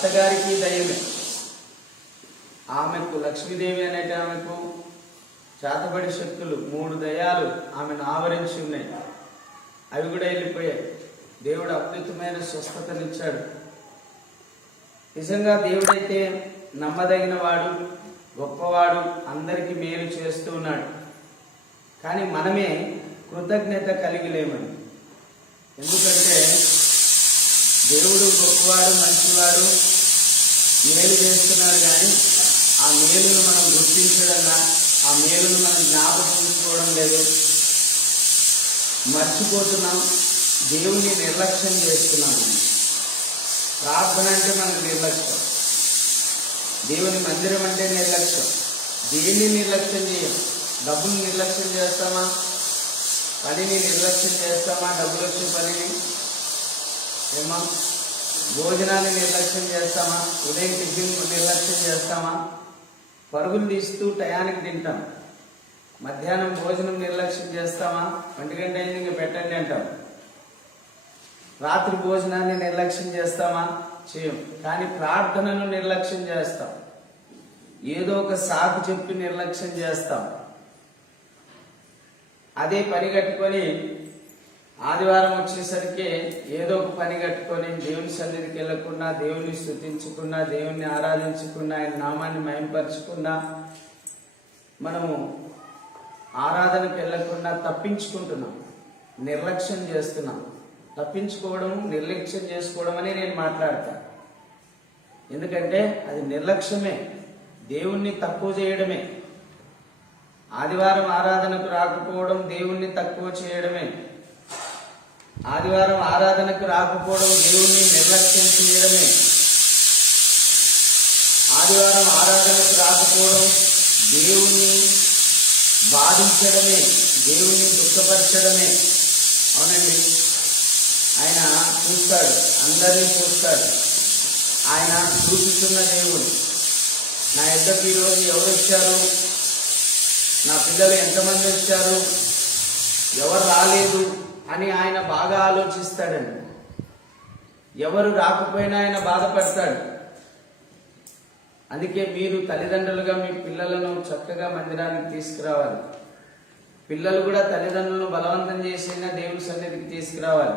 అత్తగారికి దయ్యమే. ఆమెకు లక్ష్మీదేవి అనేటి ఆమెకు చేతబడి శక్తులు 3 దయ్యాలు ఆమెను ఆవరించి ఉన్నాయి. అవి కూడా వెళ్ళిపోయాయి. దేవుడు అద్భుతమైన స్వస్థతనిచ్చాడు. నిజంగా దేవుడైతే నమ్మదగిన వాడు, గొప్పవాడు, అందరికీ మేలు చేస్తూ ఉన్నాడు. కానీ మనమే కృతజ్ఞత కలిగి లేమని. ఎందుకంటే దేవుడు గొప్పవాడు, మంచివాడు, మేలు చేస్తున్నాడు. కానీ ఆ మేలును మనం గుర్తించడంలా, ఆ మేలును మనం జ్ఞాపకం ఉంచుకోవడం లేదు, మర్చిపోతున్నాం. దేవుణ్ణి నిర్లక్ష్యం చేస్తున్నాము. ప్రార్థన అంటే మనకు నిర్లక్ష్యం, దేవుని మందిరం అంటే నిర్లక్ష్యం. దేన్ని నిర్లక్ష్యం చేయం? డబ్బులు నిర్లక్ష్యం చేస్తామా? పనిని నిర్లక్ష్యం చేస్తామా? డబ్బులు వచ్చే పనిని ఏమా? భోజనాన్ని నిర్లక్ష్యం చేస్తామా? ఉదయం టిఫిన్ నిర్లక్ష్యం చేస్తామా? పరుగులు తీస్తూ టయానికి తింటాం. మధ్యాహ్నం భోజనం నిర్లక్ష్యం చేస్తామా? 1 గంట అయింది ఇంకా పెట్టండి అంటాం. రాత్రి భోజనాన్ని నిర్లక్ష్యం చేస్తామా? చేయం. కానీ ప్రార్థనను నిర్లక్ష్యం చేస్తాం. ఏదో ఒక సాకు చెప్పి నిర్లక్ష్యం చేస్తాం. అదే పని కట్టుకొని ఆదివారం వచ్చేసరికి ఏదో ఒక పని కట్టుకొని దేవుని సన్నిధికి వెళ్ళకుండా, దేవుని స్తుతించకుండా, దేవుణ్ణి ఆరాధించకుండా, ఆయన నామాన్ని మహింపరచకుండా, మనము ఆరాధనకు వెళ్ళకుండా తప్పించుకుంటున్నాం, నిర్లక్ష్యం చేస్తున్నాం. తప్పించుకోవడం, నిర్లక్ష్యం చేసుకోవడం అని నేను మాట్లాడతాను. ఎందుకంటే అది నిర్లక్ష్యమే, దేవుణ్ణి తక్కువ చేయడమే. ఆదివారం ఆరాధనకు రాకపోవడం దేవుణ్ణి తక్కువ చేయడమే. ఆదివారం ఆరాధనకు రాకపోవడం దేవుణ్ణి నిర్లక్ష్యం చేయడమే. ఆదివారం ఆరాధనకు రాకపోవడం దేవుణ్ణి బాధించడమే, దేవుణ్ణి దుఃఖపరచడమే. అవునండి, ఆయన చూస్తాడు, అందరినీ చూస్తాడు. ఆయన చూపిస్తున్న దేవుడు. నా ఇద్దరికి ఈరోజు ఎవరు వచ్చారు, నా పిల్లలు ఎంతమంది వచ్చారు, ఎవరు రాలేదు అని ఆయన బాగా ఆలోచిస్తాడండి. ఎవరు రాకపోయినా ఆయన బాధపడతాడు. అందుకే మీరు తల్లిదండ్రులుగా మీ పిల్లలను చక్కగా మందిరానికి తీసుకురావాలి. పిల్లలు కూడా తల్లిదండ్రులను బలవంతం చేసినా దేవుని సన్నిధికి తీసుకురావాలి.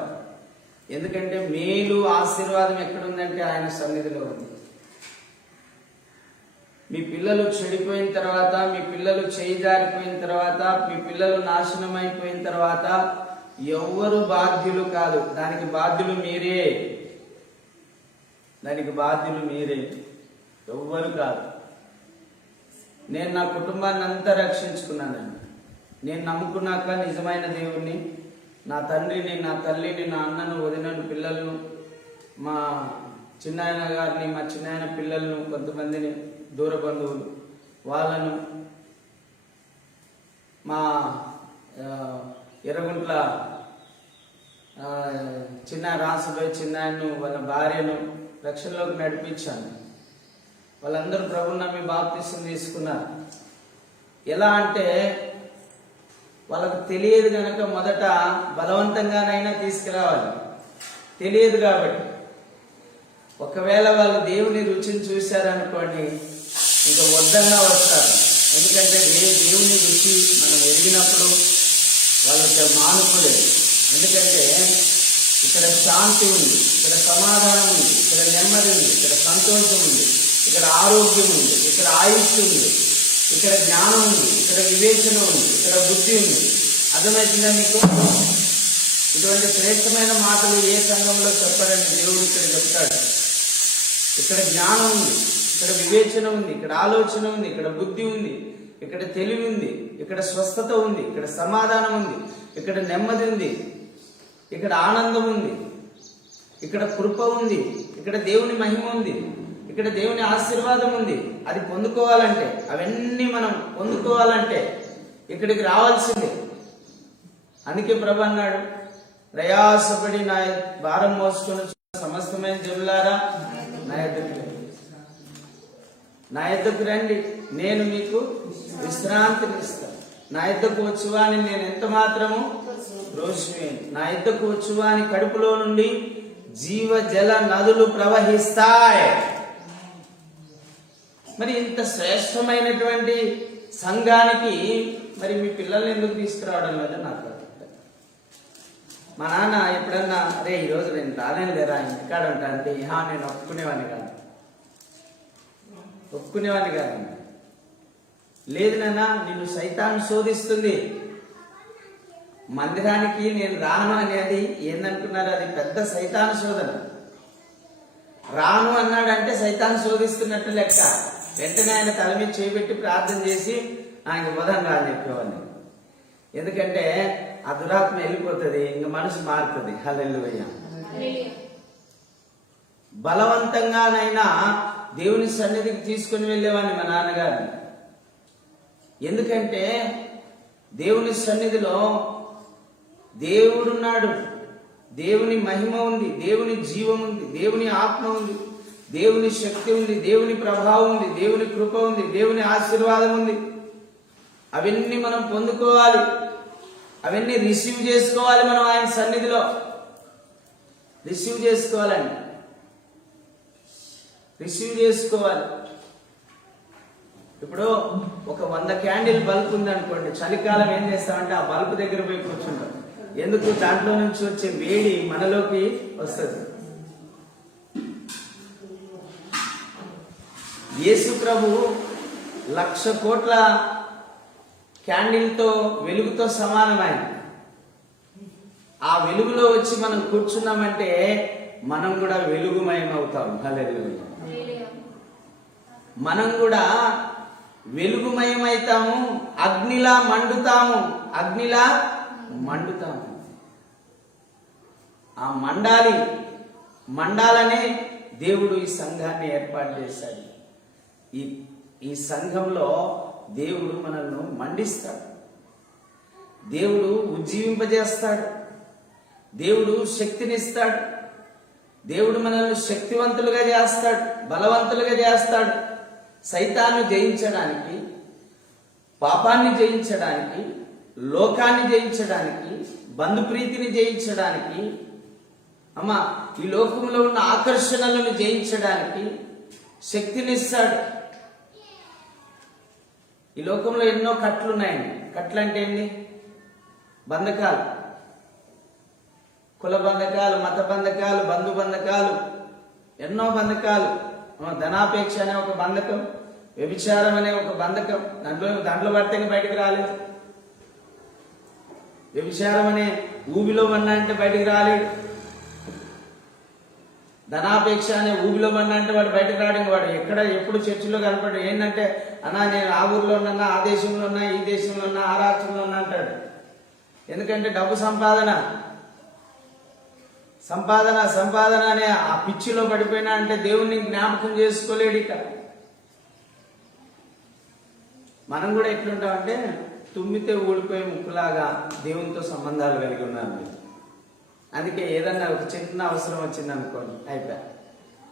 ఎందుకంటే మేలు, ఆశీర్వాదం ఎక్కడుందంటే ఆయన సన్నిధిలో ఉంది. మీ పిల్లలు చెడిపోయిన తర్వాత, మీ పిల్లలు చేయి జారిపోయిన తర్వాత, మీ పిల్లలు నాశనం అయిపోయిన తర్వాత ఎవ్వరు బాధ్యులు కాదు. దానికి బాధ్యులు మీరే. దానికి బాధ్యులు మీరే, ఎవ్వరు కాదు. నేను నా కుటుంబాన్ని అంతా రక్షించుకున్నానండి. నేను నమ్ముకున్నాక నిజమైన దేవుణ్ణి, నా తండ్రిని, నా తల్లిని, నా అన్నను, వదినను, పిల్లలను, మా చిన్నాయన గారిని, మా చిన్నాయన పిల్లలను, కొంతమందిని దూర బంధువులు వాళ్ళను, మా ఎర్రగుంట్ల చిన్న రాసుపై చిన్నాయన్ను, వాళ్ళ భార్యను రక్షణలోకి నడిపించాను. వాళ్ళందరూ ప్రభువుని నమ్మి బాప్తిసం తీసుకున్నారు. ఎలా అంటే వాళ్ళకు తెలియదు కనుక మొదట బలవంతంగానైనా తీసుకురావాలి. తెలియదు కాబట్టి. ఒకవేళ వాళ్ళు దేవుని రుచిని చూశారనుకోండి, ఇంకా వద్దంగా వస్తారు. ఎందుకంటే దేవుని రుచి మనం ఎరిగినప్పుడు వాళ్ళకి మానుకోలేదు. ఎందుకంటే ఇక్కడ శాంతి ఉంది, ఇక్కడ సమాధానం ఉంది, ఇక్కడ నెమ్మది ఉంది, ఇక్కడ సంతోషం ఉంది, ఇక్కడ ఆరోగ్యం ఉంది, ఇక్కడ ఆయుష్ ఉంది, ఇక్కడ జ్ఞానం ఉంది, ఇక్కడ వివేచన ఉంది, ఇక్కడ బుద్ధి ఉంది. అర్థమవుతుందా మీకు? ఇటువంటి శ్రేష్టమైన మాటలు ఏ సంఘంలో చెప్పారని దేవుడు ఇక్కడ చెప్తాడు. ఇక్కడ జ్ఞానం ఉంది, ఇక్కడ వివేచన ఉంది, ఇక్కడ ఆలోచన ఉంది, ఇక్కడ బుద్ధి ఉంది, ఇక్కడ తెలివి ఉంది, ఇక్కడ స్వస్థత ఉంది, ఇక్కడ సమాధానం ఉంది, ఇక్కడ నెమ్మది ఉంది, ఇక్కడ ఆనందం ఉంది, ఇక్కడ కృప ఉంది, ఇక్కడ దేవుని మహిమ ఉంది, ఇక్కడ దేవుని ఆశీర్వాదం ఉంది. అది పొందుకోవాలంటే, అవన్నీ మనం పొందుకోవాలంటే ఇక్కడికి రావాల్సిందే. అందుకే ప్రభు అన్నాడు, ప్రయాసపడి నా భారం మోసుకొని సమస్తమైన జనులారా నా యొద్దకు రండి, నేను మీకు విశ్రాంతిని ఇస్తాను. నా యొద్దకు వచ్చువాని నేను ఎంత మాత్రము రోషివేను. నా యొద్దకు వచ్చువాని కడుపులో నుండి జీవజల నదులు ప్రవహిస్తాయి. మరి ఇంత శ్రేష్టమైనటువంటి సంఘానికి మరి మీ పిల్లల్ని ఎందుకు తీసుకురావడం లేదో నాకు అర్థం. మా నాన్న ఎప్పుడన్నా అరే ఈరోజు నేను రాలేను లేరా ఇంటికాడ ఉంటా అంటే నేను ఒప్పుకునేవాడిని కాదు. లేదు నాన్న నిన్ను సైతాను శోధిస్తుంది, మందిరానికి నేను రాను అనేది ఏందనుకున్నారు? అది పెద్ద సైతాను శోధన. రాను అన్నాడంటే సైతాను శోధిస్తున్నట్టు లెక్క. వెంటనే ఆయన తల మీద చేపెట్టి ప్రార్థన చేసి ఆయన బోధం కాదు చెప్పేవాడిని. ఎందుకంటే ఆ దురాత్మ వెళ్ళిపోతుంది, ఇంక మనసు మారుతుంది. హల్లెలూయా. బలవంతంగానైనా దేవుని సన్నిధికి తీసుకుని వెళ్ళేవాడిని మా నాన్నగారిని. ఎందుకంటే దేవుని సన్నిధిలో దేవుడున్నాడు, దేవుని మహిమ ఉంది, దేవుని జీవం ఉంది, దేవుని ఆత్మ ఉంది, దేవుని శక్తి ఉంది, దేవుని ప్రభావం ఉంది, దేవుని కృప ఉంది, దేవుని ఆశీర్వాదం ఉంది. అవన్నీ మనం పొందుకోవాలి, అవన్నీ రిసీవ్ చేసుకోవాలి. మనం ఆయన సన్నిధిలో రిసీవ్ చేసుకోవాలండి, రిసీవ్ చేసుకోవాలి. ఇప్పుడు ఒక 100 క్యాండిల్ బల్బ్ ఉంది అనుకోండి, చలికాలం ఏం చేస్తామంటే ఆ బల్బ్ దగ్గర పోయి కూర్చుంటాం. ఎందుకు? దాంట్లో నుంచి వచ్చే వేడి మనలోకి వస్తుంది. యేసు ప్రభు 1,00,000 కోట్ల క్యాండిల్తో వెలుగుతో సమానమైన ఆ వెలుగులో వచ్చి మనం కూర్చున్నామంటే మనం కూడా వెలుగుమయం అవుతాం. హల్లెలూయా. మనం కూడా వెలుగుమయమైతాము, అగ్నిలా మండుతాము. ఆ మండాలనే దేవుడు ఈ సంఘాన్ని ఏర్పాటు చేశాడు. ఈ సంఘంలో దేవుడు మనల్ని మండిస్తాడు, దేవుడు ఉజ్జీవింపజేస్తాడు, దేవుడు శక్తినిస్తాడు, దేవుడు మనల్ని శక్తివంతులుగా చేస్తాడు, బలవంతులుగా చేస్తాడు. సైతాన్ని జయించడానికి, పాపాన్ని జయించడానికి, లోకాన్ని జయించడానికి, బంధుప్రీతిని జయించడానికి, ఈ లోకంలో ఉన్న ఆకర్షణలను జయించడానికి శక్తినిస్తాడు. ఈ లోకంలో ఎన్నో కట్లున్నాయండి. కట్లు అంటే ఏంటి? బంధకాలు, కుల బంధకాలు, మత బంధకాలు, బంధు బంధకాలు, ఎన్నో బంధకాలు. ధనాపేక్ష అనే ఒక బంధకం, వ్యభిచారం అనే ఒక బంధకం. దాంట్లో పడితే బయటకు రాలేదు. వ్యభిచారం అనే ఊబిలో మన్నా అంటే బయటకు రాలేడు. ధనాపేక్ష అనే ఊబిలో మన్నా అంటే వాడు బయటకు రావడం. వాడు ఎప్పుడు చర్చిలో కనపడు. ఏంటంటే అన్నా నేను ఆ ఊర్లో ఉన్నా, ఆ దేశంలో ఉన్నా, ఈ దేశంలో ఉన్నా, ఆ రాష్ట్రంలో ఉన్నా అంటాడు. ఎందుకంటే డబ్బు సంపాదన అనే ఆ పిచ్చిలో పడిపోయినా అంటే దేవుణ్ణి జ్ఞాపకం చేసుకోలేడు. ఇక మనం కూడా ఎట్లుంటామంటే తుమ్మితే ఊడిపోయే ముక్కులాగా దేవునితో సంబంధాలు కలిగి ఉన్నారు. అందుకే ఏదన్నా ఒక చిన్న అవసరం వచ్చింది అనుకోండి, అయిపోయా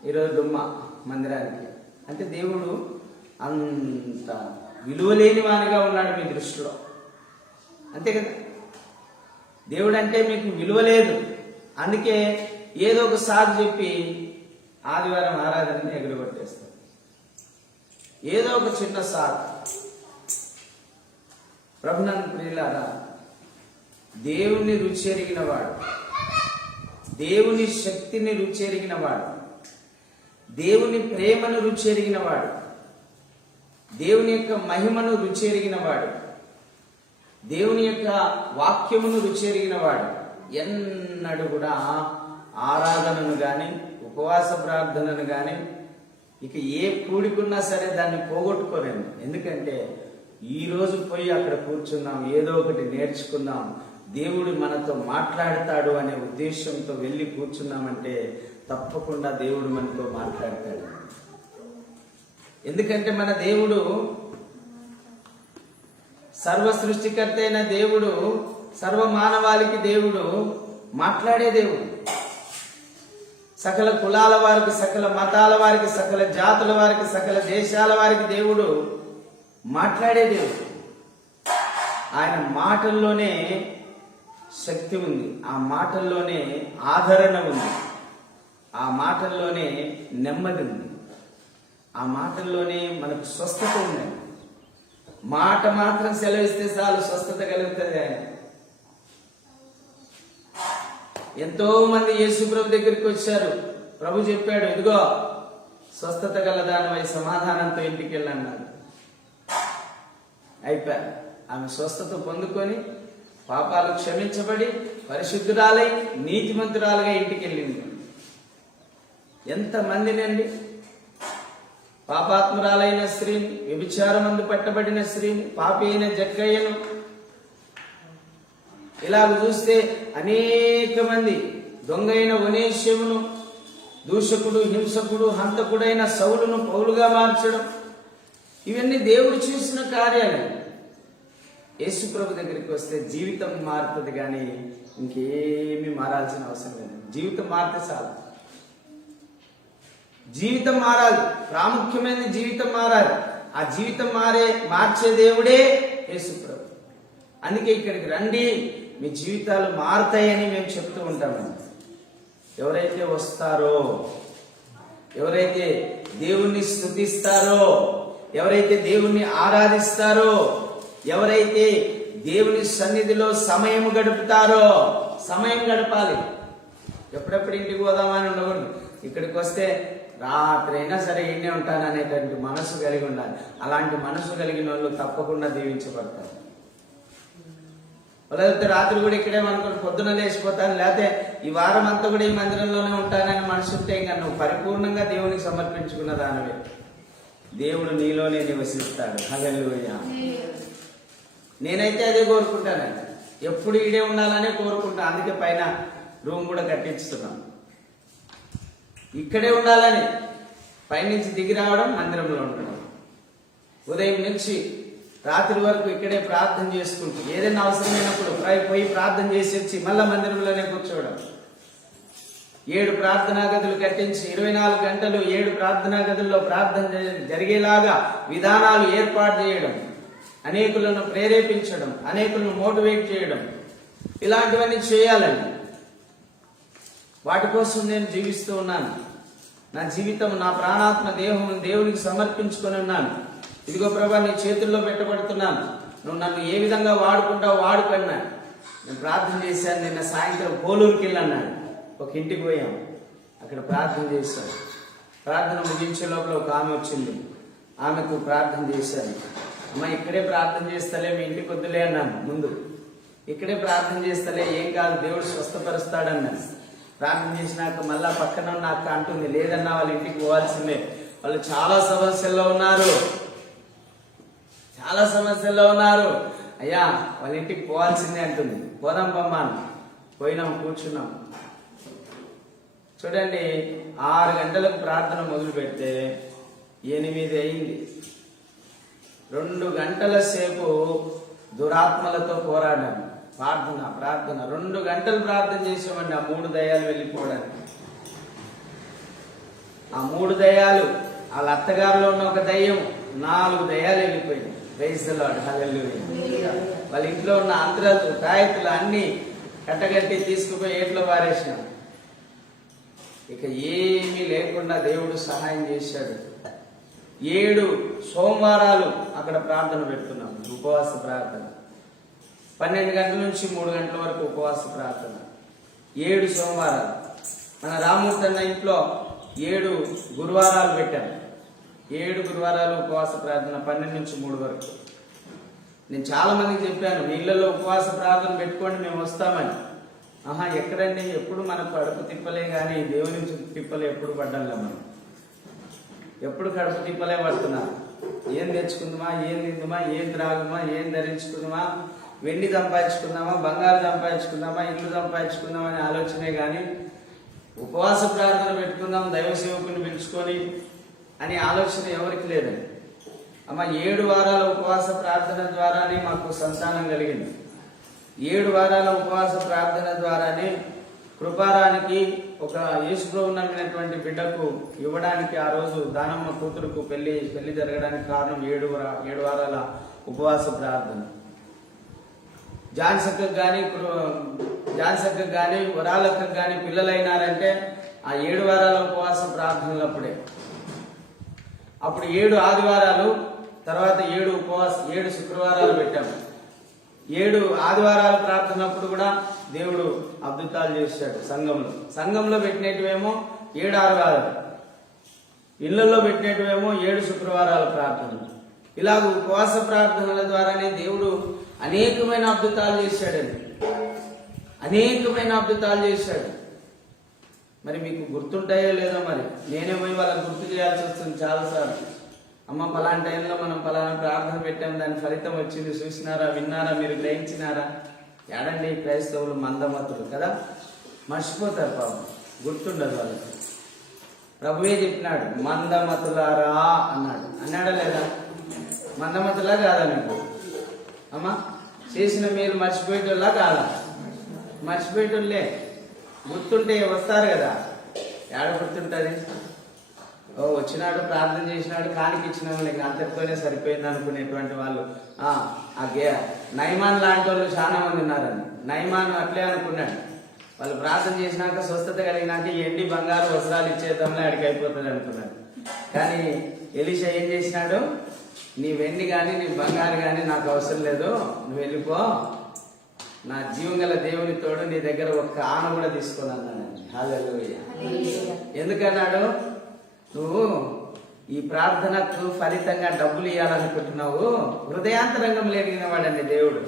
ఈరోజు దుమ్మ మందిరానికి అంటే దేవుడు అంత విలువలేని వానిగా ఉన్నాడు మీ దృష్టిలో. అంతే కదా? దేవుడు అంటే మీకు విలువ లేదు. అందుకే ఏదో ఒక సాగు చెప్పి ఆదివారం ఆరాధనని ఎగురగొట్టేస్తారు. ఏదో ఒక చిన్న సాగు. ప్రభునందు ప్రియులారా, దేవుని రుచి ఎరిగిన వాడు, దేవుని శక్తిని రుచి ఎరిగిన వాడు, దేవుని ప్రేమను రుచి ఎరిగిన వాడు, దేవుని యొక్క మహిమను రుచి ఎరిగిన వాడు, దేవుని యొక్క వాక్యమును రుచి ఎరిగిన వాడు ఎన్నడూ కూడా ఆరాధనను గాని, ఉపవాస ప్రార్థనను గాని, ఇక ఏ కూడికున్నా సరే దాన్ని పోగొట్టుకోలేము. ఎందుకంటే ఈ రోజు పోయి అక్కడ కూర్చున్నాం, ఏదో ఒకటి నేర్చుకుందాం, దేవుడు మనతో మాట్లాడతాడు అనే ఉద్దేశంతో వెళ్ళి కూర్చున్నామంటే తప్పకుండా దేవుడు మనతో మాట్లాడతాడు. ఎందుకంటే మన దేవుడు సర్వ సృష్టికర్త అయిన దేవుడు, సర్వ మానవాళికి దేవుడు, మాట్లాడే దేవుడు. సకల కులాల వారికి, సకల మతాల వారికి, సకల జాతుల వారికి, సకల దేశాల వారికి దేవుడు మాట్లాడే దేవుడు. ఆయన మాటల్లోనే శక్తి ఉంది, ఆ మాటల్లోనే ఆదరణ ఉంది, ఆ మాటల్లోనే నెమ్మది ఉంది, ఆ మాటల్లోనే మనకు స్వస్థత ఉంది. మాట మాత్రం సెలవిస్తే చాలు స్వస్థత కలుగుతుంది. ఆయన ఎంతో మంది యేసు ప్రభు దగ్గరికి వచ్చారు. ప్రభు చెప్పాడు, ఇదిగో స్వస్థత గలదానివై సమాధానంతో ఇంటికి వెళ్ళన్నాడు. అయిపోయా. ఆమె స్వస్థత పొందుకొని పాపాలు క్షమించబడి పరిశుద్ధురాలై నీతిమంతురాలుగా ఇంటికి వెళ్ళింది. ఎంతమందినండి, పాపాత్మురాలైన స్త్రీని, వ్యభిచారమందు పట్టబడిన స్త్రీని, పాపి అయిన జక్కయ్యను, ఇలాగ చూస్తే అనేక మంది, దొంగైన ఒనేష్యమును, దూషకుడు, హింసకుడు, హంతకుడైన సౌలును పౌలుగా మార్చడం, ఇవన్నీ దేవుడు చేసిన కార్యాలు. యేసు ప్రభు దగ్గరికి వస్తే జీవితం మారుతుంది, కానీ ఇంకేమీ మారాల్సిన అవసరం లేదు. జీవితం మారితే చాలు. జీవితం మారాలి, ప్రాముఖ్యమైన జీవితం మారాలి. ఆ జీవితం మార్చే దేవుడే యేసు ప్రభు. అందుకే ఇక్కడికి రండి, మీ జీవితాలు మారుతాయని మేము చెప్తూ ఉంటామండి. ఎవరైతే వస్తారో, ఎవరైతే దేవుణ్ణి స్తుతిస్తారో, ఎవరైతే దేవుణ్ణి ఆరాధిస్తారో, ఎవరైతే దేవుని సన్నిధిలో సమయం గడుపుతారో, సమయం గడపాలి. ఎప్పుడెప్పుడు ఇంటికి పోదామని ఉండకూడదు. ఇక్కడికి వస్తే రాత్రి అయినా సరే ఇన్నే ఉంటాననేటువంటి మనసు కలిగి ఉండాలి. అలాంటి మనసు కలిగిన వాళ్ళు తప్పకుండా దీవించబడతారు. లేకపోతే రాత్రి కూడా ఇక్కడే అనుకుని పొద్దున లేచిపోతాను, లేకపోతే ఈ వారం అంతా కూడా ఈ మందిరంలోనే ఉంటానని మనసు ఉంటే ఇంకా నువ్వు పరిపూర్ణంగా దేవునికి సమర్పించుకున్న దానివే. దేవుడు నీలోనే నివసిస్తాడు. హల్లెలూయా. నేనైతే అదే కోరుకుంటానండి, ఎప్పుడు ఈడే ఉండాలనే కోరుకుంటా. అందుకే పైన రూమ్ కూడా కట్టించుతున్నాం. ఇక్కడే ఉండాలని, పైనుంచి దిగి రావడం, మందిరంలో ఉండడం, ఉదయం నుంచి రాత్రి వరకు ఇక్కడే ప్రార్థన చేసుకుంటూ, ఏదైనా అవసరమైనప్పుడు పోయి ప్రార్థన చేసి వచ్చి మళ్ళా మందిరంలోనే కూర్చోవడం. 7 ప్రార్థనా గదులు కట్టించి 24 గంటలు 7 ప్రార్థనా గదుల్లో ప్రార్థన జరిగేలాగా విధానాలు ఏర్పాటు చేయడం, అనేకులను ప్రేరేపించడం, అనేకులను మోటివేట్ చేయడం, ఇలాంటివన్నీ చేయాలండి. వాటి కోసం నేను జీవిస్తూ ఉన్నాను. నా జీవితం, నా ప్రాణాత్మ దేహం దేవునికి సమర్పించుకొని ఉన్నాను. ఇదిగో ప్రభా, నీ చేతుల్లో పెట్టబడుతున్నాను, నువ్వు నన్ను ఏ విధంగా వాడుకుంటావు వాడుకున్నా. నేను ప్రార్థన చేశాను. నిన్న సాయంత్రం పోలూరుకి వెళ్ళన్నాడు, ఒక ఇంటికి పోయాం, అక్కడ ప్రార్థన చేశాను. ప్రార్థన ముగించే లోపల ఒక ఆమె వచ్చింది, ఆమెకు ప్రార్థన చేశాను. అమ్మ, ఇక్కడే ప్రార్థన చేస్తలే, మీ ఇంటికి వద్దులే అన్నాను. ముందు ఇక్కడే ప్రార్థన చేస్తలే, ఏం కాదు, దేవుడు స్వస్థపరుస్తాడన్నాను. ప్రార్థన చేసినాక మళ్ళా పక్కన ఉన్న అక్క అంటుంది, లేదన్నా వాళ్ళ ఇంటికి పోవాల్సిందే, వాళ్ళు చాలా సమస్యల్లో ఉన్నారు, చాలా సమస్యల్లో ఉన్నారు, అయ్యా వాళ్ళ ఇంటికి పోవాల్సిందే అంటుంది. పోదాం పమ్మాను. పోయినాం, కూర్చున్నాం. చూడండి, 6 గంటలకు ప్రార్థన మొదలు పెడితే 8 అయింది. 2 గంటల సేపు దురాత్మలతో పోరాడాను. ప్రార్థన 2 గంటలు ప్రార్థన చేసామండి. ఆ 3 దయ్యాలు వెళ్ళిపోవడానికి. ఆ 3 దయ్యాలు, వాళ్ళ అత్తగారిలో ఉన్న ఒక దయ్యం, 4 దయ్యాలు వెళ్ళిపోయింది. Praise the Lord. హల్లెలూయా. వాళ్ళ ఇంట్లో ఉన్న అంతరాలు, తాయెత్తులు అన్ని కట్టగట్టి తీసుకుపోయి ఏట్లో పారేసినాం. ఇక ఏమీ లేకుండా దేవుడు సహాయం చేశాడు. 7 సోమవారాలు అక్కడ ప్రార్థన పెడుతున్నాం, ఉపవాస ప్రార్థన. 12 గంటల నుంచి 3 గంటల వరకు ఉపవాస ప్రార్థన. 7 సోమవారాలు. మన రామూర్తి అన్న ఇంట్లో 7 గురువారాలు పెట్టాను. 7 గురువారాలు ఉపవాస ప్రార్థన, 12 నుంచి 3 వరకు. నేను చాలా మందికి చెప్పాను, మీ ఇళ్లలో ఉపవాస ప్రార్థన పెట్టుకోండి, మేము వస్తామని. ఆహా, ఎక్కడండి, ఎప్పుడు మనకు కడుపు తిప్పలే, కానీ దేవుని తిప్పలే ఎప్పుడు పడ్డంలే. మనం ఎప్పుడు కడుపు తిప్పలే పడుతున్నారు. ఏం తెచ్చుకుందామా, ఏం తిందామా, ఏం త్రాగుమా, ఏం ధరించుకుందామా, వెండి సంపాదించుకుందామా, బంగారు సంపాదించుకుందామా, ఇల్లు సంపాదించుకుందామా అనే ఆలోచనే కానీ ఉపవాస ప్రార్థన పెట్టుకుందాం, దైవ సేవకుని పిలుచుకొని అనే ఆలోచన ఎవరికి లేదండి. అమ్మ, 7 వారాల ఉపవాస ప్రార్థన ద్వారానే మాకు సంతానం కలిగింది. 7 వారాల ఉపవాస ప్రార్థన ద్వారానే కృపారానికి, ఒక యేసుప్రభువు నమ్మినటువంటి బిడ్డకు ఇవ్వడానికి, ఆ రోజు దానమ్మ కూతురుకు పెళ్లి జరగడానికి కారణం 7 వారాల ఉపవాస ప్రార్థన. ఝాన్సక్కకు కానీ వరాలక్కకు కానీ పిల్లలైనారంటే ఆ 7 వారాల ఉపవాస ప్రార్థనలప్పుడే. అప్పుడు 7 ఆదివారాలు, తర్వాత 7 శుక్రవారాలు పెట్టాము. 7 ఆదివారాలు ప్రార్థనప్పుడు కూడా దేవుడు అద్భుతాలు చేశాడు. సంఘంలో పెట్టినట్టువేమో 7 ఆదివారాలు, ఇళ్లలో పెట్టినట్టువేమో 7 శుక్రవారాల ప్రార్థనలు. ఇలాగ ఉపవాస ప్రార్థనల ద్వారానే దేవుడు అనేకమైన అద్భుతాలు చేశాడండి, అనేకమైన అద్భుతాలు చేశాడు. మరి మీకు గుర్తుంటాయో లేదో మరి. నేనేమో వాళ్ళకి గుర్తు చేయాల్సి వస్తుంది చాలాసార్లు. అమ్మ పలానా టైంలో మనం పలానా ప్రార్థన పెట్టాం, దాని ఫలితం వచ్చింది, చూసినారా, విన్నారా, మీరు గ్రహించినారా? ఏడండి క్రైస్తవులు మందమతులు కదా, మర్చిపోతారు పాపం, గుర్తుండదు వాళ్ళకి. ప్రభువే చెప్పినాడు, మందమతులారా అన్నాడు. అన్నాడా లేదా? మందమతులా కాదా మీకు? అమ్మా చేసిన మీరు మర్చిపోయేటోళ్ళా కాదా? మర్చిపోయేటోళ్ళే. గుర్తుంటే వస్తారు కదా. ఏడ గుర్తుంటుంది? ఓ వచ్చినాడు, ప్రార్థన చేసినాడు, కానికి ఇచ్చిన వాళ్ళకి అంతటితోనే సరిపోయింది అనుకునేటువంటి వాళ్ళు. నైమాన్ లాంటి వాళ్ళు చాలా మంది ఉన్నారని. నైమాన్ అట్లే అనుకున్నాడు. వాళ్ళు ప్రార్థన చేసినాక స్వస్థత కలిగినాక ఎండి బంగారు వస్త్రాలు ఇచ్చేద్దాంలో అడిగి అయిపోతుంది అనుకున్నాడు. కానీ ఎలీషా ఏం చేసినాడు? నీ వెండి కానీ నీ బంగారు కానీ నాకు అవసరం లేదు, నువ్వు వెళ్ళిపో, నా జీవం గల దేవుని తోడు నీ దగ్గర ఒక్క ఆన కూడా తీసుకోనన్నాడు. హల్లెలూయా. ఎందుకన్నాడు? నువ్వు ఈ ప్రార్థనకు ఫలితంగా డబ్బులు ఇవ్వాలనుకుంటున్నావు. హృదయాంతరంగం లేగిన వాడండి దేవుడు.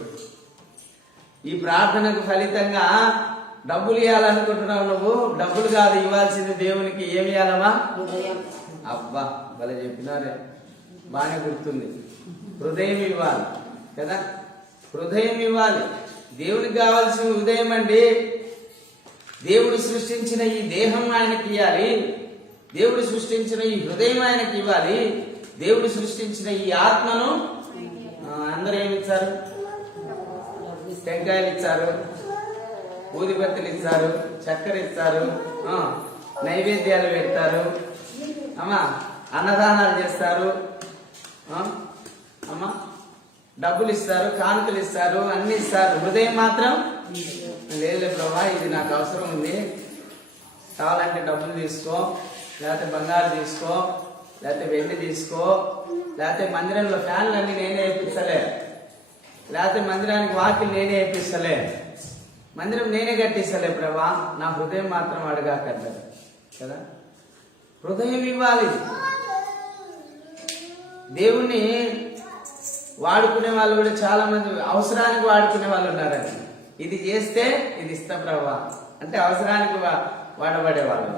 ఈ ప్రార్థనకు ఫలితంగా డబ్బులు ఇవ్వాలనుకుంటున్నావు. నువ్వు డబ్బులు కాదు ఇవ్వాల్సింది దేవునికి. ఏమి ఇవ్వాలమ్మా? అబ్బా భలే చెప్పినారే, బాగానే గుర్తుంది. హృదయం ఇవ్వాలి కదా, హృదయం ఇవ్వాలి. దేవునికి కావాల్సిన హృదయం అండి. దేవుడు సృష్టించిన ఈ దేహం ఆయనకి ఇవ్వాలి, దేవుడు సృష్టించిన ఈ హృదయం ఆయనకి ఇవ్వాలి, దేవుడు సృష్టించిన ఈ ఆత్మను. అందరూ ఏమి ఇచ్చారు? టెంకాయలు ఇచ్చారు, ఊదిబత్తలు ఇచ్చారు, చక్కెర ఇచ్చారు, నైవేద్యాలు పెడతారు, అమ్మా అన్నదానాలు చేస్తారు, అమ్మా డబ్బులు ఇస్తారు, కానుకలు ఇస్తారు, అన్ని ఇస్తారు. హృదయం మాత్రం లేదు ప్రభా, ఇది నాకు అవసరం ఉంది, కావాలంటే డబ్బులు తీసుకో, లేకపోతే బంగారు తీసుకో, లేకపోతే వెండి తీసుకో, లేకపోతే మందిరంలో ఫ్యాన్లు అన్ని నేనే వేపిస్తలే, లేకపోతే మందిరానికి వాకిలు నేనే వేపిస్తలే, మందిరం నేనే కట్టిస్తలే ప్రభా, నా హృదయం మాత్రం అడగాకట్లేదు కదా. హృదయం ఇవ్వాలి. దేవుణ్ణి వాడుకునే వాళ్ళు కూడా చాలా మంది అవసరానికి వాడుకునే వాళ్ళు ఉన్నారండి. ఇది చేస్తే ఇది ఇస్తా ప్రభా అంటే అవసరానికి వాడబడే వాళ్ళు,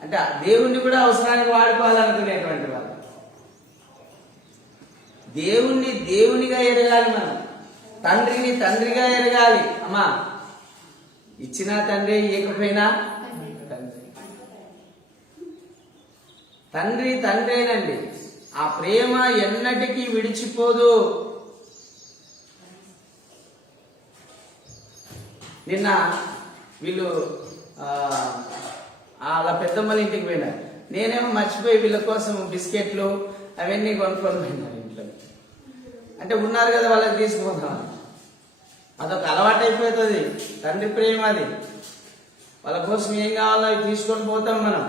అంటే దేవుణ్ణి కూడా అవసరానికి వాడుకోవాలనుకునేటువంటి వాళ్ళు. దేవుణ్ణి దేవునిగా ఎరగాలి మనం, తండ్రిని తండ్రిగా ఎరగాలి. అమ్మా ఇచ్చినా తండ్రి, ఇవ్వకపోయినా తండ్రి తండ్రేనండి. ఆ ప్రేమ ఎన్నటికీ విడిచిపోదు. నిన్న వీళ్ళు అలా పెద్దమ్మల ఇంటికి పోయినారు. నేనేమో మర్చిపోయి వీళ్ళ కోసం బిస్కెట్లు అవన్నీ కొనుక్కొని పోయినారు ఇంట్లో. అంటే ఉన్నారు కదా వాళ్ళకి తీసుకుపోతాం, అదొక అలవాటు అయిపోతుంది. తండ్రి ప్రేమ అది. వాళ్ళ కోసం ఏం కావాలో అవి తీసుకొని పోతాం మనం,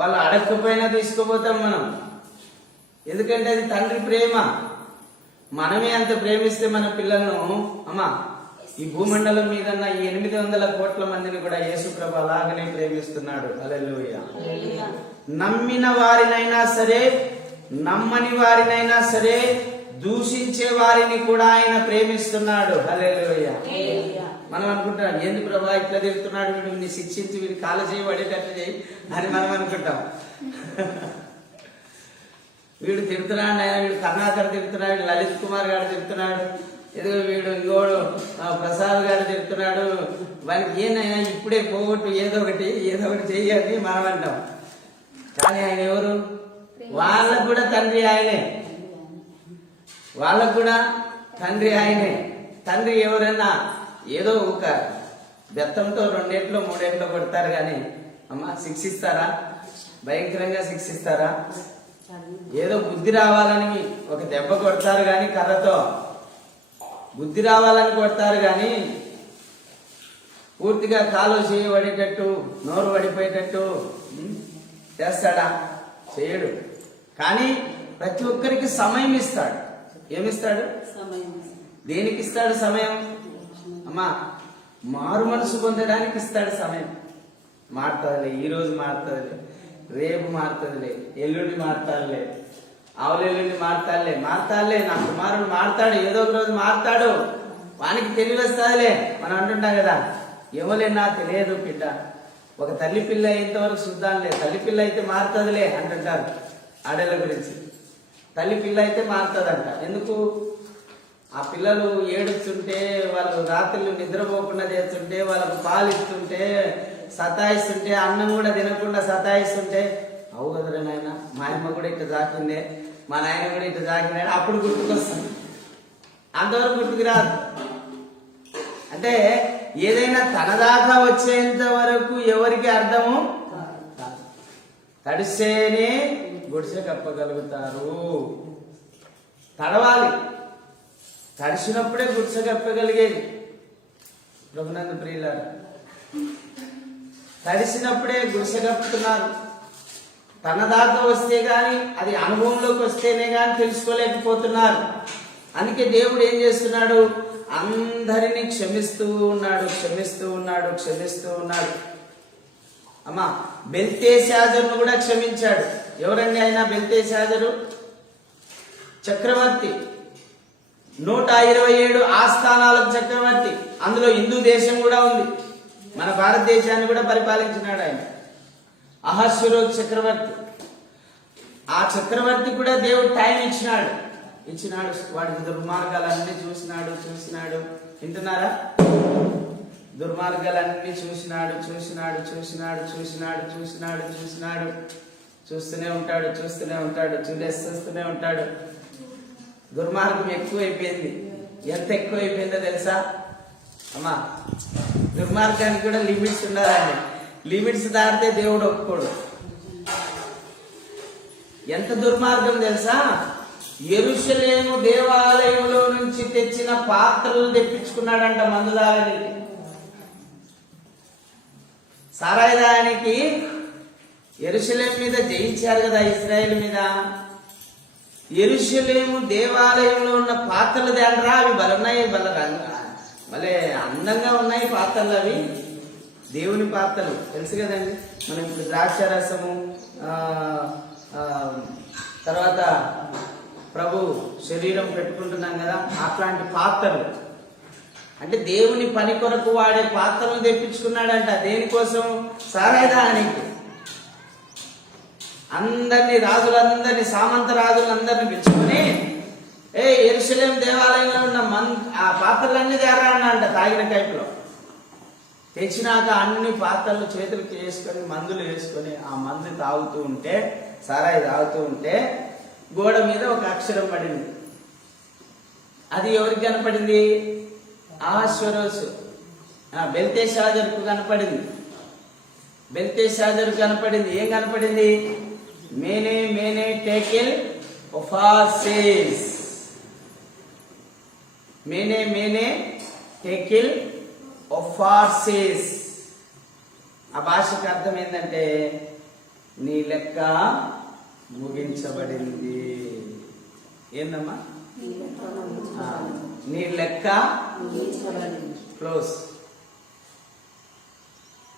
వాళ్ళు అడగకపోయినా తీసుకుపోతాం మనం. ఎందుకంటే అది తండ్రి ప్రేమ. మనమే అంత ప్రేమిస్తే మన పిల్లలను, అమ్మా ఈ భూమండలం మీద ఈ 800 కోట్ల మందిని కూడా యేసుప్రభు అలాగనే ప్రేమిస్తున్నాడు. హల్లెలూయా. నమ్మిన వారినైనా సరే, నమ్మని వారినైనా సరే, దూషించే వారిని కూడా ఆయన ప్రేమిస్తున్నాడు. హల్లెలూయా. మనం అనుకుంటాం, ఏంది ప్రభా ఇట్లా తిరుగుతున్నాడు, వీడిని శిక్షించి వీడి కాళ్ళ చేయి పడేటట్లు చేయి అని మనం అనుకుంటాం. వీడు తిడుతున్నాడు, ఆయన వీడు కర్ణాకర్ తిడుతున్నాడు, వీడు లలిత్ కుమార్ గారు తిడుతున్నాడు, ఏదో వీడు ఇంకోడు ప్రసాద్ గారు తిడుతున్నాడు, వానికి ఏనైనా ఇప్పుడే పోగొట్టు, ఏదో ఒకటి చెయ్యని మనం అంటాం. కానీ ఆయన ఎవరు? వాళ్ళకు కూడా తండ్రి ఆయనే, వాళ్ళకు కూడా తండ్రి ఆయనే. తండ్రి ఎవరన్నా ఏదో ఒక బెత్తంతో 2 ఏట్లో 3 ఏట్లో కొడతారు కానీ అమ్మ శిక్షిస్తారా? భయంకరంగా శిక్షిస్తారా? ఏదో బుద్ధి రావాలని ఒక దెబ్బ కొడతారు కానీ, కర్రతో బుద్ధి రావాలని కొడతారు కానీ పూర్తిగా కాలు చేయబడేటట్టు, నోరు పడిపోయేటట్టు చేస్తాడా? చేయడు. కానీ ప్రతి ఒక్కరికి సమయం ఇస్తాడు. ఏమిస్తాడు? దేనికి ఇస్తాడు సమయం? అమ్మా, మారు మనసు పొందడానికి ఇస్తాడు సమయం. మారుతుందిలే, ఈరోజు మారుతుందిలే, రేపు మారుతుందిలే, ఎల్లుండి మారుతాడులే, ఆవులెల్లుండి మారుతాడులే, నా కుమారుడు మారుతాడు, ఏదో ఒక రోజు మారుతాడు, వానికి తెలివి వస్తుందిలే మనం అంటుంటాం కదా. ఎవరైనా తెలియదు బిడ్డ, ఒక తల్లి పిల్ల ఇంతవరకు చూద్దాంలే, తల్లి పిల్ల అయితే మారుతుందిలే అంటుంటారు ఆడేళ్ళ గురించి. తల్లి పిల్ల అయితే మారుతుందంట. ఎందుకు? ఆ పిల్లలు ఏడుస్తుంటే, వాళ్ళు రాత్రులు నిద్రపోకుండా చేస్తుంటే, వాళ్ళకు పాలు ఇస్తుంటే, సతాయిస్తుంటే, అన్నం కూడా తినకుండా సతాయిస్తుంటే, అవు కదరా నాయన, మా అమ్మ కూడా ఇట్లా జాకిందే, మా నాయన కూడా ఇట్లా జాకిందే, అప్పుడు గుర్తుకొస్తుంది. అంతవరకు గుర్తుకు రాదు. అంటే ఏదైనా తన దాకా వచ్చేంత వరకు ఎవరికి అర్థము కాదు. తడిస్తేనే గుడిసె కప్పగలుగుతారు. తడవాలి, తడిసినప్పుడే గుడిసె కప్పగలిగేది. ప్రభునందు ప్రియులారా, తడిసినప్పుడే గుడిసె కప్పుతున్నారు. తన దాకా వస్తే గాని, అది అనుభవంలోకి వస్తేనే గాని తెలుసుకోలేకపోతున్నారు. అందుకే దేవుడు ఏం చేస్తున్నాడు? అందరినీ క్షమిస్తూ ఉన్నాడు. అమ్మా, బెల్తెషాజరును కూడా క్షమించాడు. ఎవరండి ఆయన? బెల్తెషాజరు చక్రవర్తి, 127 ఆస్థానాలకు చక్రవర్తి. అందులో హిందూ దేశం కూడా ఉంది. మన భారతదేశాన్ని కూడా పరిపాలించినాడు ఆయన. అహస్వరోజ్ చక్రవర్తి. ఆ చక్రవర్తి కూడా దేవుడు టైం ఇచ్చినాడు. వాడికి దుర్మార్గాలన్నీ చూసినాడు. వింటున్నారా? దుర్మార్గాలన్నీ చూసినాడు. చూస్తూనే ఉంటాడు. చూస్తూనే ఉంటాడు. దుర్మార్గం ఎక్కువైపోయింది. ఎంత ఎక్కువైపోయిందో తెలుసా అమ్మా? దుర్మార్గానికి కూడా లిమిట్స్ ఉండాలండి. లిమిట్స్ దాటితే దేవుడు ఒప్పుకోడు. ఎంత దుర్మార్గం తెలుసా? యెరూషలేము దేవాలయంలో నుంచి తెచ్చిన పాత్రలు తెప్పించుకున్నాడంట మందు తాగడానికి, సారాయి తాగడానికి. యెరూషలేము మీద జయించారు కదా ఇశ్రాయేలు మీద. యెరూషలేము దేవాలయంలో ఉన్న పాత్రలు తేలరా, అవి బలున్నాయి, భలే అందంగా ఉన్నాయి పాత్రలు. అవి దేవుని పాత్రలు, తెలుసు కదండి. మనం ఇప్పుడు ద్రాక్ష రసము, తర్వాత ప్రభు శరీరం పెట్టుకుంటున్నాం కదా, అట్లాంటి పాత్రలు. అంటే దేవుని పని కొరకు వాడే పాత్రలు తెప్పించుకున్నాడంట. దేనికోసం? సారాయిదానికి. అందరినీ, రాజులందరినీ, సామంత రాజులందరినీ పిలుచుకుని, యెరూషలేము దేవాలయంలో ఉన్న ఆ పాత్రలన్నీ తేరా అన్నంట. తాగిన కైపులో తెచ్చినాక అన్ని పాత్రలు చేతులకి వేసుకొని, మందులు వేసుకొని, ఆ మందు తాగుతూ ఉంటే, సారాయి తాగుతూ ఉంటే, గోడ మీద ఒక అక్షరం పడింది. అది ఎవరికి కనపడింది? అహస్వరోసు బెల్తెషాజరుకు కనపడింది. ఏం కనపడింది? మేనే టేకెల్ ఒఫార్సేస్. మేనే టేకెల్ ఒఫార్సేస్. ఆ భాషకు అర్థం ఏంటంటే, నీ లెక్క ముగించబడింది. ఏందమ్మా? నీ లెక్క క్లోజ్.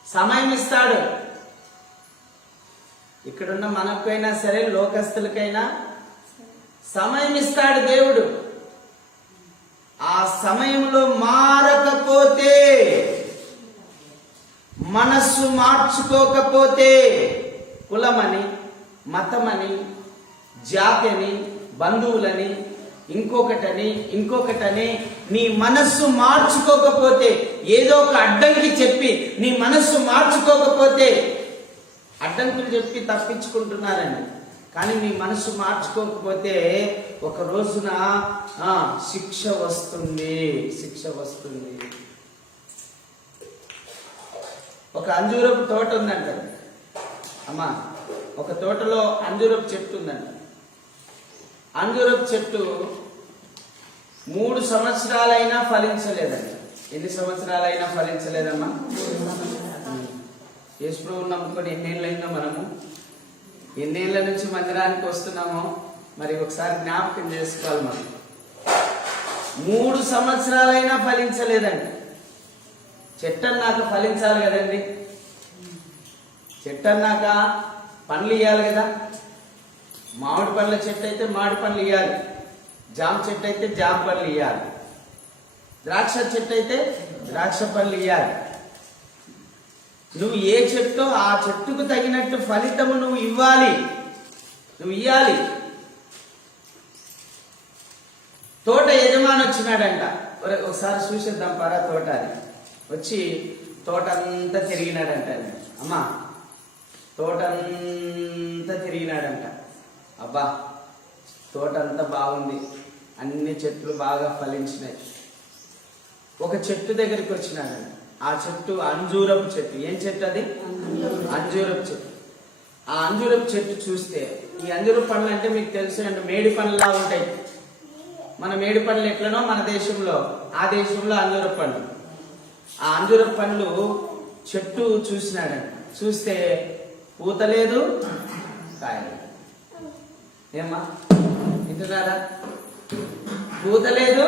సమయం ఇస్తాడు. ఇక్కడున్న మనకైనా సరే, లోకస్తులకైనా సమయం ఇస్తాడు దేవుడు. ఆ సమయంలో మారకపోతే, మనస్సు మార్చుకోకపోతే, కులమని, మతమని, జాతిని, బంధువులని, ఇంకొకటని నీ మనస్సు మార్చుకోకపోతే, ఏదో ఒక అడ్డంకి చెప్పి నీ మనస్సు మార్చుకోకపోతే, అడ్డంకులు చెప్పి తప్పించుకుంటున్నారండి. కానీ నీ మనస్సు మార్చుకోకపోతే ఒక రోజున శిక్ష వస్తుంది. ఒక అంజూరపు తోట ఉందంట అమ్మా. ఒక తోటలో అంజూరపు చెట్టు ఉందంట. అంజూరపు చెట్టు 3 సంవత్సరాలైనా ఫలించలేదండి. ఎన్ని సంవత్సరాలైనా ఫలించలేదమ్మా? యేసు ప్రభువుని నమ్ముకొని ఎన్నేళ్ళైందో మనము, ఎన్నేళ్ల నుంచి మందిరానికి వస్తున్నామో మరి ఒకసారి జ్ఞాపకం చేసుకోవాలి. మనం 3 సంవత్సరాలైనా ఫలించలేదండి. చెట్టు అన్నాక ఫలించాలి కదండి. చెట్టు అన్నాక పండ్లు ఇవ్వాలి కదా. మామిడి పండ్ల చెట్టు అయితే మామిడి పండ్లు ఇవ్వాలి, జామ చెట్టు అయితే జామ పండ్లు ఇవ్వాలి, ద్రాక్ష చెట్టు అయితే ద్రాక్ష పండ్లు ఇవ్వాలి. నువ్వు ఏ చెట్టో ఆ చెట్టుకు తగినట్టు ఫలితము నువ్వు ఇవ్వాలి, నువ్వు ఇవ్వాలి. తోట యజమాని వచ్చినాడంట. ఒకసారి చూసేద్దాం పరా తోట అని వచ్చి తోట అంతా తిరిగినాడంట. అమ్మా తోట అంతా తిరిగినాడంట. అబ్బా తోట అంతా బాగుంది, అన్ని చెట్లు బాగా ఫలించినాయి. ఒక చెట్టు దగ్గరికి వచ్చినాడంట. ఆ చెట్టు అంజూరపు చెట్టు. ఏం చెట్టు అది? అంజూరపు చెట్టు. ఆ అంజూరపు చెట్టు చూస్తే, ఈ అంజూరపు పండ్లు అంటే మీకు తెలుసు అంటే మేడి పండ్లా ఉంటాయి. మన మేడి పండ్లు ఎట్లనో మన దేశంలో, ఆ దేశంలో అంజూరపు పండ్లు. ఆ అంజూరపు పండ్లు చెట్టు చూసినాడంట. చూస్తే పూత లేదు, కాయలు. ఏమ్మా వింటున్నారా? పూత లేదు.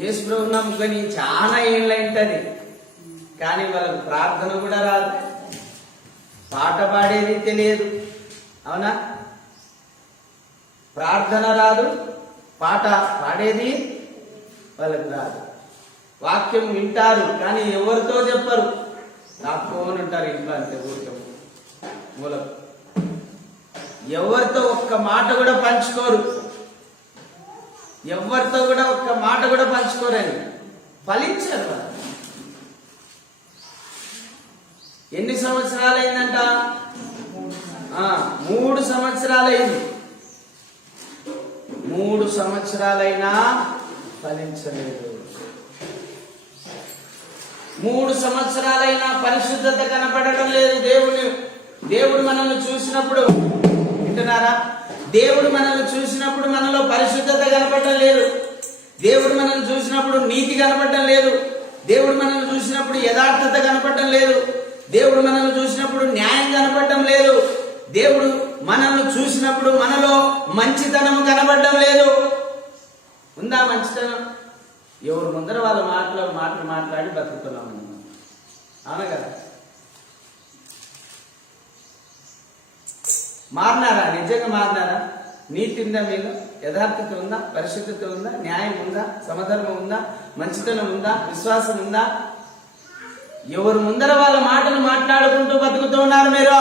యేసు ప్రభువుని నమ్ముకొని చాలా ఏళ్ళైంటది, కానీ వాళ్ళకు ప్రార్థన కూడా రాదు, పాట పాడేది తెలియదు. అవునా? ప్రార్థన రాదు, పాట పాడేది వాళ్ళకు రాదు. వాక్యం వింటారు కానీ ఎవరితో చెప్పరు, రాకపోని ఉంటారు ఇంట్లో. అంతే ఊరికే మూలకు. ఎవరితో ఒక్క మాట కూడా పంచుకోరు, ఎవరితో కూడా ఒక్క మాట కూడా పంచుకోరని ఫలించారు వాళ్ళు. ఎన్ని సంవత్సరాలైందంట? 3 సంవత్సరాలైంది. 3 సంవత్సరాలైనా ఫలించలేదు. 3 సంవత్సరాలైనా పరిశుద్ధత కనపడడం లేదు. దేవుడు మనల్ని చూసినప్పుడు, వింటున్నారా? దేవుడు మనల్ని చూసినప్పుడు మనలో పరిశుద్ధత కనపడడం లేదు. దేవుడు మనల్ని చూసినప్పుడు నీతి కనపడడం లేదు. దేవుడు మనల్ని చూసినప్పుడు యథార్థత కనపడడం లేదు. దేవుడు మనల్ని చూసినప్పుడు న్యాయం కనపడడం లేదు. దేవుడు మనల్ని చూసినప్పుడు మనలో మంచితనం కనబడడం లేదు. ఉందా మంచితనం? ఎవరు ముందర వాళ్ళ మాటలు మాట్లాడి బతుకుతున్నాం. అవునా కదా? మారినారా? నిజంగా మారినారా? నీతి ఉందా మీలో? యథార్థత ఉందా? పరిశుద్ధత ఉందా? న్యాయం ఉందా? సమధర్మం ఉందా? మంచితనం ఉందా? విశ్వాసం ఉందా? ఎవరు ముందర వాళ్ళ మాటలు మాట్లాడుకుంటూ బతుకుతూ ఉన్నారు. మీరు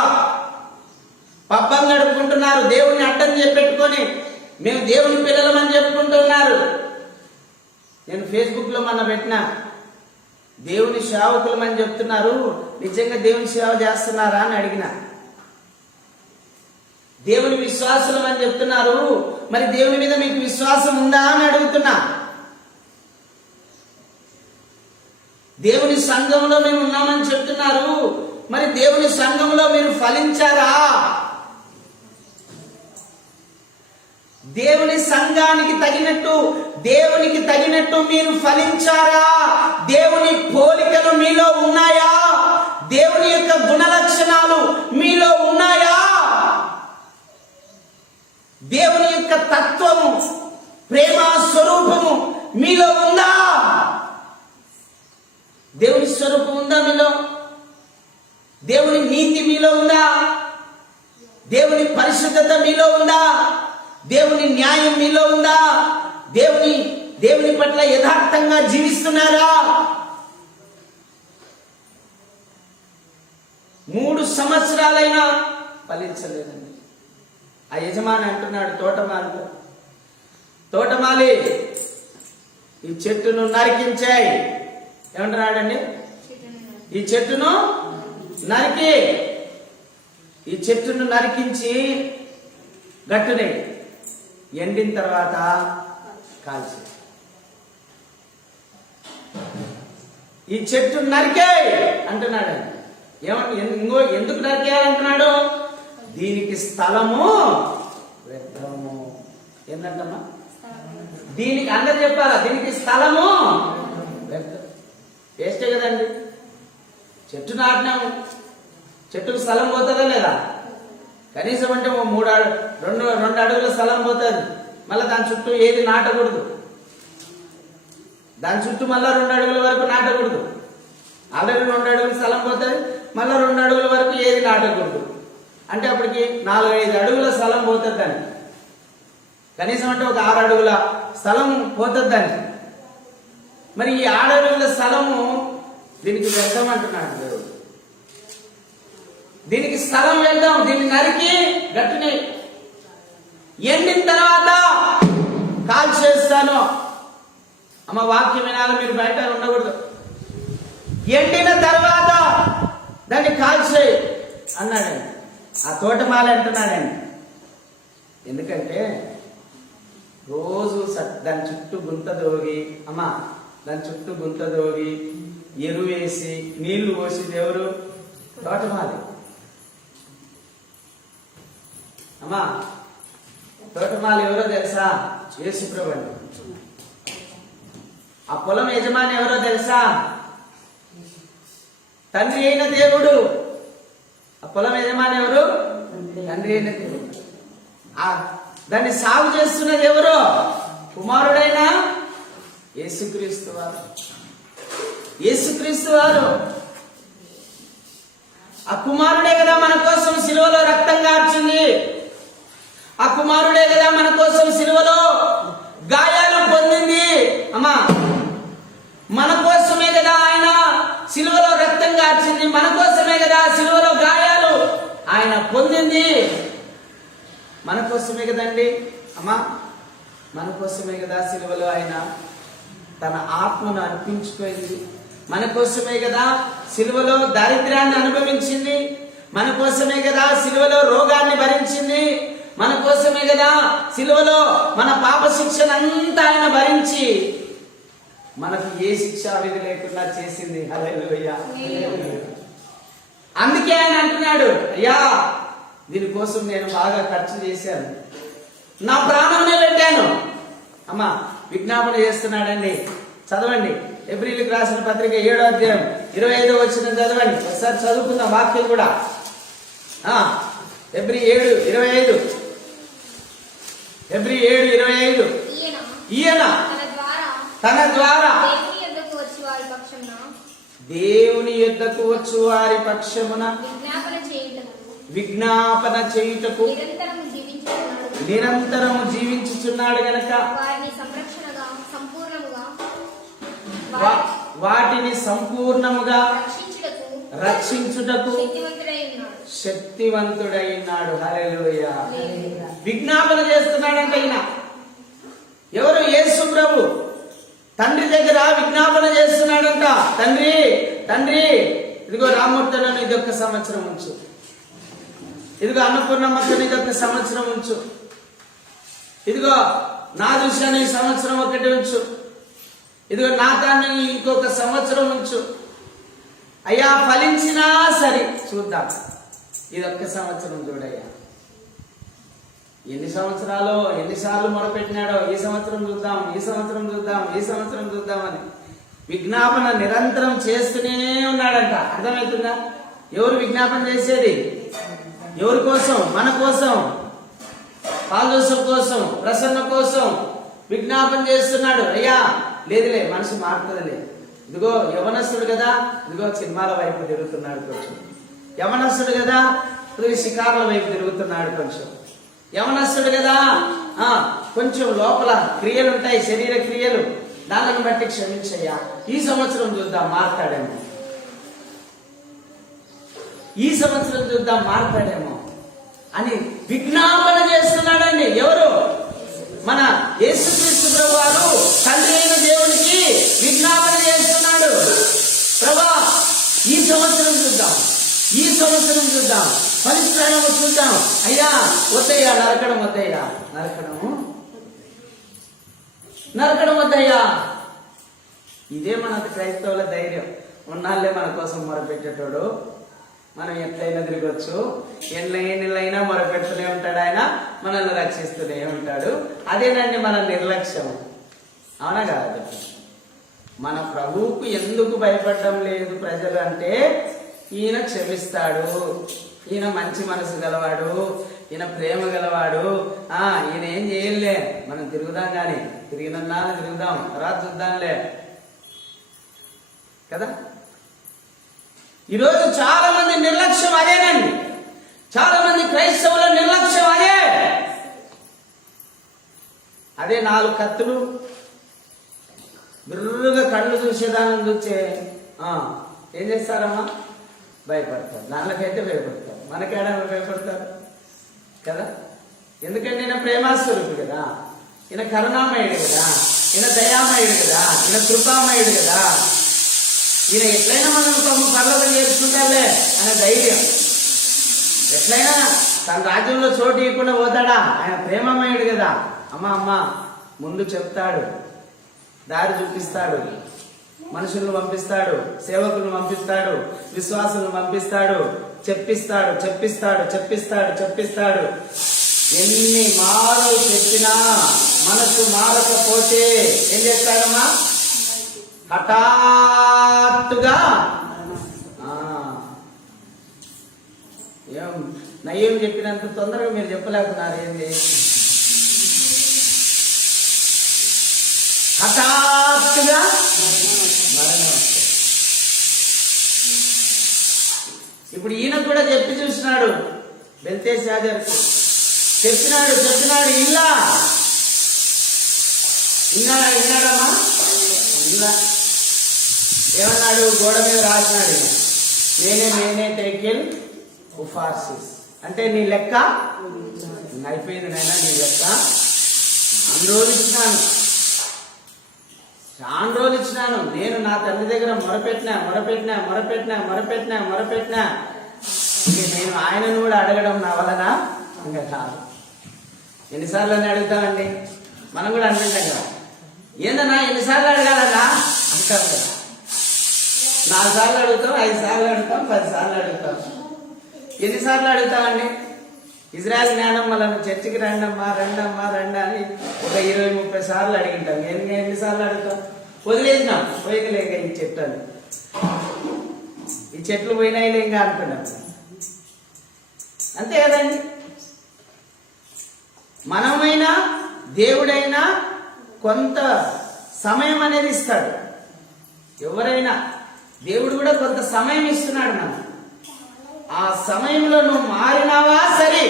పబ్బం గడుపుకుంటున్నారు. దేవుడిని అడ్డం చెప్పెట్టుకొని మేము దేవుని పిల్లలమని చెప్పుకుంటున్నారు. నేను ఫేస్బుక్ లో మొన్న పెట్టినా, దేవుని సేవకులమని చెప్తున్నారు, నిజంగా దేవుని సేవ చేస్తున్నారా అని అడిగిన. దేవుని విశ్వాసులం అని చెప్తున్నారు, మరి దేవుని మీద మీకు విశ్వాసం ఉందా అని అడుగుతున్నా. దేవుని సంఘంలో మేము ఉన్నామని చెప్తున్నారు, మరి దేవుని సంఘంలో మీరు ఫలించారా? దేవుని సంఘానికి తగినట్టు, దేవునికి తగినట్టు మీరు ఫలించారా? దేవుని పోలికలు మీలో ఉన్నాయా? దేవుని యొక్క గుణ లక్షణాలు మీలో ఉన్నాయా? దేవుని యొక్క తత్వము, ప్రేమ స్వరూపము మీలో ఉందా? దేవుని స్వరూపం ఉందా మీలో? దేవుని నీతి మీలో ఉందా? దేవుని పరిశుద్ధత మీలో ఉందా? దేవుని న్యాయం మీలో ఉందా? దేవుని పట్ల యథార్థంగా జీవిస్తున్నారా? 3 సంవత్సరాలైనా ఫలించలేదండి. ఆ యజమాని అంటున్నాడు తోటమాలితో, తోటమాలి ఈ చెట్టును నరికించాయి. ఏమంటున్నాడండి? ఈ చెట్టును నరికి, ఈ చెట్టును నరికించి గట్టునే ఎండిన తర్వాత కాల్చి, ఈ చెట్టు నరికే అంటున్నాడు. ఇంకో ఎందుకు నరికేయాలంటున్నాడు? దీనికి స్థలము వ్యర్థము. ఏంటంటమ్మా? దీనికి అందరు చెప్పాలా? దీనికి స్థలము వేస్టే కదండి. చెట్టు నాటినాము, చెట్టుకు స్థలం పోతుందా లేదా? కనీసం అంటే రెండు అడుగుల స్థలం పోతుంది. మళ్ళీ దాని చుట్టూ ఏది నాటకూడదు, దాని చుట్టూ మళ్ళీ 2 అడుగుల వరకు నాటకూడదు. ఆల్రెడీ 2 అడుగుల స్థలం పోతుంది, మళ్ళీ 2 అడుగుల వరకు ఏది నాటకూడదు. అంటే అప్పటికి 4-5 అడుగుల స్థలం పోతుంది దానికి. కనీసం అంటే ఒక 6 అడుగుల స్థలం పోతుంది దానికి. మరి ఈ 6 అడుగుల స్థలము దీనికి వ్యర్థం అంటున్నాడు దేవుడు. దీనికి స్థలం వెళ్దాం, దీన్ని నరికి గట్టుని ఎండిన తర్వాత కాల్ చేస్తాను. అమ్మ వాక్యం వినాలి, మీరు బయట ఉండకూడదు. ఎండిన తర్వాత దాన్ని కాల్చేయి అన్నాడండి. ఆ తోటమాల అంటున్నాడండి. ఎందుకంటే రోజు దాని చుట్టూ గుంత దోగి, అమ్మా దాని చుట్టూ గుంత దోగి ఎరువేసి నీళ్లు పోసి దేవుడు తోటమాలి. అమ్మా తోటమాలి ఎవరో తెలుసా? యేసుప్రభు అండి. ఆ పొలం యజమాని ఎవరో తెలుసా? తండ్రి అయిన దేవుడు. ఆ పొలం యజమాని ఎవరు? తండ్రి అయిన దేవుడు. దాన్ని సాగు చేస్తున్నది ఎవరు? కుమారుడైన యేసుక్రీస్తు వారు. యేసుక్రీస్తు వారు ఆ కుమారుడే కదా మన కోసం సిలువలో రక్తం కార్చింది. ఆ కుమారుడే కదా మన కోసం సిలువలో గాయాలు పొందింది. అమ్మా మన కోసమే కదా ఆయన సిలువలో రక్తం కార్చింది. మన కోసమే కదా సిలువలో గాయాలు ఆయన పొందింది. మన కోసమే కదండి అమ్మా, మన కోసమే కదా సిలువలో ఆయన తన ఆత్మను అర్పించుకోయింది. మన కోసమే కదా సిలువలో దారిద్ర్యాన్ని అనుభవించింది. మన కోసమే కదా సిలువలో రోగాన్ని భరించింది. మన కోసమే కదా సిలువలో మన పాప శిక్షనంతా ఆయన భరించి మనకు ఏ శిక్షా విధి లేకుండా చేసింది. హల్లెలూయా. అందుకే ఆయన అంటున్నాడు, అయ్యా దీనికోసం నేను బాగా ఖర్చు చేశాను, నా ప్రాణంనే పెట్టాను. అమ్మా విజ్ఞాపన చేస్తున్నాడండి. చదవండి ఎబ్రీయులకు రాసిన పత్రిక 7వ అధ్యాయం 25వ వచనం చదవండి. ఒకసారి చదువుకుందాం వాక్యం కూడా. ఎబ్రీ 7:25. ఎబ్రీ 7:25. ఈయన తన ద్వారా దేవుని యొద్దకు వచ్చు వారి పక్షమున విజ్ఞాపన చేయుటకు నిరంతరము జీవించుచున్నాడు గనక వాటిని సంపూర్ణముగా రక్షించుటకు శక్తివంతుడై ఉన్నాడు. హల్లెలూయా. విజ్ఞాపన చేస్తున్నాడంట ఈయన. ఎవరు? యేసు ప్రభు తండ్రి దగ్గర విజ్ఞాపన చేస్తున్నాడంట. తండ్రి తండ్రి ఇదిగో రామూర్తనను ఇదొక్క సంవత్సరం ఉంచు, ఇదిగో అన్నపూర్ణమ్మని ఇదొక్క సంవత్సరం ఉంచు, ఇదిగో నా దృశ్యాన్ని ఈ సంవత్సరం ఒకటి ఉంచు, ఇదిగో నా తాన్ని ఇంకొక సంవత్సరం ఉంచు. అయ్యా ఫలించినా సరే చూద్దాం, ఇదొక్క సంవత్సరం చూడయ్యా. ఎన్ని సంవత్సరాలు ఎన్నిసార్లు మొరపెట్టినాడో, ఈ సంవత్సరం చూద్దాం, ఈ సంవత్సరం చూద్దాం, ఈ సంవత్సరం చూద్దామని విజ్ఞాపన నిరంతరం చేస్తూనే ఉన్నాడంట. అర్థమవుతుందా? ఎవరు విజ్ఞాపన చేసేది? ఎవరి కోసం? మన కోసం, పాల్జోసఫ్ కోసం, ప్రసన్న కోసం విజ్ఞాపన చేస్తున్నాడు. అయ్యా లేదులే మనసు మారుతుందిలే, ఇదిగో యవనస్తుడు కదా, ఇదిగో సినిమాల వైపు తిరుగుతున్నాడు కొంచెం, యవనస్తుడు కదా ఇదిగో షికారుల వైపు తిరుగుతున్నాడు కొంచెం, యవనస్తుడు కదా కొంచెం లోపల క్రియలు ఉంటాయి, శరీర క్రియలు, దానిని బట్టి క్షమించయ్యా, ఈ సంవత్సరం చూద్దాం మారుతాడేమో, ఈ సంవత్సరం చూద్దాం మారుతాడేమో అని విజ్ఞాపన చేస్తున్నాడండి. ఎవరు? మన యేసుక్రీస్తు ప్రభు వారు తండ్రి అయిన దేవునికి విజ్ఞాపన చేస్తున్నాడు. ప్రభా ఈ సంవత్సరం చూద్దాం, ఈ సంవత్సరం చూద్దాం, పరిష్కారం చూద్దాం. అయ్యా వద్దయ్యా, నరకడం వద్దయ్యా, నరకడం వద్దయ్యా. ఇదే మన క్రైస్తవుల ధైర్యం. ఉన్నాళ్ళే మన కోసం మొరపెట్టేటోడు, మనం ఎట్లయినా తిరగొచ్చు, ఎన్నైనా మొరపెడుతూనే ఉంటాడు ఆయన, మనల్ని రక్షిస్తూనే ఉంటాడు. అదేనండి మన నిర్లక్ష్యం. అవునా కాదు? మన ప్రభువుకు ఎందుకు భయపడడం లేదు ప్రజలు అంటే, ఈయన క్షమిస్తాడు, ఈయన మంచి మనసు గలవాడు, ఈయన ప్రేమ గలవాడు, ఈయన ఏం చేయలే, మనం తిరుగుదాం కానీ తిరిగినన్నా తిరుగుదాం, తర్వాత చూద్దాంలే కదా. ఈరోజు చాలా మంది నిర్లక్ష్యం అదేనండి. చాలా మంది క్రైస్తవుల నిర్లక్ష్యం అదే 4 కత్తులు బిర్రుగా కళ్ళు చూసేదాన్ని చూచే ఏం చేస్తారమ్మా, భయపడతారు. దానికైతే భయపడతారు, మనకేడా భయపడతారు కదా. ఎందుకంటే ఈయన ప్రేమాస్వరూపుడు కదా, ఈయన కరుణామయుడు కదా, ఈయన దయామయుడు కదా, ఈయన కృపామయుడు కదా. ఈయన ఎట్లయినా మనం పర్లోకం చేర్చుకుంటారులే అనే ధైర్యం, ఎట్లయినా తన రాజ్యంలో చోటు ఇవ్వకుండా పోతాడా, ఆయన ప్రేమమయుడు కదా. అమ్మ ముందు చెప్తాడు, దారి చూపిస్తాడు, మనుషులను పంపిస్తాడు, సేవకులను పంపిస్తాడు, విశ్వాసులను పంపిస్తాడు, చెప్పిస్తాడు. ఎన్ని మారు చెప్పినా మనసు మారకపోతే ఏం చేస్తాడమ్మా, హఠాత్తుగా నయ్యం చెప్పినంత తొందరగా మీరు చెప్పలేకున్నారు. ఏంది, హఠాత్తుగా మరణం. ఇప్పుడు ఈయన కూడా చెప్పి చూసినాడు, బెల్తెషాజరుకు చెప్పినాడు విన్నాడమ్మా, ఇలా ఏమన్నాడు, గోడ మీద రాసినాడు, నేనే టేకిల్ ఉఫార్సిస్, అంటే నీ లెక్క అయిపోయింది నైనా, నీ లెక్క చాలా రోజులు ఇచ్చినాను. నేను నా తండ్రి దగ్గర మొరపెట్టినా. ఇంక నేను ఆయనను కూడా అడగడం నా వలన ఇంకా కాదు. ఎన్నిసార్లు అని అడుగుతామండి, మనం కూడా అనుకుంటాం కదా, ఏందన్నా ఎన్నిసార్లు అడగాలన్నా అంటాం కదా. 4 సార్లు అడుగుతాం, 5 సార్లు అడుగుతాం, 10 సార్లు అడుగుతాం. ఎన్నిసార్లు అడుగుతామండి? ఇజ్రాయెల్ జ్ఞానం వల్ల చర్చికి రండమ్మా అని ఒక 20-30 సార్లు అడిగింటాం. ఎన్నిసార్లు అడుగుతాం? వదిలేసినాం, పోయినలేక ఈ చెట్టు అని, ఈ చెట్లు పోయినాయిలే ఇంకా అనుకున్నాం. అంతే కదండి. మనమైనా దేవుడైనా కొంత సమయం అనేది ఇస్తాడు. ఎవరైనా దేవుడు కూడా కొంత సమయం ఇస్తున్నాడు మనకు. ఆ సమయంలో నువ్వు మారినావా సరే.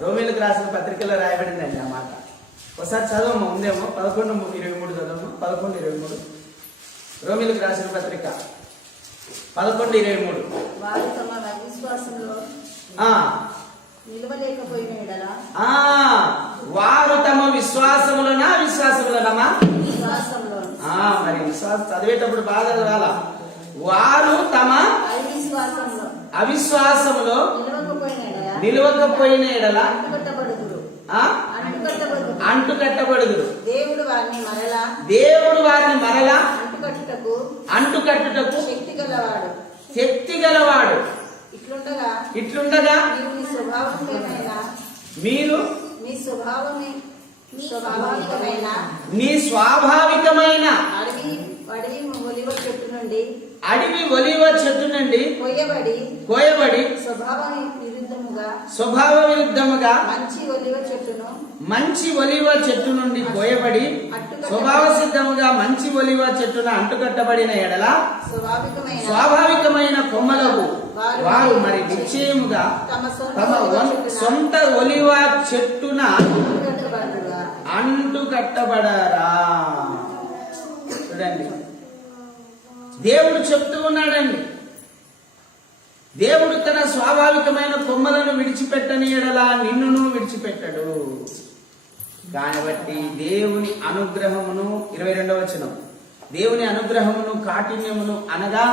రోమీలకు రాసిన పత్రికలో రాయబడిందండి ఆ మాట. ఒకసారి చదవమ్మా, ఉందేమో 11:23 చదవమ్మా. 11:23 రోమీలకు రాసిన పత్రిక 11:23. వారు తమ విశ్వాసంలో విశ్వాసములోనమ్మా, మరి విశ్వాసం చదివేటప్పుడు బాగా చదవాలా. వారు తమ అవిశ్వాసములో నిలవకపోయిన ఎడల అంటుకట్టబడుదురు. దేవుడు వారిని మరలా అంటుకట్టుటకు శక్తి గలవాడు. ఇట్లుండగా మీరు నీ స్వాభావికమైన అడవి ఒలివ చెట్టు నుండి కోయబడి స్వభావ విరుద్ధముగా మంచి ఒలివ చెట్టు నుండి కోయబడి స్వభావ సిద్ధముగా మంచి ఒలివ చెట్టును అంటుకట్టబడిన ఎడల స్వాభావికమైన కొమ్మలకు వారు మరి నిశ్చయముగా తమ సొంత ఒలివ చెట్టున అంటుకట్టబడరా. చూడండి, దేవుడు చెప్తూ ఉన్నాడండి, దేవుడు తన స్వాభావికమైన కొమ్మలను విడిచిపెట్టని ఎడలా నిన్నును విడిచిపెట్టడు. కాబట్టి దేవుని అనుగ్రహమును 22వ వచనం, దేవుని అనుగ్రహమును కాఠిన్యమును అనగా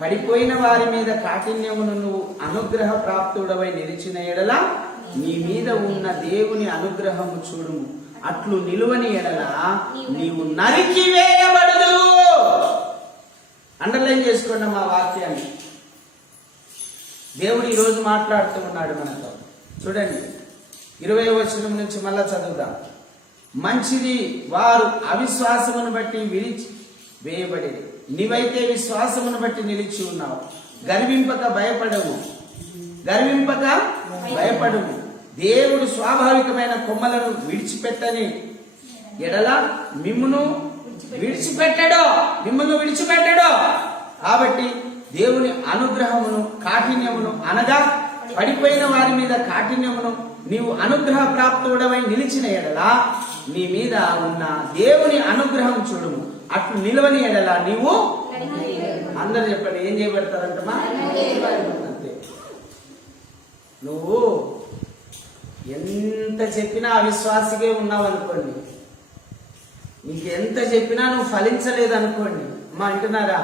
పడిపోయిన వారి మీద కాఠిన్యమును నువ్వు అనుగ్రహ ప్రాప్తుడవై నిలిచిన ఎడల నీ మీద ఉన్న దేవుని అనుగ్రహము చూడుము. అట్లు నిలువని ఎడల నీవు నరికివేయబడదు. అండర్లైన్ చేసుకోండి మా వాక్యాన్ని. దేవుడు ఈరోజు మాట్లాడుతూ ఉన్నాడు మనతో. చూడండి, 20వ వచనం నుంచి మళ్ళా చదువుదాం. మంచిది, వారు అవిశ్వాసమును బట్టి విరిచి వేయబడేది. నీవైతే విశ్వాసమును బట్టి నిలిచి ఉన్నావు. గర్వింపక భయపడము, దేవుడు స్వాభావికమైన కొమ్మలను విడిచిపెట్టని ఎడల మిమ్మును విడిచిపెట్టడు. కాబట్టి దేవుని అనుగ్రహమును కాఠిన్యమును అనగా పడిపోయిన వారి మీద కాఠిన్యమును నీవు అనుగ్రహ ప్రాప్తుడవై నిలిచిన ఎడల నీ మీద ఉన్న దేవుని అనుగ్రహం చూడుము. అట్లు నిలవని ఎడల నీవు అందరు చెప్పండి ఏం చేయబడతారంటమా? అంతే. నువ్వు ఎంత చెప్పినా అవిశ్వాసిగా ఉన్నావు అనుకోండి, నీకు ఎంత చెప్పినా నువ్వు ఫలించలేదు అనుకోండి, అమ్మా అంటున్నారా?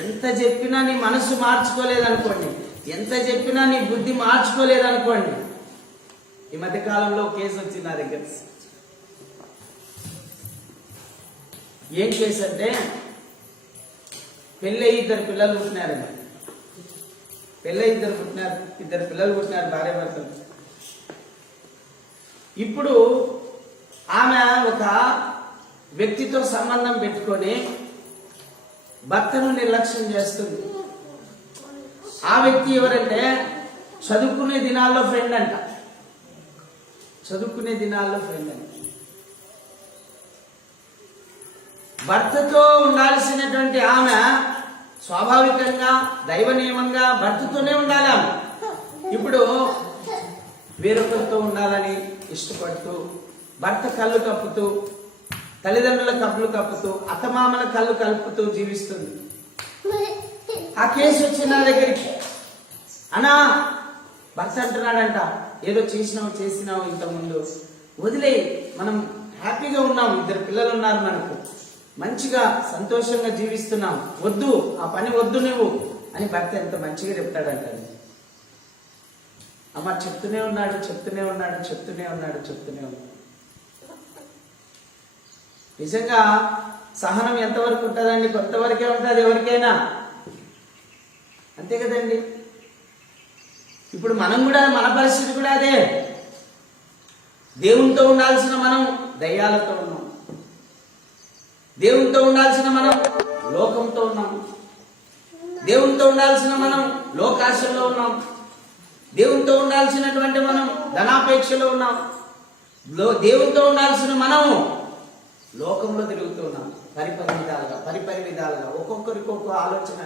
ఎంత చెప్పినా నీ మనసు మార్చుకోలేదనుకోండి, ఎంత చెప్పినా నీ బుద్ధి మార్చుకోలేదనుకోండి. ఈ మధ్య కాలంలో కేసు వచ్చింది నా దగ్గర. ఏం కేసు అంటే, పెళ్ళి ఇద్దరు పిల్లలు పుట్టినారండి. ఇద్దరు పిల్లలు పుట్టినారు, భార్య భర్తలు. ఇప్పుడు ఆమె ఒక వ్యక్తితో సంబంధం పెట్టుకొని భర్తను నిర్లక్ష్యం చేస్తుంది. ఆ వ్యక్తి ఎవరంటే చదువుకునే దినాల్లో ఫ్రెండ్ అంట. భర్తతో ఉండాల్సినటువంటి ఆమె స్వాభావికంగా దైవ నియమంగా భర్తతోనే ఉండాలి ఆమె. ఇప్పుడు వేరొకరితో ఉండాలని ఇష్టపడుతూ భర్త కళ్ళు కప్పుతూ, తల్లిదండ్రుల కళ్ళు కప్పుతూ, అత్తమామల కళ్ళు కలుపుతూ జీవిస్తుంది. ఆ కేసు వచ్చింది నా దగ్గరికి. అనా భర్త అంటున్నాడంట, ఏదో చేసినావు ఇంతకుముందు, వదిలే, మనం హ్యాపీగా ఉన్నాం, ఇద్దరు పిల్లలు ఉన్నారు మనకు, మంచిగా సంతోషంగా జీవిస్తున్నాం, వద్దు ఆ పని వద్దు నువ్వు అని భర్త ఎంత మంచిగా చెప్తాడంట. అమ్మ చెప్తూనే ఉన్నాడు. నిజంగా సహనం ఎంతవరకు ఉంటుందండి? కొంతవరకే ఉంటుంది ఎవరికైనా, అంతే కదండి. ఇప్పుడు మనం కూడా, మన పరిస్థితి కూడా అదే. దేవునితో ఉండాల్సిన మనం దయ్యాలతో ఉన్నాం, దేవునితో ఉండాల్సిన మనం లోకంతో ఉన్నాం, దేవునితో ఉండాల్సిన మనం లోకాశలో ఉన్నాం, దేవునితో ఉండాల్సినటువంటి మనం ధనాపేక్షలో ఉన్నాం, దేవునితో ఉండాల్సిన మనము లోకంలో తిరుగుతున్నాం. పరిపరి విధాలుగా ఒక్కొక్కరికి ఒక్కొక్క ఆలోచన.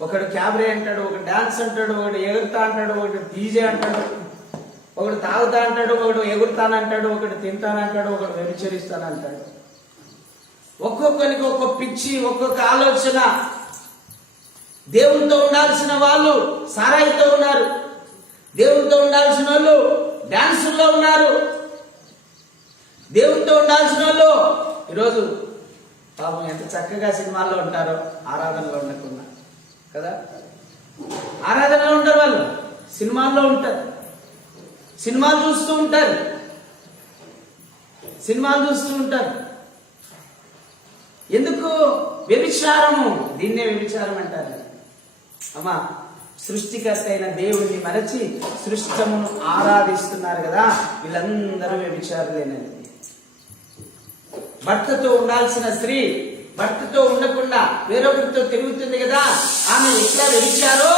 ఒకడు క్యాబరే అంటాడు, ఒకడు డాన్స్ అంటాడు, ఒకడు ఎగురుతా అంటాడు, ఒకడు డీజే అంటాడు, ఒకడు తాగుతా అంటాడు, ఒకడు ఎగురుతానంటాడు, ఒకడు తింటానంటాడు, ఒకడు వ్యభిచరిస్తానంటాడు. ఒక్కొక్కరికి ఒక్కొక్క పిచ్చి, ఒక్కొక్క ఆలోచన. దేవునితో ఉండాల్సిన వాళ్ళు సారాయితో ఉన్నారు, దేవునితో ఉండాల్సిన వాళ్ళు డాన్సుల్లో ఉన్నారు, దేవునితో ఉండాల్సిన వాళ్ళు ఈరోజు పాపం ఎంత చక్కగా సినిమాల్లో ఉంటారో ఆరాధనలో ఉండకుండా కదా. ఆరాధనలో ఉంటారు వాళ్ళు, సినిమాల్లో ఉంటారు, సినిమాలు చూస్తూ ఉంటారు. ఎందుకు? వ్యభిచారము. దీన్నే వ్యభిచారం అంటారు. అమ్మా, సృష్టికర్త అయిన దేవుణ్ణి మరచి సృష్టమును ఆరాధిస్తున్నారు కదా, వీళ్ళందరూ వ్యభిచారులేనండి. భర్తతో ఉండాల్సిన స్త్రీ భర్తతో ఉండకుండా వేరొకరితో తిరుగుతుంది కదా, ఆమె ఎట్లా వ్యభిచారో,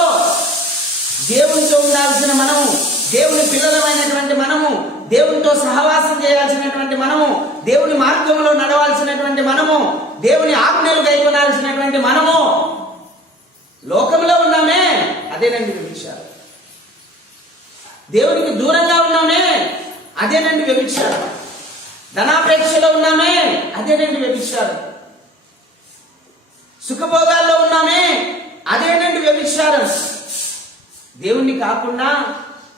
దేవునితో ఉండాల్సిన మనము, దేవుని పిల్లలమైనటువంటి మనము, దేవునితో సహవాసం చేయాల్సినటువంటి మనము, దేవుని మార్గంలో నడవాల్సినటువంటి మనము, దేవుని ఆజ్ఞలు కైకొనాల్సినటువంటి మనము లోకంలో ఉన్నామే, అదేనండి వ్యభిచారం. దేవునికి దూరంగా ఉన్నామే, అదేనండి వ్యభిచారం. ధనాపేక్షలో ఉన్నామే, అదేనండి వ్యభిచారం. సుఖభోగాల్లో ఉన్నామే, అదేనండి వ్యభిచారం. దేవుణ్ణి కాకుండా,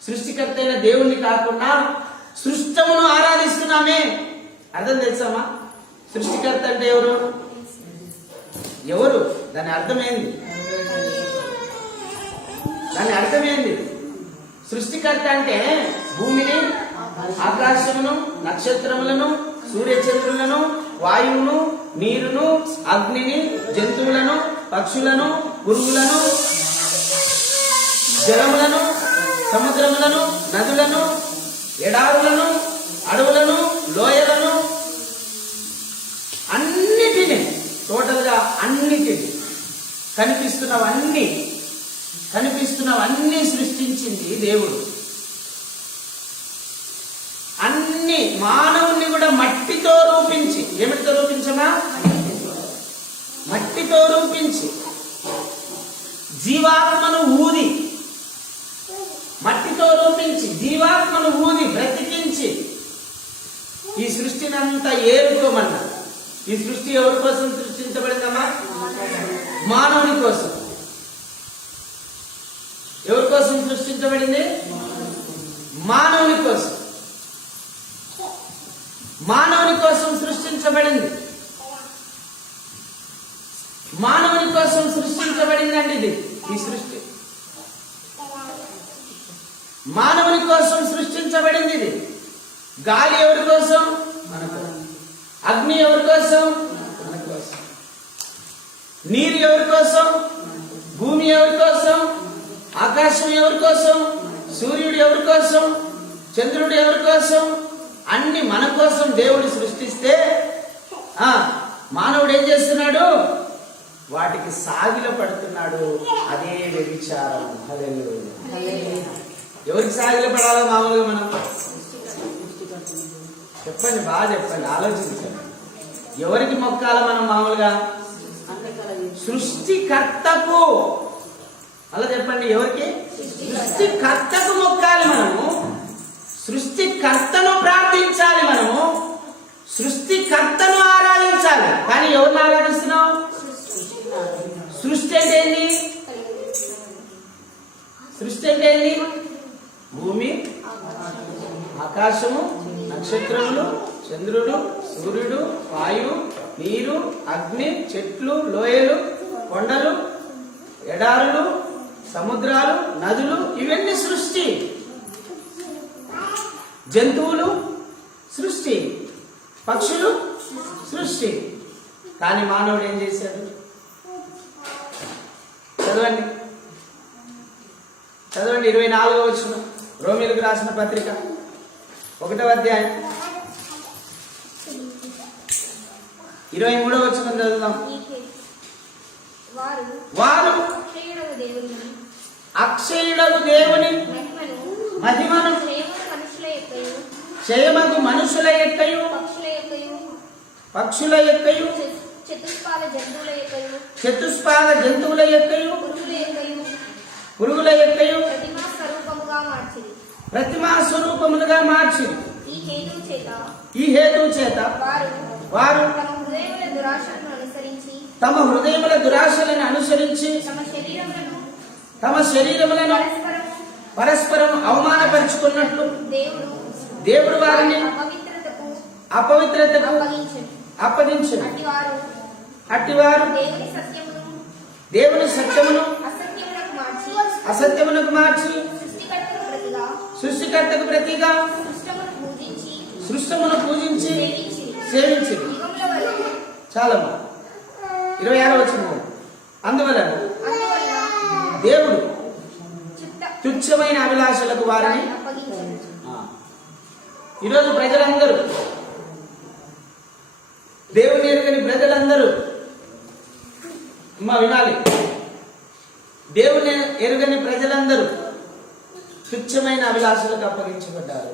సృష్టికర్త అయిన దేవుణ్ణి కాకుండా సృష్టమును ఆరాధిస్తున్నామే. అర్థం తెలుసామా? సృష్టికర్త అంటే ఎవరు? దాని అర్థమైంది. సృష్టికర్త అంటే భూమిని, ఆకాశమును, నక్షత్రములను, సూర్యచంద్రులను, వాయువును, నీరును, అగ్నిని, జంతువులను, పక్షులను, పురుగులను, జలములను, సముద్రములను, నదులను, ఎడారులను, అడవులను, లోయలను కనిపిస్తున్నవన్నీ సృష్టించింది దేవుడు. అన్ని మానవుణ్ణి కూడా మట్టితో రూపించి, ఏమిటితో రూపించమా? మట్టితో రూపించి, జీవాత్మను ఊది, మట్టితో రూపించి జీవాత్మను ఊది బ్రతికించి ఈ సృష్టిని అంతా ఏరుకోమన్నారు. ఈ సృష్టి ఎవరి కోసం సృష్టించబడిందమ్మా? మానవుని కోసం. ఎవరి కోసం సృష్టించబడింది? మానవుని కోసం. మానవుని కోసం సృష్టించబడింది. మానవుని కోసం సృష్టించబడిందండి ఇది. ఈ సృష్టి మానవుని కోసం సృష్టించబడింది ఇది. గాలి ఎవరి కోసం? మన కోసం. అగ్ని ఎవరి కోసం? మన కోసం. నీరు ఎవరి కోసం? భూమి ఎవరి కోసం? ఆకాశం ఎవరి కోసం? సూర్యుడు ఎవరి కోసం? చంద్రుడు ఎవరి కోసం? అన్ని మన కోసం దేవుడు సృష్టిస్తే మానవుడు ఏం చేస్తున్నాడు? వాటికి సాగిల పడుతున్నాడు. అదే వ్యభిచారం. ఎవరికి సాగిల పడాలో మామూలుగా మనం చెప్పండి, బాగా చెప్పండి, ఆలోచించండి. ఎవరికి మొక్కాల మనం మామూలుగా? సృష్టికర్తకు. అలా చెప్పండి, ఎవరికి? సృష్టికర్తకు మొక్కాలి మనము. సృష్టికర్తను ప్రార్థించాలి మనము. సృష్టికర్తను ఆరాధించాలి. కానీ ఎవరిని ఆరాధిస్తున్నాం? సృష్టి అంటే ఏంటి? సృష్టి అంటే ఏంటి? భూమి, ఆకాశము, నక్షత్రములు, చంద్రుడు, సూర్యుడు, వాయువు, నీరు, అగ్ని, చెట్లు, లోయలు, కొండలు, ఎడారులు, సముద్రాలు, నదులు, ఇవన్నీ సృష్టి. జంతువులు సృష్టి, పక్షులు సృష్టి. కానీ మానవుడు ఏం చేశాడు? చదవండి 24వ వచనం, రోమీయులకు రాసిన పత్రిక 1వ అధ్యాయం 23వ వచనం చదువుదాం. వారు అక్షయుడగు దేవుని మహిమను క్షయమగు మనుషుల యొక్కయు పక్షుల యొక్కయు చతుష్పాద జంతువుల యొక్కయు పురుగుల యొక్కయు ప్రతిమా స్వరూపములుగా మార్చి ఈ హేతువు చేత వారు తమ హృదయముల దురాశలను అనుసరించి తమ శరీరములను పరస్పరం అవమానపరుచుకున్నట్లు దేవుడు వారిని అపవిత్రతకు అప్పగించును. అట్టివారు దేవుని సత్యమును అసత్యమునకు మార్చి సృష్టికర్తకు ప్రతిగా సృష్టమును పూజించి సేవించి. చాలా 26వ వచనం, అందువలన దేవుడు తుచ్చమైన అభిలాషలకు వారిని. ఈరోజు ప్రజలందరూ, దేవుని ఎరుగని ప్రజలందరూ వినాలి, దేవుని ఎరుగని ప్రజలందరూ తుచ్చమైన అభిలాషలకు అప్పగించబడ్డారు,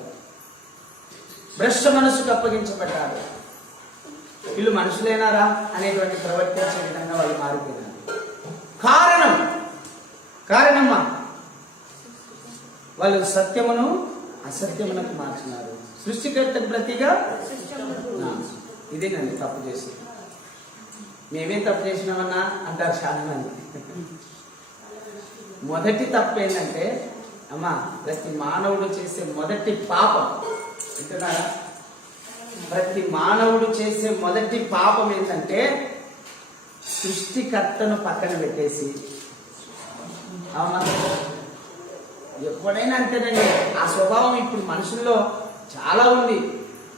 భ్రష్ట మనసుకు అప్పగించబడ్డారు. వీళ్ళు మనుషులేనారా అనేటువంటి ప్రవర్తించే విధంగా వాళ్ళు మారిపోయినారు. కారణమా వాళ్ళు సత్యమును అసత్యమునకు మార్చినారు. సృష్టికర్తకు ప్రతిగా ఇదేనండి తప్పు చేసి. మేమేం తప్పు చేసినామన్నా అంటారు చాలా మంది. మొదటి తప్పు ఏంటంటే అమ్మా, ప్రతి మానవుడు చేసే మొదటి పాపం వింటున్నారా? ప్రతి మానవుడు చేసే మొదటి పాపం ఏంటంటే సృష్టికర్తను పక్కన పెట్టేసి, అవునా, ఎప్పుడైనా అంతేనండి. ఆ స్వభావం ఇప్పుడు మనుషుల్లో చాలా ఉంది.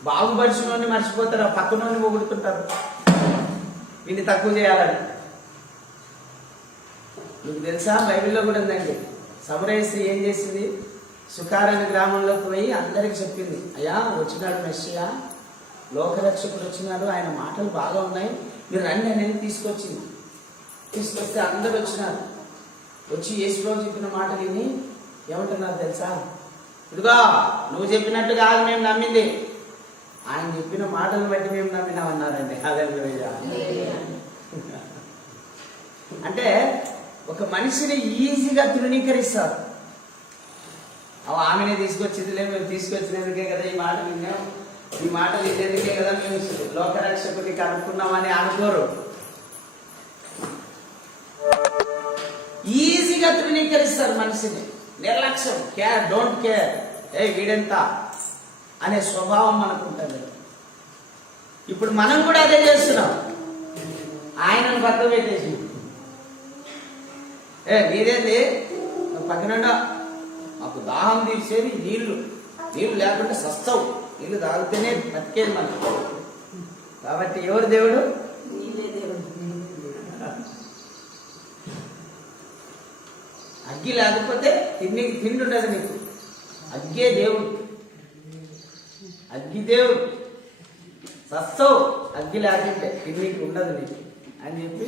బాగుపడిచినోని మర్చిపోతారు, పక్కనోని పొగుడుతుంటారు వీడిని తక్కువ చేయాలని. మీకు తెలుసా, బైబిల్లో కూడా ఉందండి. సమరయస్త్రీ ఏం చేసింది? సుకారని గ్రామంలోకి పోయి అందరికి చెప్పింది, అయ్యా వచ్చినాడు మెస్సియా, లోకరక్షకుడు వచ్చినాడు, ఆయన మాటలు బాగా ఉన్నాయి, మీరు రండి అనేది తీసుకొచ్చింది. తీసుకొస్తే అందరు వచ్చినారు. వచ్చి యేసుప్రభు చెప్పిన మాట విని ఏమంటున్నారు తెలుసా? ఇదిగో నువ్వు చెప్పినట్టు కాదు మేము నమ్మింది, ఆయన చెప్పిన మాటలు బట్టి మేము నమ్మినామన్నారండి. హల్లెలూయా. అంటే ఒక మనిషిని ఈజీగా తృణీకరిస్తారు. ఆమెనే తీసుకొచ్చిందిలే, మేము తీసుకొచ్చినందుకే కదా ఈ మాట విన్నాం, ఈ మాట వినేందుకే కదా మేము లోకరక్షకుడికి అనుకున్నామని అనుకోరు. ఈజీగా తృణీకరిస్తారు మనిషిని. నిర్లక్ష్యం, కేర్, డోంట్ కేర్, వీడెంత అనే స్వభావం మనకు ఉంటుంది. ఇప్పుడు మనం కూడా అదే చేస్తున్నాం. ఆయనను పక్కన పెట్టేసి నీదేంది పక్కన మాకు దాహం తీసేది నీళ్లు లేకుంటే సస్తావు, నీళ్లు తాగితేనే బతికేది మనకు. కాబట్టి ఎవరు దేవుడు? నీవే దేవుడు. అగ్గి లేకపోతే తిండి ఉండదు నీకు. అగ్గే దేవుడు, అగ్గి దేవుడు. సస్తావు అగ్గి లేకుంటే తిండికి ఉండదు నీకు అని చెప్పి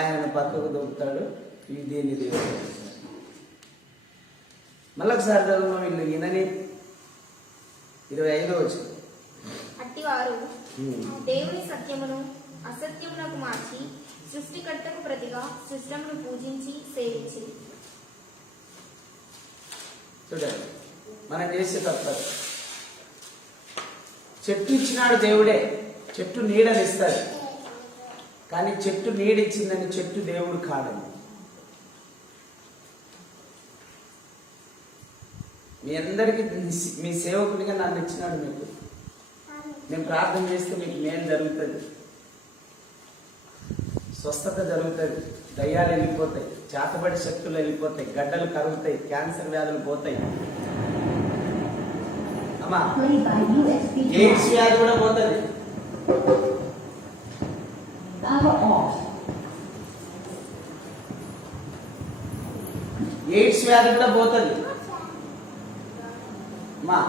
ఆయన పక్కకు దొరుకుతాడు. ఇది దేని దేవుడు. మళ్ళొకసారి చదువు వీళ్ళు వినని 25వ వచనం. అట్టివారు దేవుని సత్యమును అసత్యమునకు మార్చి సృష్టికర్తకు ప్రతిగా సృష్టమును పూజించి సేవించి. చూడండి, మనం చేసే తప్పదు. చెట్టు ఇచ్చినాడు దేవుడే, చెట్టు నీడనిస్తాడు. కానీ చెట్టు నీడిచ్చిందని చెట్టు దేవుడు కాదండి. మీ అందరికీ మీ సేవకుడిగా నన్ను ఇచ్చినాడు మీకు. నేను ప్రార్థన చేస్తే మీకు మేలు జరుగుతుంది, స్వస్థత జరుగుతుంది, దయ్యాలు వెళ్ళిపోతాయి, చేతబడి శక్తులు వెళ్ళిపోతాయి, గడ్డలు కరుగుతాయి, క్యాన్సర్ వ్యాధులు పోతాయి. అమ్మా ఎయిడ్స్ వ్యాధి కూడా పోతుంది. ఎయిడ్స్ వ్యాధి కూడా పోతుంది. మా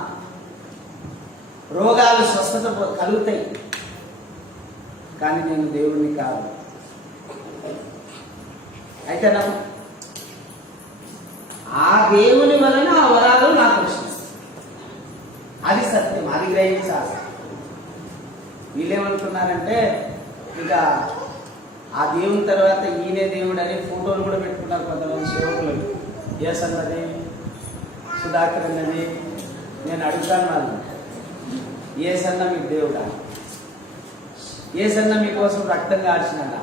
రోగాలు స్వస్థత కలుగుతాయి. కానీ నేను దేవుడిని కాదు. అయితే ఆ దేవుని వలన ఆ వరాలు నాకు వచ్చినాయి. అది సత్యం, అది గ్రహించాలి. వీళ్ళేమనుకున్నారంటే ఇక ఆ దేవుని తర్వాత ఈయనే దేవుడు అనే ఫోటోలు కూడా పెట్టుకున్నారు కొంతమంది సేవకులు. ఎస్ అన్నది, సుధాకర్ అన్నది. నేను అడుగుతాను వాళ్ళు, ఏసన్న మీకు దేవుడా? ఏసన్న మీకోసం రక్తం కార్చినాడా?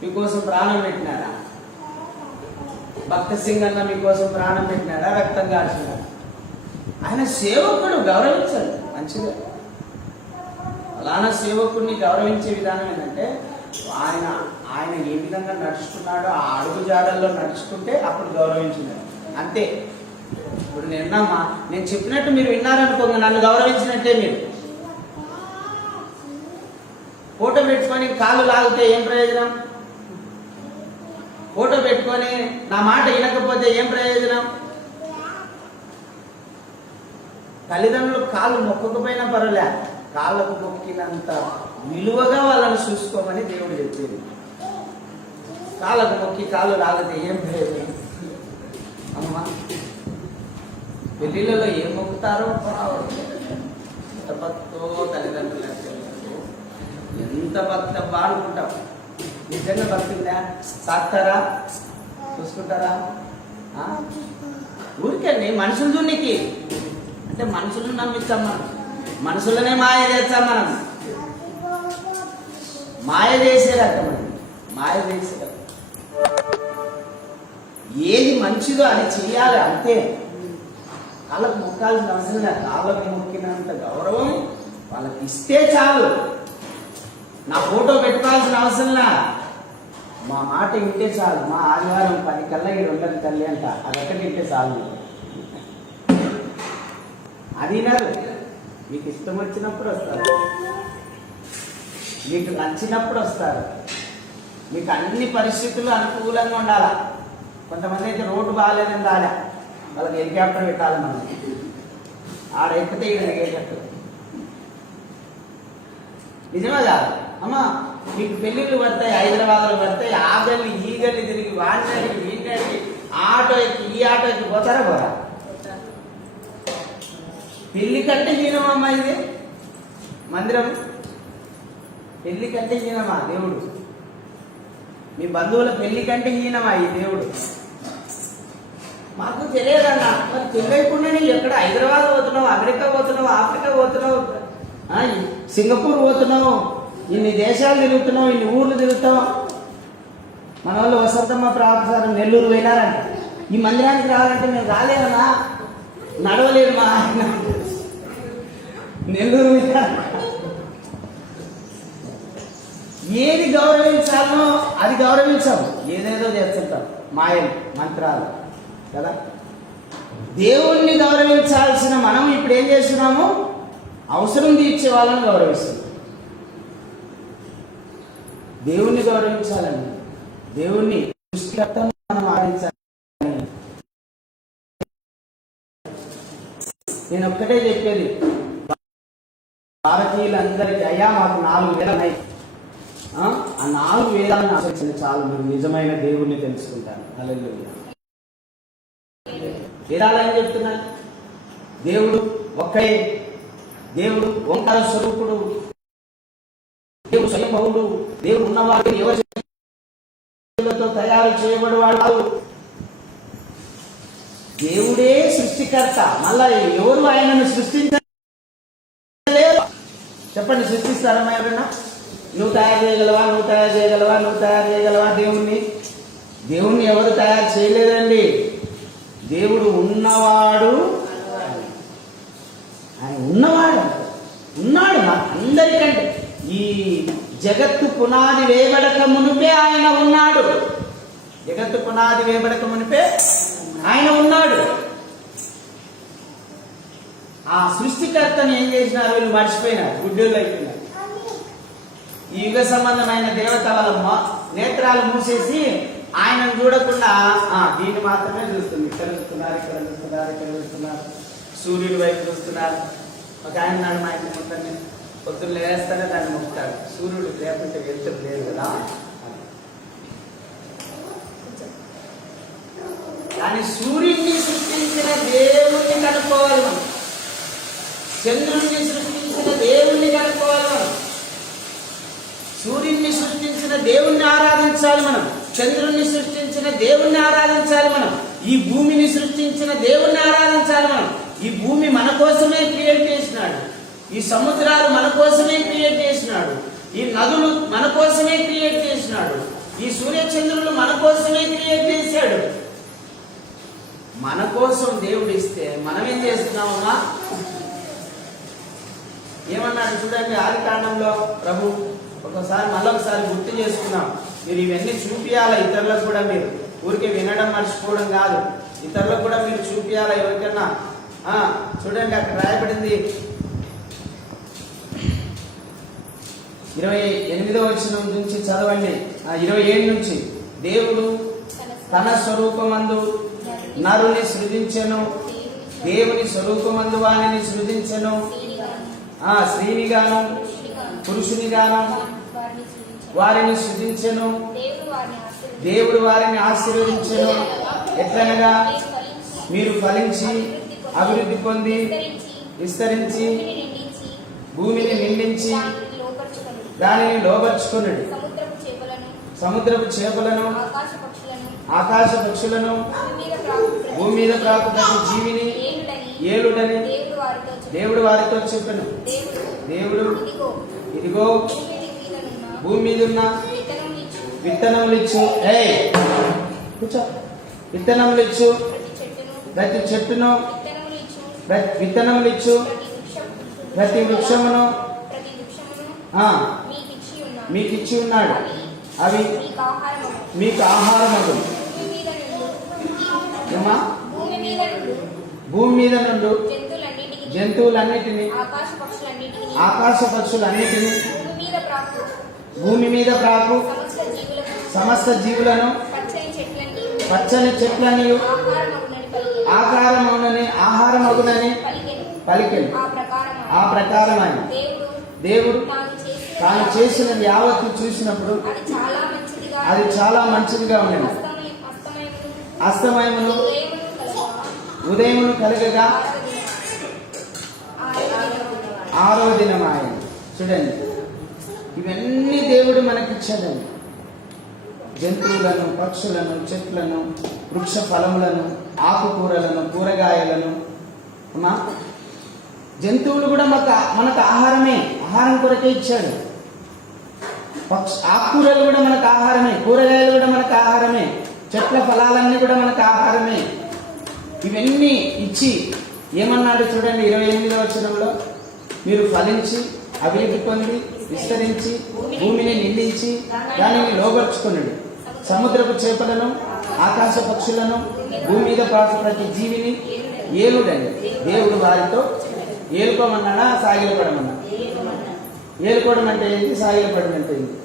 మీకోసం ప్రాణం పెట్టినాడా? భక్త సింగ్ అన్న మీకోసం ప్రాణం పెట్టినాడా, రక్తం కార్చినాడా? ఆయన సేవకుడు, గౌరవించాలి, మంచిదే. అలానా సేవకుడిని గౌరవించే విధానం ఏంటంటే ఆయన ఏ విధంగా నడుచుకున్నాడో ఆ అడుగు జాడల్లో నడుచుకుంటే అప్పుడు గౌరవించినాడు అంతే. ఇప్పుడు నేను చెప్పినట్టు మీరు విన్నారనుకోండి, నన్ను గౌరవించినట్టే. మీరు ఫోటో పెట్టుకొని కాళ్ళు లాగితే ఏం ప్రయోజనం? ఫోటో పెట్టుకొని నా మాట వినకపోతే ఏం ప్రయోజనం? తల్లిదండ్రులు కాళ్ళు మొక్కకపోయినా పర్వాలే, కాళ్ళకు మొక్కినంత విలువగా వాళ్ళని చూసుకోమని దేవుడు చెప్పేది. కాళ్ళకు మొక్కి కాళ్ళు లాగితే ఏం ప్రయోజనం? అమ్మా, పెళ్లిళ్ళలో ఏం మొక్కుతారో ఎంత భక్తో తల్లిదండ్రులు, ఎంత భక్త బాడుకుంటాం. నిజంగా భక్తుందా? సాక్తారా? చూసుకుంటారా? ఊరికండి మనుషులు దున్నికి అంటే మనుషులను నమ్మిస్తాం మనం, మనుషులనే మాయ చేస్తాం మనం. మాయ చేసే రకం అండి, మాయ చేసే రకం. ఏది మంచిదో అది చెయ్యాలి అంతే. వాళ్ళకు మొక్కాల్సిన అవసరం లేదు. వాళ్ళకు మొక్కినంత గౌరవం వాళ్ళకి ఇస్తే చాలు. నా ఫోటో పెట్టుకోవాల్సిన అవసరంలా, మా మాట వింటే చాలు. మా ఆదివారం 10 కల్లా ఇక్కడ ఉండదు తల్లి అంట, అదొక్కటి వింటే చాలు. అది మీకు ఇష్టం వచ్చినప్పుడు వస్తారు, మీకు నచ్చినప్పుడు వస్తారు, మీకు అన్ని పరిస్థితులు అనుకూలంగా ఉండాలా. కొంతమంది అయితే రోడ్డు బాగాలేదని రాలే, వాళ్ళకి హెలికాప్టర్ పెట్టాలి. మనం ఆడ ఎక్కితే ఇక్కడ ఎగేటట్టు. నిజమే కాదు? అమ్మా మీకు పెళ్లిళ్ళు పడతాయి, హైదరాబాద్లో పడతాయి, ఆ గల్లి ఈ గల్లి తిరిగి వాడినడికి వీడినడికి ఆటో ఎక్కి ఈ ఆటో ఎక్కి పోతారా పోరా? పెళ్లి కంటే హీనమమ్మా ఇది మందిరం. పెళ్లి కంటే హీనమా దేవుడు? మీ బంధువుల పెళ్లి కంటే హీనమా ఈ దేవుడు? మాకు తెలియదన్నా. మరి తెలియకుండా నేను ఎక్కడ హైదరాబాద్ పోతున్నావు, అమెరికా పోతున్నావు, ఆఫ్రికా పోతున్నావు, సింగపూర్ పోతున్నావు, ఇన్ని దేశాలు తిరుగుతున్నావు, ఇన్ని ఊర్లు తిరుగుతావు. మన వాళ్ళు వసంతమ్మ ప్రొఫెసర్ నెల్లూరు పోయినారంట. ఈ మందిరానికి రావాలంటే మేము రాలేమన్నా, నడవలేదు మా ఆయన, నెల్లూరు పోయినారు. ఏది గౌరవించాలో అది గౌరవించాము, ఏదేదో చేస్తుంటాం, మాయలు మంత్రాలు కదా. దేవుణ్ణి గౌరవించాల్సిన మనం ఇప్పుడు ఏం చేస్తున్నాము? అవసరం తీర్చే వాళ్ళని గౌరవిస్తున్నాం. దేవుణ్ణి గౌరవించాలని, దేవుణ్ణి సృష్టికర్తను మనం ఆరాధించాలి. నేను ఒక్కటే చెప్పేది భారతీయులందరికీ, అయ్యా మాకు 4 వేలు ఉన్నాయి, ఆ 4 వేదాలను ఆచరించండి చాలు, మీరు నిజమైన దేవుణ్ణి తెలుసుకుంటారు. హల్లెలూయా. వేదాలని చెప్తున్నా, దేవుడు ఒక్కడే, దేవుడు ఓంకార స్వరూపుడు, దేవుడు స్వయంభవుడు, దేవుడు ఉన్నవాడు, ఎవరితో తయారు చేయబడివాడు, దేవుడే సృష్టికర్త. మళ్ళా ఎవరు ఆయనను సృష్టించలేరు. చెప్పండి, సృష్టిస్తారా ఎవరైనా? నువ్వు తయారు చేయగలవా, నువ్వు తయారు చేయగలవా, నువ్వు తయారు చేయగలవా? దేవుణ్ణి ఎవరు తయారు చేయలేదండి. దేవుడు ఉన్నవాడు, ఆయన ఉన్నవాడు, ఉన్నాడు అందరికంటే. ఈ జగత్తు పునాది వేయబడక మునిపే ఆయన ఉన్నాడు. జగత్తు పునాది వేయబడక మునిపే ఆయన ఉన్నాడు. ఆ సృష్టికర్తను ఏం చేసినారు? వీళ్ళు మర్చిపోయినారు, గుడ్డోళ్ళు అయిపోయినారు. ఈ యుగ సంబంధమైన దేవత వాళ్ళ నేత్రాలు మూసేసి ఆయనను చూడకుండా దీన్ని మాత్రమే చూస్తుంది. ఇక్కడ చూస్తున్నారు, ఇక్కడ చూస్తున్నారు, ఇక్కడ చూస్తున్నారు, సూర్యుడి వైపు చూస్తున్నారు. ఒక ఆయన నాడు మా ఇంటి మొత్తాన్ని పొద్దున్న లేస్తానే దాన్ని మొక్కుతాడు. సూర్యుడు లేకుంటే వెళ్తురు లేదు కదా. కానీ సూర్యుడిని సృష్టించిన దేవుణ్ణి కనుక్కోవాలి మనం. చంద్రుడిని సృష్టించిన దేవుణ్ణి కనుక్కోవాలి మనం. సూర్యుడిని సృష్టించిన దేవుణ్ణి ఆరాధించాలి మనం. చంద్రుడిని సృష్టించిన దేవుణ్ణి ఆరాధించాలి మనం. ఈ భూమిని సృష్టించిన దేవుణ్ణి ఆరాధించాలి మనం. ఈ భూమి మన కోసమే క్రియేట్ చేసినాడు. ఈ సముద్రాలు మన కోసమే క్రియేట్ చేసినాడు. ఈ నదులు మన కోసమే క్రియేట్ చేసినాడు. ఈ సూర్యచంద్రులు మన కోసమే క్రియేట్ చేశాడు. మన కోసం దేవుడు ఇస్తే మనం ఏం చేస్తున్నామమ్మా? ఏమన్నాడు చూడండి, ఆది కాండంలో ప్రభు ఒకసారి మళ్ళొకసారి గుర్తు చేసుకున్నాం. మీరు ఇవన్నీ చూపియాలా ఇతరులకు కూడా. మీరు ఊరికే వినడం మర్చిపోవడం కాదు, ఇతరులకు కూడా మీరు చూపియాలా ఎవరికన్నా. చూడండి అక్కడ రాయబడింది 28వ వచనం నుంచి చదవండి. 27 నుంచి, దేవుడు తన స్వరూపమందు నరుని సృజించెను, దేవుని స్వరూపమందు వానిని సృజించెను, స్త్రీనిగాను పురుషునిగాను వారిని సృజించెను. దేవుడు వారిని ఆశీర్వదించెను. ఎట్లనగా మీరు ఫలించి అభివృద్ధి పొంది విస్తరించి భూమిని నిండించి దానిని లోబర్చుకొనుడి. సముద్రపు చేపలను ఆకాశ పక్షులను భూమి మీద ప్రాకుటకు జీవిని ఏలుడని దేవుడు వారితో చెప్పెను. దేవుడు ఇదిగో భూమి మీద ఉన్న విత్తనములిచ్చు విత్తనములిచ్చు ప్రతి చెట్టును విత్తనములిచ్చు ప్రతి వృక్షమును మీకు ఇచ్చి ఉన్నాడు. అవి మీకు ఆహారమగు. భూమి మీద నుండి జంతువులన్నిటినీ ఆకాశ పక్షులన్నిటినీ భూమి మీద ప్రాకు సమస్త జీవులను పచ్చని చెట్లని ఆహారమగునని పలికెను. ఆ ప్రకారమైన దేవుడు తాను చేసినది యావత్తు చూసినప్పుడు అది చాలా మంచిదిగా ఉండేది. అస్తమయమును ఉదయమును కలగగా 6వ దినం ఆయన. చూడండి, ఇవన్నీ దేవుడు మనకిచ్చాడండి. జంతువులను, పక్షులను, చెట్లను, వృక్ష ఫలములను, ఆకుకూరలను, కూరగాయలను. అమ్మా, జంతువులు కూడా మనకు ఆహారమే, ఆహారం కొరకే ఇచ్చాడు. ఆకుకూరలు కూడా మనకు ఆహారమే, కూరగాయలు కూడా మనకు ఆహారమే, చెట్ల ఫలాలన్నీ కూడా మనకు ఆహారమే. ఇవన్నీ ఇచ్చి ఏమన్నాడు చూడండి 28వ వచనంలో, మీరు ఫలించి అభివృద్ధి పొంది విస్తరించి భూమిని నిండించి దానిని లోబర్చుకున్నాడు. సముద్రపు చేపలను, ఆకాశ పక్షులను, భూమి మీద పాటు ప్రతి జీవిని ఏలుడండి. దేవుడు వారితో ఏలుకోమన్నాడా, సాగిలపడమన్నా? ఏలుకోవడం అంటే ఏంటి, సాగిలపడడం అంటే ఏంటి?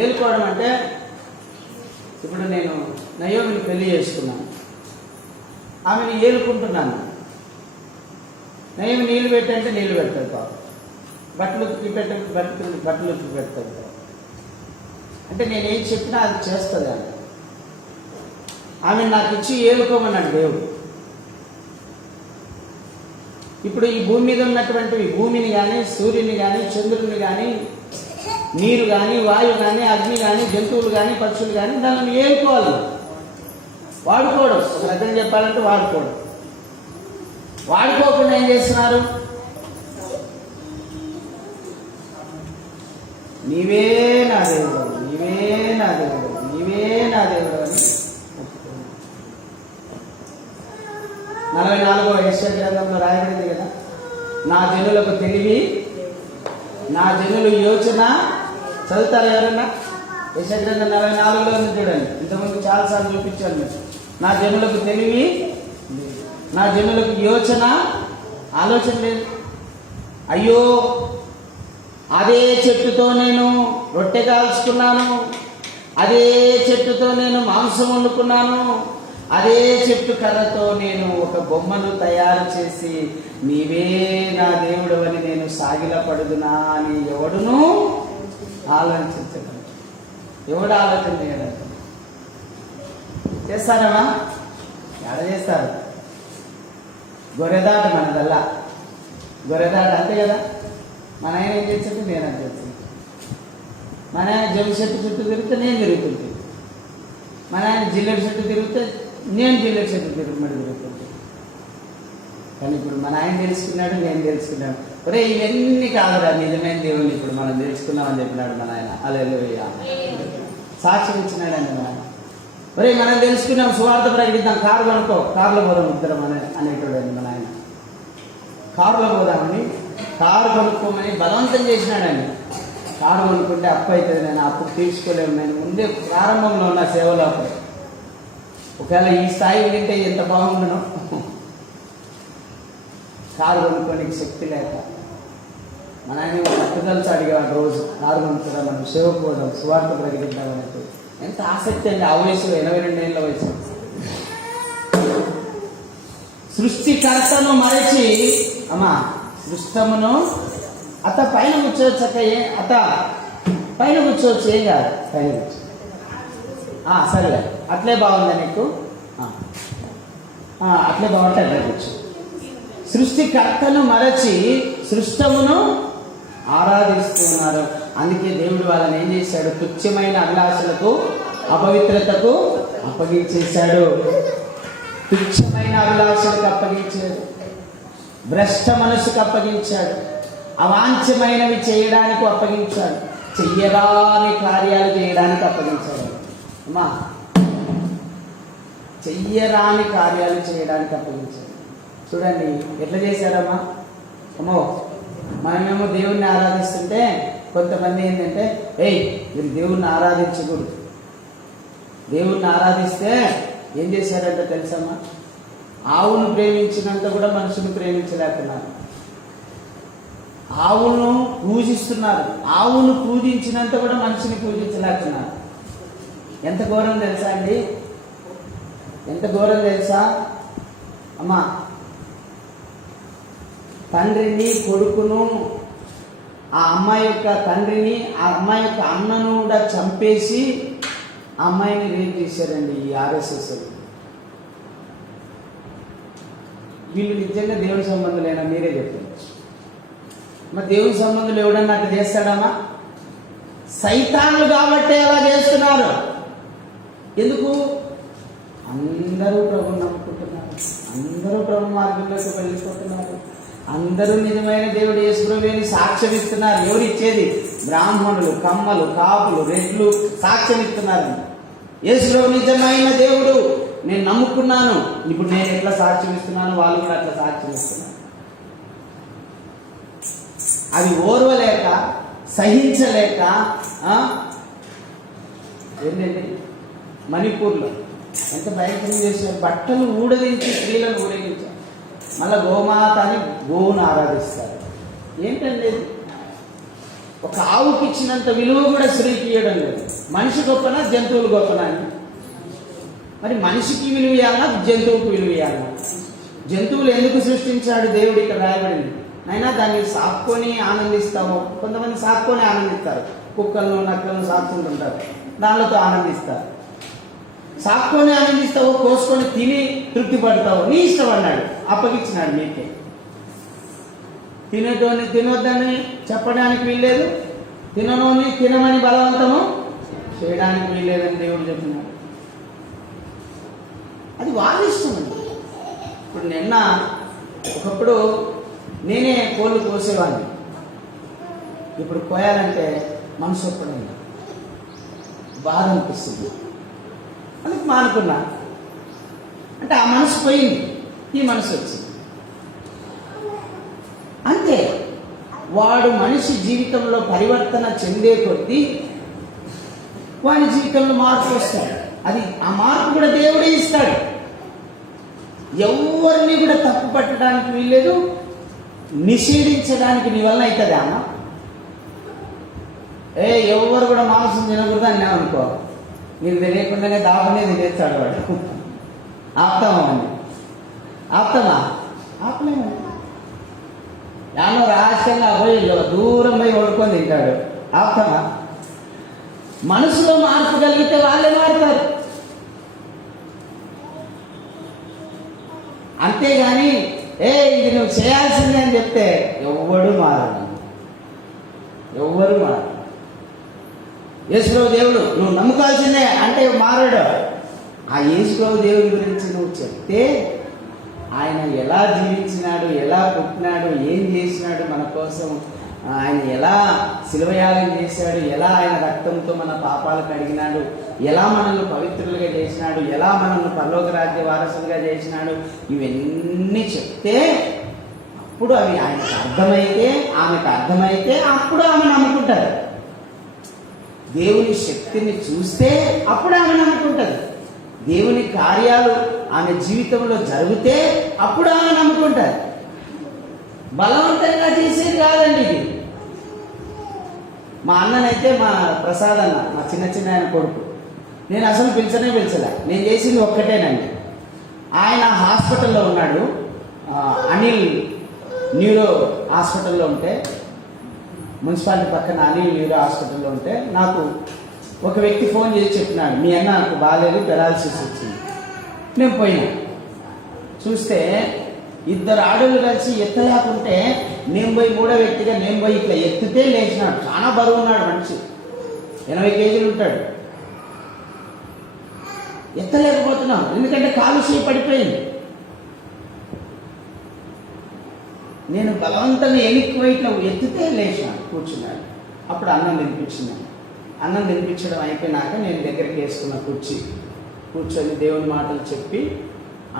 ఏలుకోవడం అంటే, ఇప్పుడు నేను నయోమిని పెళ్లి చేసుకున్నాను, ఆమెను ఏలుకుంటున్నాను. నయోమి నీళ్లు పెట్టంటే నీళ్లు పెడతాడు పాపం, బట్టలు ఉతికి బట్టలు ఉతికి పెడతాడు పాపం. అంటే నేనేం చెప్పినా అది చేస్తుంది ఆమె. ఆమె నాకు ఇచ్చి ఏలుకోమన్నాడు దేవుడు. ఇప్పుడు ఈ భూమి మీద ఉన్నటువంటి భూమిని కానీ, సూర్యుని కానీ, చంద్రుని కానీ, నీరు కానీ, వాయువు కానీ, అగ్ని కానీ, జంతువులు కానీ, పక్షులు కానీ దాన్ని ఏలుకోవాలి, వాడుకోవడం. ఒక రకంగా చెప్పాలంటే వాడుకోవడం. వాడుకోకుండా ఏం చేస్తున్నారు? నీవే నా దేవుడు, నీవే నా దేవుడు, నీవే నా దేవుడు అని 44వ యెషయా గ్రంథంలో రాయబడింది కదా, నా జనులకు తెలివి, నా జనులు యోచన. చదువుతారు ఎవరన్నా? యెషయా గ్రంథం 44లో ఉంది చూడండి. ఇంతకుముందు చాలాసార్లు చూపించాను మీకు. నా జనులకు తెలివి, నా జనులకు యోచన, ఆలోచన లేదు. అయ్యో, అదే చెట్టుతో నేను రొట్టె కాల్చుకున్నాను, అదే చెట్టుతో నేను మాంసం వండుకున్నాను, అదే చెట్టు కర్రతో నేను ఒక బొమ్మను తయారు చేసి నీవే నా దేవుడు అని నేను సాగిలపడుదునా అని ఎవడును ఆలోచించగలడు. ఎవడు ఆలోచన చేయగలడు? చేస్తారమ్మా? ఎడ చేస్తారు? గొర్రెదాట మనదల్లా, గొర్రెదాట అంతే కదా. మన ఆయన ఏం చేస్తుంటే నేను అని చేస్తాను. మన ఆయన జమ్మి చెట్టు చుట్టూ తిరిగితే నేను తిరుగుతుంటే, మన ఆయన జిల్లెడు చెట్టు తిరిగితే నేను జిల్లెడు చెట్టు తిరుగుతుంటే. కానీ ఇప్పుడు మన ఆయన తెలుసుకున్నాడు, నేను తెలుసుకున్నాడు. ఒరే ఇవన్నీ కాదురా నిజమైన దేవుని ఇప్పుడు మనం తెలుసుకున్నామని చెప్పినాడు మన ఆయన. హల్లెలూయా, సాక్ష్యం ఇచ్చినాడండి మన ఆయన. ఒరే మనం తెలుసుకున్నాం, సువార్త ప్రకటిద్దాం, కారు కొనుక్కో, కారులో పోదాం ఇద్దరం అనేటోడండి మన ఆయన. కారులో పోదామని, కారు కొనుక్కోమని బలవంతం చేసినాడండి. కారు కొనుక్కుంటే అప్పు అవుతుంది, నేను అప్పు తీర్చుకోలేము. నేను ముందే ప్రారంభంలో ఉన్న సేవలో అప్పుడు ఒకవేళ ఈ స్థాయి వింటే ఎంత బాగుండను. కారు కొనుక్కోనికి శక్తి లేక మన ఆయన పట్టుదలసి అడిగేవాడు. రోజు కారు కొనుక్కోవడం, మనం సేవకు పోదాం, సువార్త ప్రకటిద్దాం అనేది ఎంత ఆసక్తి అండి. ఆ వయసు 82 ఏళ్ళ వయసు. సృష్టికర్తను మరచి అమ్మా సృష్టమును అత పైన కూర్చోవచ్చక్క, అత పైన కూర్చోవచ్చు, ఏం కాదు, పైన కూర్చో. సరే అట్లే బాగుందా నీకు? అట్లే బాగుంటే అట్లే కూర్చో. సృష్టికర్తను మరచి సృష్టమును ఆరాధిస్తున్నారు. అందుకే దేవుడు వాళ్ళని ఏం చేశాడు? తుచ్చమైన అభిలాషలకు, అపవిత్రతకు అప్పగించేశాడు. తుచ్చమైన అభిలాషలకు అప్పగించాడు, భ్రష్ట మనసుకు అప్పగించాడు, అవాంఛమైనవి చేయడానికి అప్పగించాడు, చెయ్యరాని కార్యాలు చేయడానికి అప్పగించాడు. అమ్మా, చెయ్యరాని కార్యాలు చేయడానికి అప్పగించాడు. చూడండి ఎట్లా చేశారమ్మా. అమ్మో, మనమేమో దేవుణ్ణి ఆరాధిస్తుంటే కొంతమంది ఏంటంటే, మీరు దేవుణ్ణి ఆరాధించకూడదు. దేవుణ్ణి ఆరాధిస్తే ఏం చేశారంటే తెలుసమ్మా, ఆవును ప్రేమించినంత కూడా మనుషులు ప్రేమించలేకున్నారు. ఆవును పూజిస్తున్నారు, ఆవును పూజించినంత కూడా మనిషిని పూజించలేకున్నారు. ఎంత ఘోరం తెలుసా అండి, ఎంత ఘోరం తెలుసా అమ్మా. తండ్రిని, కొడుకును, ఆ అమ్మాయి యొక్క తండ్రిని, ఆ అమ్మాయి యొక్క అన్నను కూడా చంపేసి ఆ అమ్మాయిని రేప్ చేశారండి ఈ ఆర్ఎస్ఎస్. వీళ్ళు నిజంగా దేవుని సంబంధులైనా మీరే చెప్పండి. మరి దేవుని సంబంధులు ఎవడన్నా అట్లా చేస్తాడమ్మా? సైతాన్లు కాబట్టే అలా చేస్తున్నారు. ఎందుకు? అందరూ ప్రభుని నమ్ముకుంటున్నారు, అందరూ ప్రభు మార్గంలోకి వెళ్ళిపోతున్నారు, అందరూ నిజమైన దేవుడు యేసు ప్రభువుని సాక్ష్యం ఇస్తున్నారు. ఎవరు ఇచ్చేది? బ్రాహ్మణులు, కమ్మలు, కాపులు, రెడ్లు సాక్ష్యం ఇస్తున్నారు. యేసు ప్రభు నిజమైన దేవుడు, నేను నమ్ముకున్నాను. ఇప్పుడు నేను ఎట్లా సాక్ష్యం ఇస్తున్నాను, వాళ్ళు కూడా అట్లా సాక్ష్యం ఇస్తున్నారు. అది ఓర్వలేక, సహించలేక ఏంటంటే మణిపూర్లో ఎంత భయంకరం చేశారు. బట్టలు ఊడదించి స్త్రీలను ఊరేగించారు. మళ్ళీ గోమాత అని గోవును ఆరాధిస్తారు. ఏంటండి? ఒక ఆవుకి ఇచ్చినంత విలువ కూడా స్త్రీకి ఇవ్వడం లేదు. మనిషి గొప్పనా, జంతువులు గొప్పనా అని? మరి మనిషికి విలువ ఇవ్వాలా, జంతువుకు విలువ ఇవ్వాలా? జంతువులు ఎందుకు సృష్టించాడు దేవుడు? ఇక్కడ రాయబడింది. అయినా దాన్ని సాక్కొని ఆనందిస్తాము. కొంతమంది సాక్కొని ఆనందిస్తారు, కుక్కలను, నక్కలను సాక్కుంటుంటారు, దానితో ఆనందిస్తారు. సాక్కొని ఆనందిస్తావు, కోసుకొని తిని తృప్తి పడతావు, నీ ఇష్టం అన్నాడు, అప్పగించినాడు నీకే. తినేటోని తినొద్దని చెప్పడానికి వీల్లేదు, తిననోని తినమని బలవంతము చేయడానికి వీల్లేదని దేవుడు చెప్తున్నాడు. అది వాళ్ళ ఇష్టం అండి. ఇప్పుడు నిన్న ఒకప్పుడు నేనే కోళ్ళు కోసేవాడిని. ఇప్పుడు కోయాలంటే మనసు ఒప్పడింది, బాధ అనిపిస్తుంది, అందుకు మానుకున్నా. అంటే ఆ మనసు పోయింది, ఈ మనసు వచ్చింది. అంతే. వాడు మనిషి జీవితంలో పరివర్తన చెందే కొద్దీ వాడి జీవితంలో మార్పు వస్తాడు. అది ఆ మార్పు కూడా దేవుడే ఇస్తాడు. ఎవరిని కూడా తప్పు పట్టడానికి వీల్లేదు, నిషేధించడానికి నీ వల్ల అవుతుంది అమ్మ. ఎవరు కూడా మాంసం తినకూడదు అన్నా అనుకో, నీకు తెలియకుండానే దాపనే తినేస్తాడు వాడు. ఆపుతామా అని? ఆపుతామా? ఆపలేము. యానో రహస్యంగా పోయి దూరం పోయి వండుకొని తింటాడు. ఆపుతామా? మనసులో మార్పు కలిగితే వాళ్ళే మారుతారు. అంతేగాని ఇది నువ్వు చేయాల్సిందే అని చెప్తే ఎవ్వడు మారడు, ఎవ్వరు మారడు. యేసుప్రభు దేవుడు నువ్వు నమ్ముకోవాల్సిందే అంటే మారాడు. ఆ యేసుప్రభు దేవుడి గురించి నువ్వు చెప్తే ఆయన ఎలా జీవించినాడు, ఎలా పుట్టినాడు, ఏం చేసినాడు మన కోసం, ఆయన ఎలా శిలువయాగం చేశాడు, ఎలా ఆయన రక్తంతో మన పాపాలు కడిగినాడు, ఎలా మనల్ని పవిత్రులుగా చేసినాడు, ఎలా మనల్ని పరలోక రాజ్య వారసులుగా చేసినాడు, ఇవన్నీ చెప్తే అప్పుడు అవి ఆయనకు అర్థమైతే, ఆమెకు అర్థమైతే అప్పుడు ఆమె నమ్ముకుంటారు. దేవుని శక్తిని చూస్తే అప్పుడు ఆమె నమ్ముకుంటుంది. దేవుని కార్యాలు ఆమె జీవితంలో జరిగితే అప్పుడు ఆమె నమ్ముకుంటారు. బలవంతంగా చేసేది కాదండి ఇది. మా అన్ననైతే, మా ప్రసాద్ అన్న, మా చిన్న ఆయన కొడుకు, నేను అసలు పిలిచలే. నేను చేసింది ఒక్కటేనండి. ఆయన హాస్పిటల్లో ఉన్నాడు, అనిల్ న్యూరో హాస్పిటల్లో ఉంటే, మున్సిపాలిటీ పక్కన అనిల్ న్యూరో హాస్పిటల్లో ఉంటే నాకు ఒక వ్యక్తి ఫోన్ చేసి చెప్పినాడు, మీ అన్న నాకు బాగాలేదు, పెరాలసిస్ వచ్చింది. నేను పోయినా చూస్తే ఇద్దరు ఆడోళ్ళు కలిసి ఎత్తలేకుంటే నేను పోయి మూడో వ్యక్తిగా నేను పోయి ఇట్లా ఎత్తితే లేచినాడు. చాలా బరువు ఉన్నాడు మనిషి, 80 కేజీలు ఉంటాడు. ఎత్తలేకపోతున్నాం ఎందుకంటే కాలు చేయి పడిపోయింది. నేను బలవంతంగా ఎనిక్కి ఇట్లా ఎత్తితే లేచినాడు, కూర్చున్నాడు. అప్పుడు అన్నం తినిపించినాను. అన్నం తినిపించడం అయిపోయినాక నేను దగ్గరికి వేసుకున్న కూర్చొని దేవుని మాటలు చెప్పి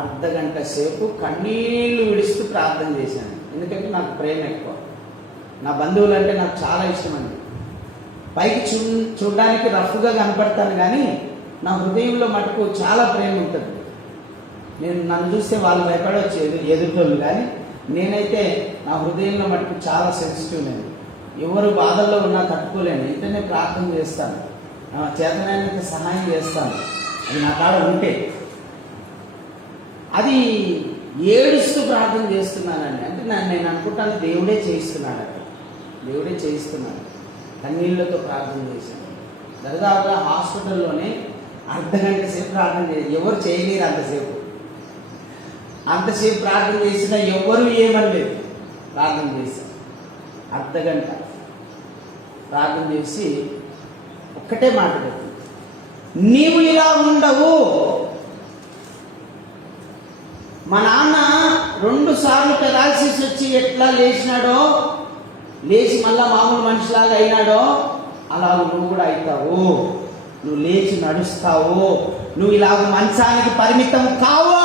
అర్ధగంట సేపు కన్నీళ్లు విడుస్తూ ప్రార్థన చేశాను. ఎందుకంటే నాకు ప్రేమ ఎక్కువ, నా బంధువులు అంటే నాకు చాలా ఇష్టం అండి. పైకి చూడడానికి రఫ్గా కనపడతాను కానీ నా హృదయంలో మటుకు చాలా ప్రేమ ఉంటుంది. నన్ను చూస్తే వాళ్ళు భయపడవచ్చు ఎదుటోళ్ళు, కానీ నేనైతే నా హృదయంలో మటుకు చాలా సెన్సిటివ్. నేను ఎవరు బాధల్లో ఉన్నా తట్టుకోలేను, వెంటనే ప్రార్థన చేస్తాను, చేతనైనంత సహాయం చేస్తాను. అది నా కాడ ఉంటే అది ఏడుస్తూ ప్రార్థన చేస్తున్నానండి. అంటే నేను అనుకుంటాను దేవుడే చేయిస్తున్నాడు అక్కడ, దేవుడే చేయిస్తున్నాడు. కన్నీళ్ళతో ప్రార్థన చేశాను. దాదాపుగా హాస్పిటల్లోనే అర్ధగంట సేపు ప్రార్థన చేయాలి. ఎవరు చేయలేరు అంతసేపు ప్రార్థన చేసినా ఎవరు ఏమనలేదు. ప్రార్థన చేశాను అర్ధగంట ప్రార్థన చేసి ఒక్కటే మాట పెట్టు, నీవు ఇలా ఉండవు. మా నాన్న 2 సార్లు పెరాలసిస్ వచ్చి ఎట్లా లేచినాడో, లేచి మళ్ళా మామూలు మనిషిలాగా అయినాడో అలా నువ్వు కూడా అవుతావు. నువ్వు లేచి నడుస్తావు. నువ్వు ఇలాగ మంచానికి పరిమితం కావు.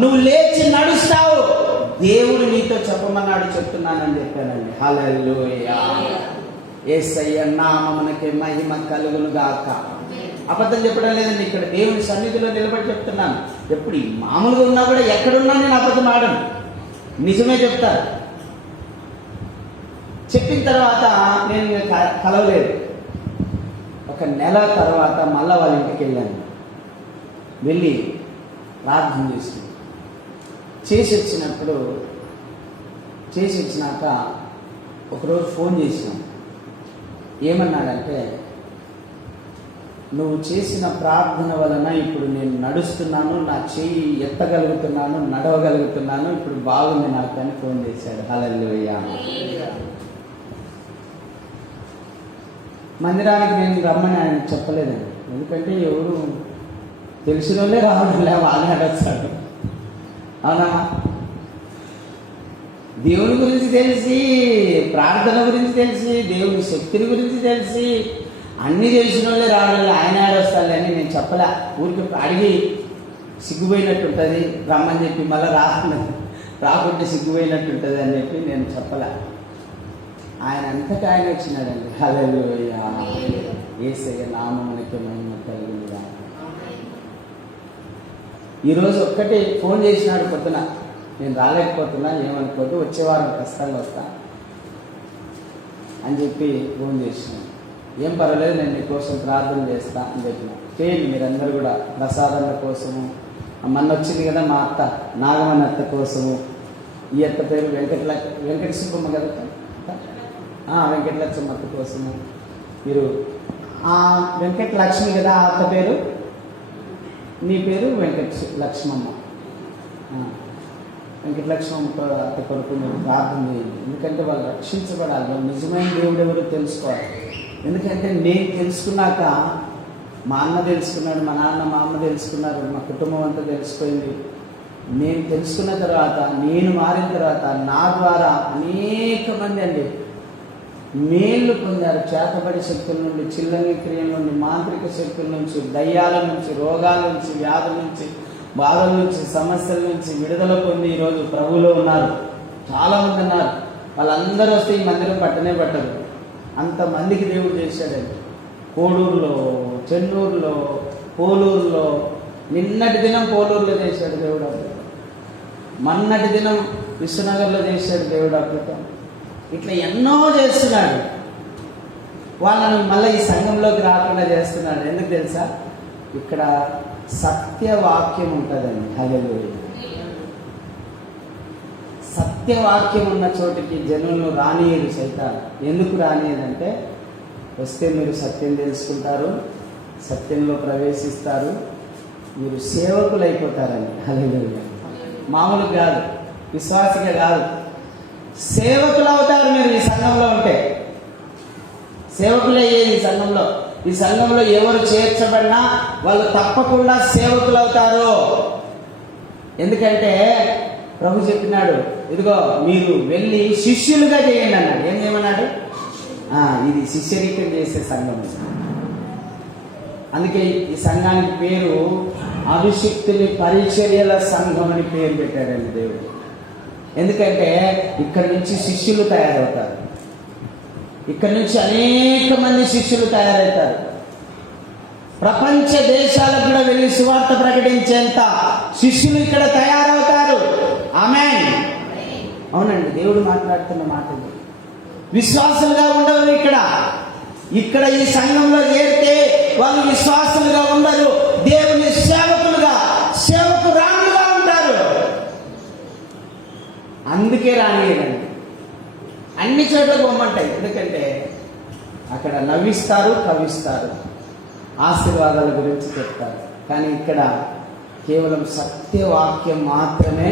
నువ్వు లేచి నడుస్తావు. దేవుడు నీతో చెప్పమన్నాడు, చెప్తున్నానని చెప్పానండి. హల్లెలూయా. యేసయ్య నామమునకే మహిమ కలుగును గాక. అబద్ధం చెప్పడం లేదండి. ఇక్కడ దేవుని సన్నిధిలో నిలబడి చెప్తున్నాను. ఎప్పుడు మామూలుగా ఉన్నా కూడా ఎక్కడున్నా నేను అబద్ధం ఆడను, నిజమే చెప్తాను. చెప్పిన తర్వాత నేను కలవలేదు. 1 నెల తర్వాత మళ్ళా వాళ్ళ ఇంటికి వెళ్ళాను. వెళ్ళి ప్రార్థన చేసి వచ్చినాక ఒకరోజు ఫోన్ చేసినాం. ఏమన్నాడంటే, నువ్వు చేసిన ప్రార్థన వలన ఇప్పుడు నేను నడుస్తున్నాను, నా చెయ్యి ఎత్తగలుగుతున్నాను, నడవగలుగుతున్నాను, ఇప్పుడు బాగుంది నాకు అని ఫోన్ చేశాడు. హల్లెలూయా. మందిరానికి నేను రమ్మని ఆయన చెప్పలేదండి. ఎందుకంటే ఎవరు తెలిసిన వాళ్ళే రావడంలే, వాళ్ళే అడగచ్చాడు. అవునా? దేవుని గురించి తెలిసి, ప్రార్థన గురించి తెలిసి, దేవుని శక్తిని గురించి తెలిసి అన్ని తెలిసిన వాళ్ళే రావడం, ఆయన ఆడొస్తాలే అని నేను చెప్పలే. ఊరికి అడిగి సిగ్గుపోయినట్టు ఉంటుంది, రమ్మని చెప్పి మళ్ళీ రాకుంటే సిగ్గుపోయినట్టు ఉంటుంది అని చెప్పి నేను చెప్పలే. ఆయన అంతటా ఆయన వచ్చినాడండి. హల్లెలూయా. యేసయ్య నామమునకే మహిమ కలుగును గాక. ఈరోజు ఒక్కటే ఫోన్ చేసినాడు పొద్దున, నేను రాలేకపోతున్నా, ఏమనుకోద్దు, వచ్చే వారం ఖచ్చితంగా వస్తా అని చెప్పి ఫోన్ చేసినాడు. ఏం పర్వాలేదు, నేను మీకోసం ప్రార్థన చేస్తా అని చెప్పిన. చేయండి మీరందరూ కూడా. ప్రసాదాల కోసము, మొన్న వచ్చింది కదా మా అత్త, నాగమణి అత్త కోసము. ఈ అత్త పేరు వెంకట సుబ్బమ్మ కదా, వెంకటలక్ష్మి అత్త కోసము. మీరు వెంకట లక్ష్మి కదా ఆ అత్త పేరు, మీ పేరు వెంకట లక్ష్మమ్మ. వెంకటలక్ష్మమ్మ అత్త కొరకు మీరు ప్రార్థన చేయండి. ఎందుకంటే వాళ్ళు రక్షించబడాలి. వాళ్ళు నిజమైన దేవుడు ఎవరో తెలుసుకోవాలి. ఎందుకంటే నేను తెలుసుకున్నాక, మా అన్న తెలుసుకున్నాడు, మా నాన్న మా అమ్మ తెలుసుకున్నారు, మా కుటుంబం అంతా తెలిసిపోయింది. నేను తెలుసుకున్న తర్వాత, నేను మారిన తర్వాత నా ద్వారా అనేక మంది అండి మేళ్ళు పొందారు. చేతబడి శక్తుల నుండి, చిల్లంగి క్రియల నుండి, మాంత్రిక శక్తుల నుంచి, దయ్యాల నుంచి, రోగాల నుంచి, వ్యాధుల నుంచి, బాధల నుంచి, సమస్యల నుంచి విడుదల పొంది ఈరోజు ప్రభువులో ఉన్నారు. చాలామంది ఉన్నారు. వాళ్ళందరూ వస్తే ఈ మందిరం పట్టనే పట్టదు. అంతమందికి దేవుడు చేశాడండి. కోడూరులో, చెన్నూరులో, పోలూరులో, నిన్నటి దినం పోలూరులో చేశాడు దేవుడు అద్భుతం. మొన్నటి దినం విశ్వనగర్లో చేశాడు దేవుడు అద్భుతం. ఇట్లా ఎన్నో చేస్తున్నాడు. వాళ్ళను మళ్ళీ ఈ సంఘంలోకి రాకుండా చేస్తున్నాడు. ఎందుకు తెలుసా? ఇక్కడ సత్యవాక్యం ఉంటుందండి. హల్లెలూయా. సత్యవాక్యం ఉన్న చోటికి జనులను రానియదు సైతాను. ఎందుకు రానియదంటే, వస్తే మీరు సత్యం తెలుసుకుంటారు, సత్యంలో ప్రవేశిస్తారు, మీరు సేవకులు అయిపోతారండి. హల్లెలూయా. మామూలు కాదు, విశ్వాసిగా కాదు, సేవకులు అవుతారు. మీరు ఈ సంఘంలో ఉంటే సేవకులు అయ్యేది. ఈ సంఘంలో ఎవరు చేర్చబడినా వాళ్ళు తప్పకుండా సేవకులు అవుతారు. ఎందుకంటే ప్రభు చెప్పినాడు, ఇదిగో మీరు వెళ్ళి శిష్యులుగా చేయండి అన్నాడు. ఏం చేయమన్నాడు? ఇది శిష్యరీకం చేసే సంఘం. అందుకే ఈ సంఘానికి పేరు అభిషిక్తుని పరిచర్యల సంఘం అని పేరు పెట్టాడండి దేవుడు. ఎందుకంటే ఇక్కడ నుంచి శిష్యులు తయారవుతారు. ఇక్కడ నుంచి అనేక మంది శిష్యులు తయారవుతారు. ప్రపంచ దేశాలకు కూడా వెళ్ళి సువార్త ప్రకటించేంత శిష్యులు ఇక్కడ తయారవుతారు. ఆమేన్. అవునండి, దేవుడు మాట్లాడుతున్న మాట. విశ్వాసులుగా ఉండరు ఇక్కడ ఈ సంఘంలో చేరితే వాళ్ళు విశ్వాసులుగా ఉండరు, దేవుని సేవకురాలుగా ఉంటారు. ముందుకే రానియదండి. అన్ని చోట్ల పోమంటాయి. ఎందుకంటే అక్కడ నవ్విస్తారు, కవ్విస్తారు, ఆశీర్వాదాల గురించి చెప్తారు. కానీ ఇక్కడ కేవలం సత్యవాక్యం మాత్రమే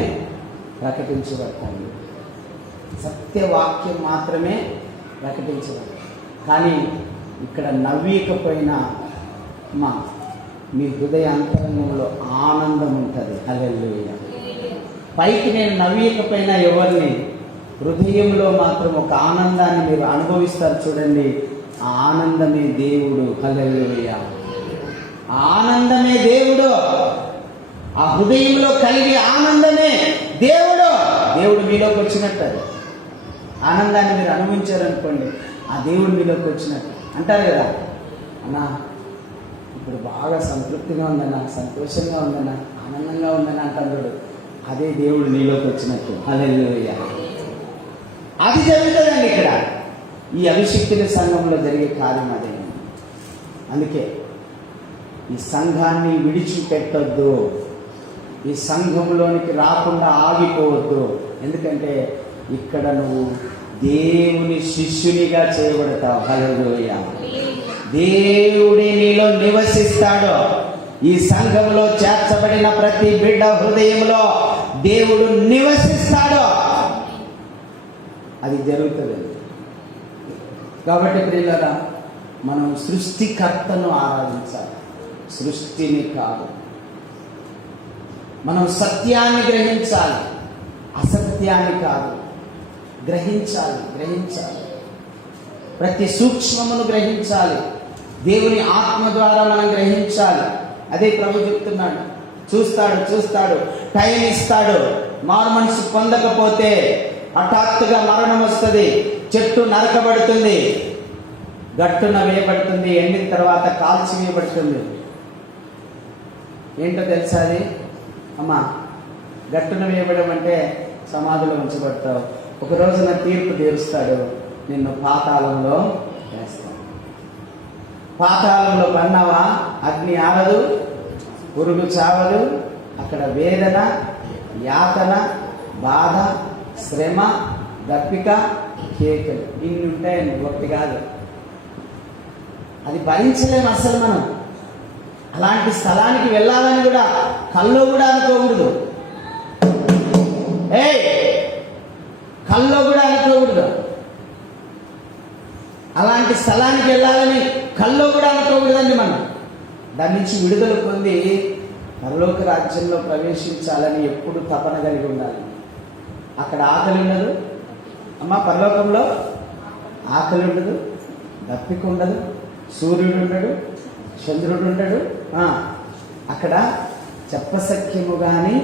ప్రకటించబడతాయి. సత్యవాక్యం మాత్రమే ప్రకటించబడతాయి. కానీ ఇక్కడ నవ్వీకపోయినా మీ హృదయ అంతరంగంలో ఆనందం ఉంటుంది. హల్లెలూయా. పైకి నేను నవ్వీకపోయినా ఎవరిని, హృదయంలో మాత్రం ఒక ఆనందాన్ని మీరు అనుభవిస్తారు. చూడండి, ఆ ఆనందమే దేవుడు. హల్లెలూయా. ఆనందమే దేవుడు. ఆ హృదయంలో కలిగే ఆనందమే దేవుడు. దేవుడు మీలోకి వచ్చినట్టు. ఆనందాన్ని మీరు అనుభవించారనుకోండి, ఆ దేవుడు మీలోకి వచ్చినట్టు. అంటారు కదా, అన్నా ఇప్పుడు బాగా సంతృప్తిగా ఉందన్నా, సంతోషంగా ఉందన్నా, ఆనందంగా ఉందని అంటాడు. అదే దేవుడు నీలోకి వచ్చినట్టు. హల్లెలూయా. అది జరుగుతుందండి ఇక్కడ. ఈ అభిషిక్తుల సంఘంలో జరిగే కార్యం అదే. అందుకే ఈ సంఘాన్ని విడిచిపెట్టొద్దు, ఈ సంఘంలోనికి రాకుండా ఆగిపోవద్దు. ఎందుకంటే ఇక్కడ నువ్వు దేవుని శిష్యునిగా చేయబడతావు. హల్లెలూయా. దేవుడి నీలో నివసిస్తాడు. ఈ సంఘంలో చేర్చబడిన ప్రతి బిడ్డ హృదయంలో దేవుడు నివసిస్తాడు. అది జరుగుతుంది. కాబట్టి ప్రియులారా, మనం సృష్టికర్తను ఆరాధించాలి, సృష్టిని కాదు. మనం సత్యాన్ని గ్రహించాలి, అసత్యాన్ని కాదు. గ్రహించాలి. ప్రతి సూక్ష్మమును గ్రహించాలి. దేవుని ఆత్మ ద్వారా మనం గ్రహించాలి. అదే ప్రభు చెప్తున్నాడు. చూస్తాడు, టైం ఇస్తాడు. మారు మనసు పొందకపోతే హఠాత్తుగా మరణం వస్తుంది. చెట్టు నరకబడుతుంది, గట్టున వేయబడుతుంది, ఎండిన తర్వాత కాల్చి వేయబడుతుంది. ఏంటో తెలుసా అది? అమ్మా, గట్టున వేయబడం అంటే సమాధిలో ఉంచబడతావు. ఒక రోజున తీర్పు తీరుస్తాడు, నిన్ను పాతాళంలో వేస్తాడు. పాతాళంలో పన్నావా, అగ్ని ఆరదు, పురుగు చావదు. అక్కడ వేదన, యాతన, బాధ, శ్రమ, దప్పిక, కేకలు ఇన్ని ఉంటాయండి, ఒకటి కాదు. అది భరించలేము అసలు. మనం అలాంటి స్థలానికి వెళ్ళాలని కూడా కల్లో కూడా అనుకోకూడదు. కల్లో కూడా అనుకోకూడదు. అలాంటి స్థలానికి వెళ్ళాలని కల్లో కూడా అనుకోకూడదండి. మనం దాని నుంచి విడుదల పొంది పరలోక రాజ్యంలో ప్రవేశించాలని ఎప్పుడు తపన కలిగి ఉండాలి. అక్కడ ఆకలి ఉండదు అమ్మ, పరలోకంలో ఆకలి ఉండదు, దప్పిక ఉండదు, సూర్యుడు ఉండడు, చంద్రుడు ఉండడు. అక్కడ చెప్పసఖ్యము కానీ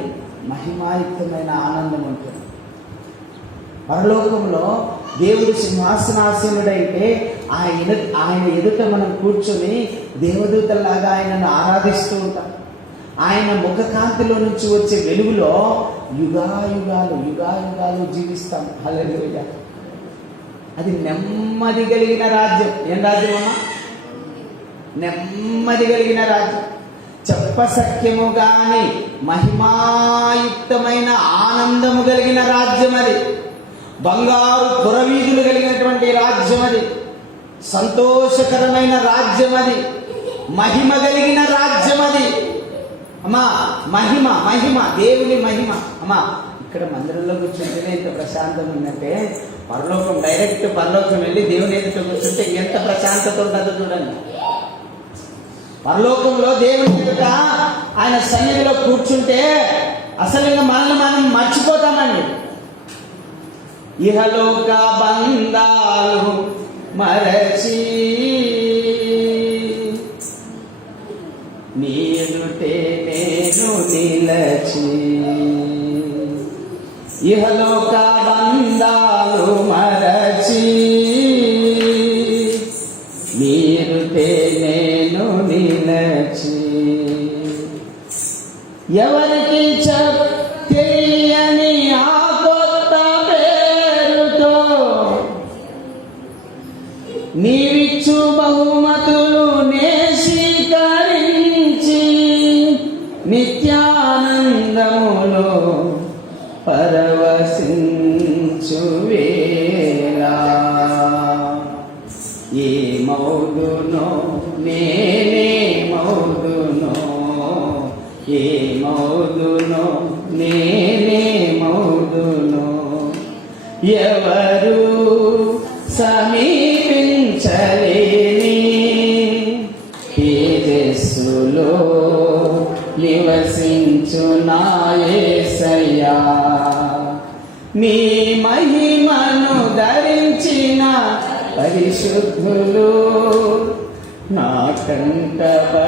మహిమాయుక్తమైన ఆనందం ఉంటుంది. పరలోకంలో దేవుడు సింహాసనాసీనుడైతే ఆయన ఎదుట మనం కూర్చొని దేవదూతల్లాగా ఆయనను ఆరాధిస్తూ ఉంటాం. ఆయన ముఖకాంతిలో నుంచి వచ్చే వెలుగులో యుగాయుగాలు జీవిస్తాం. హల్లెలూయా. అది నెమ్మది కలిగిన రాజ్యం. ఏం రాజ్యం అమ్మా? నెమ్మది కలిగిన రాజ్యం. చెప్పసఖ్యము గాని మహిమాయుక్తమైన ఆనందము కలిగిన రాజ్యం అది. బంగారు పురవీధులు కలిగినటువంటి రాజ్యం అది. సంతోషకరమైన రాజ్యం అది. మహిమ కలిగిన రాజ్యం అది. అమ్మా, మహిమ దేవుని మహిమ. అమ్మా, ఇక్కడ మందిరంలో కూర్చుంటేనే ఇంత ప్రశాంతంగా ఉందంటే, డైరెక్ట్ పరలోకం వెళ్ళి దేవుని ఎదుట కూర్చుంటే ఎంత ప్రశాంతత ఉంటుందో చూడండి. పరలోకంలో దేవుని ఎదుట ఆయన సన్నిధిలో కూర్చుంటే అసలు ఇంకా మనల్ని మనం మర్చిపోతామండి. ఇహలోక బంధాలు మరచి నీ ఎదుటే నేను నిలచి. ఇహలోక బంధాలు మరచి నీ ఎదుటే నేను నిలచి. ఎవరికి తెలియని ఆ కొత్త పేరుతో నీవిచ్చు బహుమతులు నేసీకరించి నిత్యానందములో పరవశించి. వసించు వేళ ఏ మౌదునో నేనే మౌదునో ఏ మౌదునో నేనే మౌదునో ఎవరు సమీపించలేని తేజస్సులో నివసించు నా యేసయ్యా నీ మహిమను ధరించిన పరిశుద్ధులు నా కంటపడగానే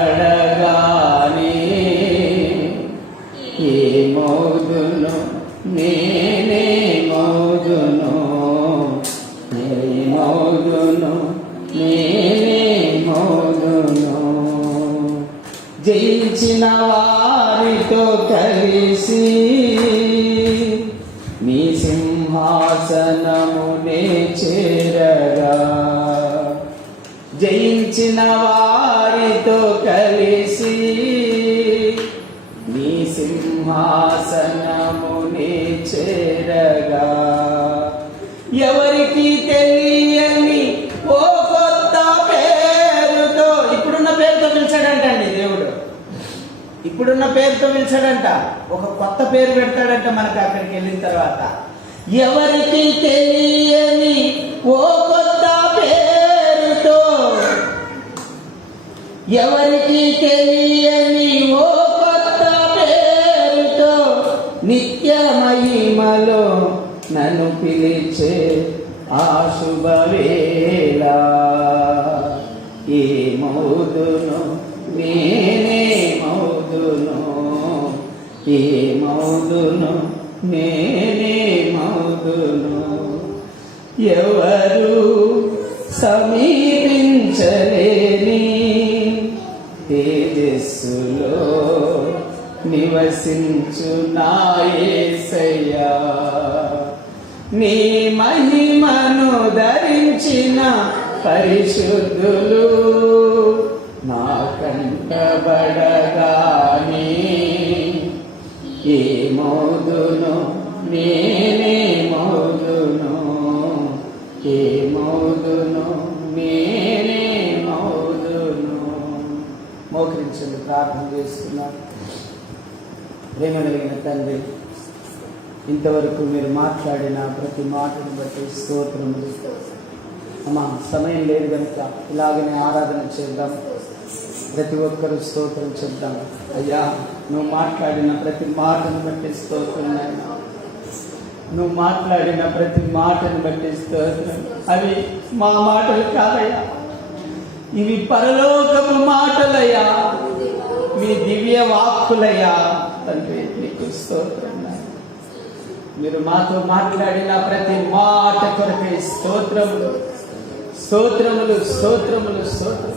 ఏ మౌదునో నేనే మౌదునో ఏ మౌదునో నేనే మౌదునో జయించిన వారితో కలిసి నీ సింహాసనమునే చేరగా జయించిన వారితో కలిసి నీ సింహాసనమునే చేరగా ఎవరికి తెలియని ఓ కొత్త పేరుతో ఇప్పుడున్న పేరుతో పిలిచాడంటండి దేవుడు. ఇప్పుడున్న పేరుతో పిలిచాడంట, ఒక కొత్త పేరు పెడతాడంట మనకు అక్కడికి వెళ్ళిన తర్వాత. ఎవరికి తెలియని ఓ కొత్త పేరుతో ఎవరికి తెలియని ఓ కొత్త పేరుతో నిత్య మహిమలో నన్ను పిలిచే ఆ శుభవేళ ఏ మౌదునో నేనే మౌదునో ఏ మౌదునో నేనే మౌదునో ఎవరు సమీపించలేని తేజస్సులో నివసించు నా యేసయ్యా నీ మహిమను ధరించిన పరిశుద్ధులు నా కంటబడగానే ఏ మౌదునో నేనే మౌదునో ఏ మౌదునో నేనే మౌదునో. మోకరించండి, ప్రార్థన చేస్తున్నారు. ప్రేమ కలిగిన తండ్రి, ఇంతవరకు మీరు మాట్లాడిన ప్రతి మాటను బట్టి స్తోత్రములు. అమ్మా, సమయం లేదు కనుక ఇలాగనే ఆరాధన చేద్దాం. ప్రతి ఒక్కరూ స్తోత్రం చెప్దాం. అయ్యా, నువ్వు మాట్లాడిన ప్రతి మాటను బట్టి స్తోత్రం నాయనా. నువ్వు మాట్లాడిన ప్రతి మాటను బట్టి స్తోత్రం. అవి మా మాటలు కాదయ్యా, ఇవి పరలోకపు మాటలయ్యా, మీ దివ్య వాక్కులయ్యా. తండ్రి, నీకు స్తోత్రం నాయనా. మీరు మాతో మాట్లాడిన ప్రతి మాట కొరకే స్తోత్రములు స్తోత్రములు స్తోత్రములు స్తోత్రములు.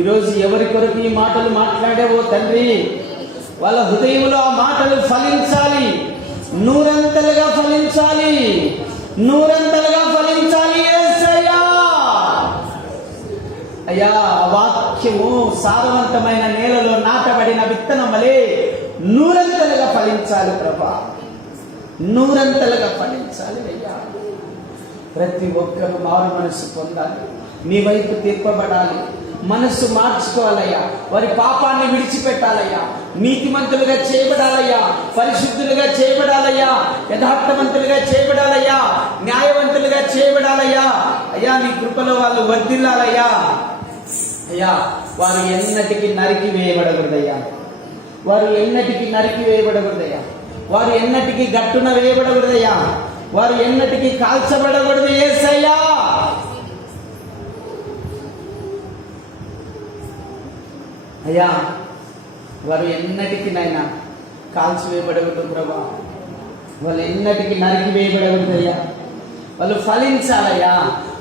ఈరోజు ఎవరి కొరకు ఈ మాటలు మాట్లాడావో తండ్రి, వాళ్ళ హృదయంలో ఆ మాటలు ఫలించాలి, నూరంతలుగా ఫలించాలి, నూరంతలుగా ఫలించాలి యేసయ్యా. అయ్యా, వాక్యము సారవంతమైన నేలలో నాటబడిన విత్తనం వలె నూరంతలుగా ఫలించాలి ప్రభా, నూరంతలుగా ఫలించాలి అయ్యా. ప్రతి ఒక్కరు మారు మనసు పొందాలి, నీ వైపు తిప్పబడాలి, మనస్సు మార్చుకోవాలయ్యా, వారి పాపాన్ని విడిచిపెట్టాలయ్యా, నీతిమంతులుగా చేయబడాలయ్యా, పరిశుద్ధులుగా చేయబడాలయ్యా, యథార్థవంతులుగా చేయబడాలయ్యా, న్యాయవంతులుగా చేయబడాలయ్యా. అయ్యా, నీ కృపలో వాళ్ళు వర్ధిల్లాలయ్యా. అయ్యా, వారు ఎన్నటికీ నరికి వేయబడకూడదయ్యా, వారు ఎన్నటికీ నరికి వేయబడకూడదయ్యా, వారు ఎన్నటికీ గట్టున వేయబడకూడదయ్యా, వారు ఎన్నటికీ కాల్చబడకూడదు యేసయ్యా. అయ్యా, వారు ఎన్నటికీ నైనా కాల్చి వేయబడకూడదు ప్రభా, వాళ్ళు ఎన్నటికీ నరికి వేయబడకూడదయ్యా. వాళ్ళు ఫలించాలయ్యా,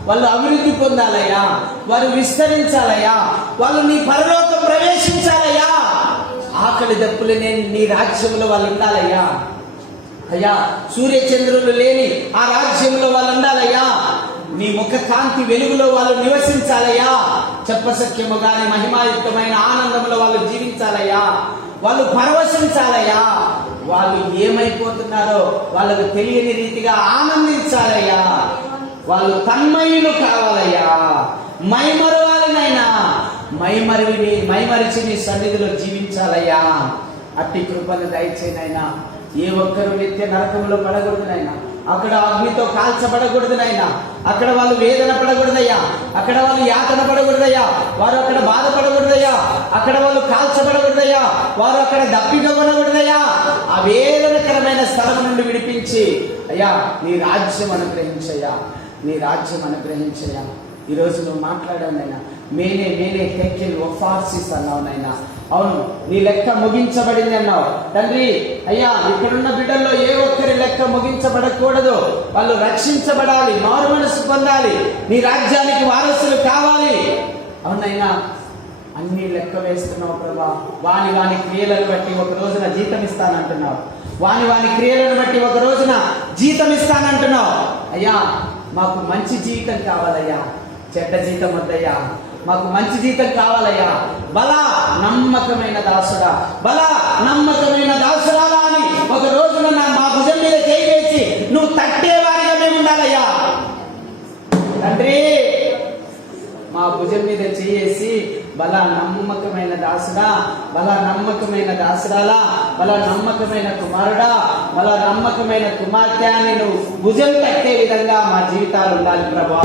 వాళ్ళు అభివృద్ధి పొందాలయ్యా, వారు విస్తరించాలయ్యా, వాళ్ళు నీ పరలోకం ప్రవేశించాలయ్యా. ఆకలి దప్పులు నేను నీ రాజ్యంలో వాళ్ళు ఉండాలయ్యా. అయ్యా, సూర్యచంద్రులు లేని ఆ రాజ్యంలో వాళ్ళు ఉండాలయ్యా. నీ ముఖ కాంతి వెలుగులో వాళ్ళు నివసించాలయ్యా. చెప్పసఖ్యముగానే మహిమాయుక్తమైన ఆనందంలో వాళ్ళు జీవించాలయ్యా. వాళ్ళు పరవశించాలయ్యా. వాళ్ళు ఏమైపోతున్నారో వాళ్ళకు తెలియని రీతిగా ఆనందించాలయ్యా. వాళ్ళు తన్మయులు కావాలయ్యా. మైమరవాలనైనా మైమరిచి నీ సన్నిధిలో జీవించాలయ్యా. అట్టి కృపను దయచేనైనా. ఏ ఒక్కరు నిత్య నరకంలో పడకూడదునైనా, అక్కడ అగ్నితో కాల్చబడకూడదునైనా, అక్కడ వాళ్ళు వేదన పడకూడదయ్యా, అక్కడ వాళ్ళు యాతన పడకూడదయ్యా, వారు అక్కడ బాధపడకూడదయ్యా, అక్కడ వాళ్ళు కాల్చబడకూడదయ్యా, వారు అక్కడ దప్పిక కొనకూడదయ్యా. ఆ వేదనకరమైన స్థలం నుండి విడిపించి అయ్యా నీ రాజ్యం అనుగ్రహించయ్యా, నీ రాజ్యం అనుగ్రహించయ్యా. ఈరోజు నువ్వు మాట్లాడానైనా మేనే టెక్కిల్ ఒఫార్సిస్ అన్నావు నైనా. అవును, నీ లెక్క ముగించబడింది అన్నావు తండ్రి. అయ్యా ఇక్కడున్న బిడ్డల్లో ఏ ఒక్కరి లెక్క ముగించబడకూడదు. వాళ్ళు రక్షించబడాలి, మారు మనసు పొందాలి, నీ రాజ్యానికి వారసులు కావాలి. అవునైనా అన్ని లెక్క వేస్తున్నావు ప్రభా. వాని క్రియలను బట్టి ఒక రోజున జీతం ఇస్తానంటున్నావు. వాని క్రియలను బట్టి ఒక రోజున జీతం ఇస్తానంటున్నావు. అయ్యా మాకు మంచి జీవితం కావాలయ్యా, చెడ్డ జీతం వద్దయ్యా. మాకు మంచి జీతం కావాలయ్యా. బలా నమ్మకమైన దాసుడా, బలా నమ్మకమైన దాసురాలా అని ఒక రోజున మా భుజం మీద చేయి వేసి నువ్వు తట్టేవారిగా మేము ఉండాలయ్యా. తండ్రి మా భుజం మీద చేసి బలా నమ్మకమైన దాసుడా, బలా నమ్మకమైన దాసురాలా, బలా నమ్మకమైన కుమారుడా, బలా నమ్మకమైన కుమార్తె అని నువ్వు భుజం తట్టే విధంగా మా జీవితాలు ఉండాలి ప్రభా.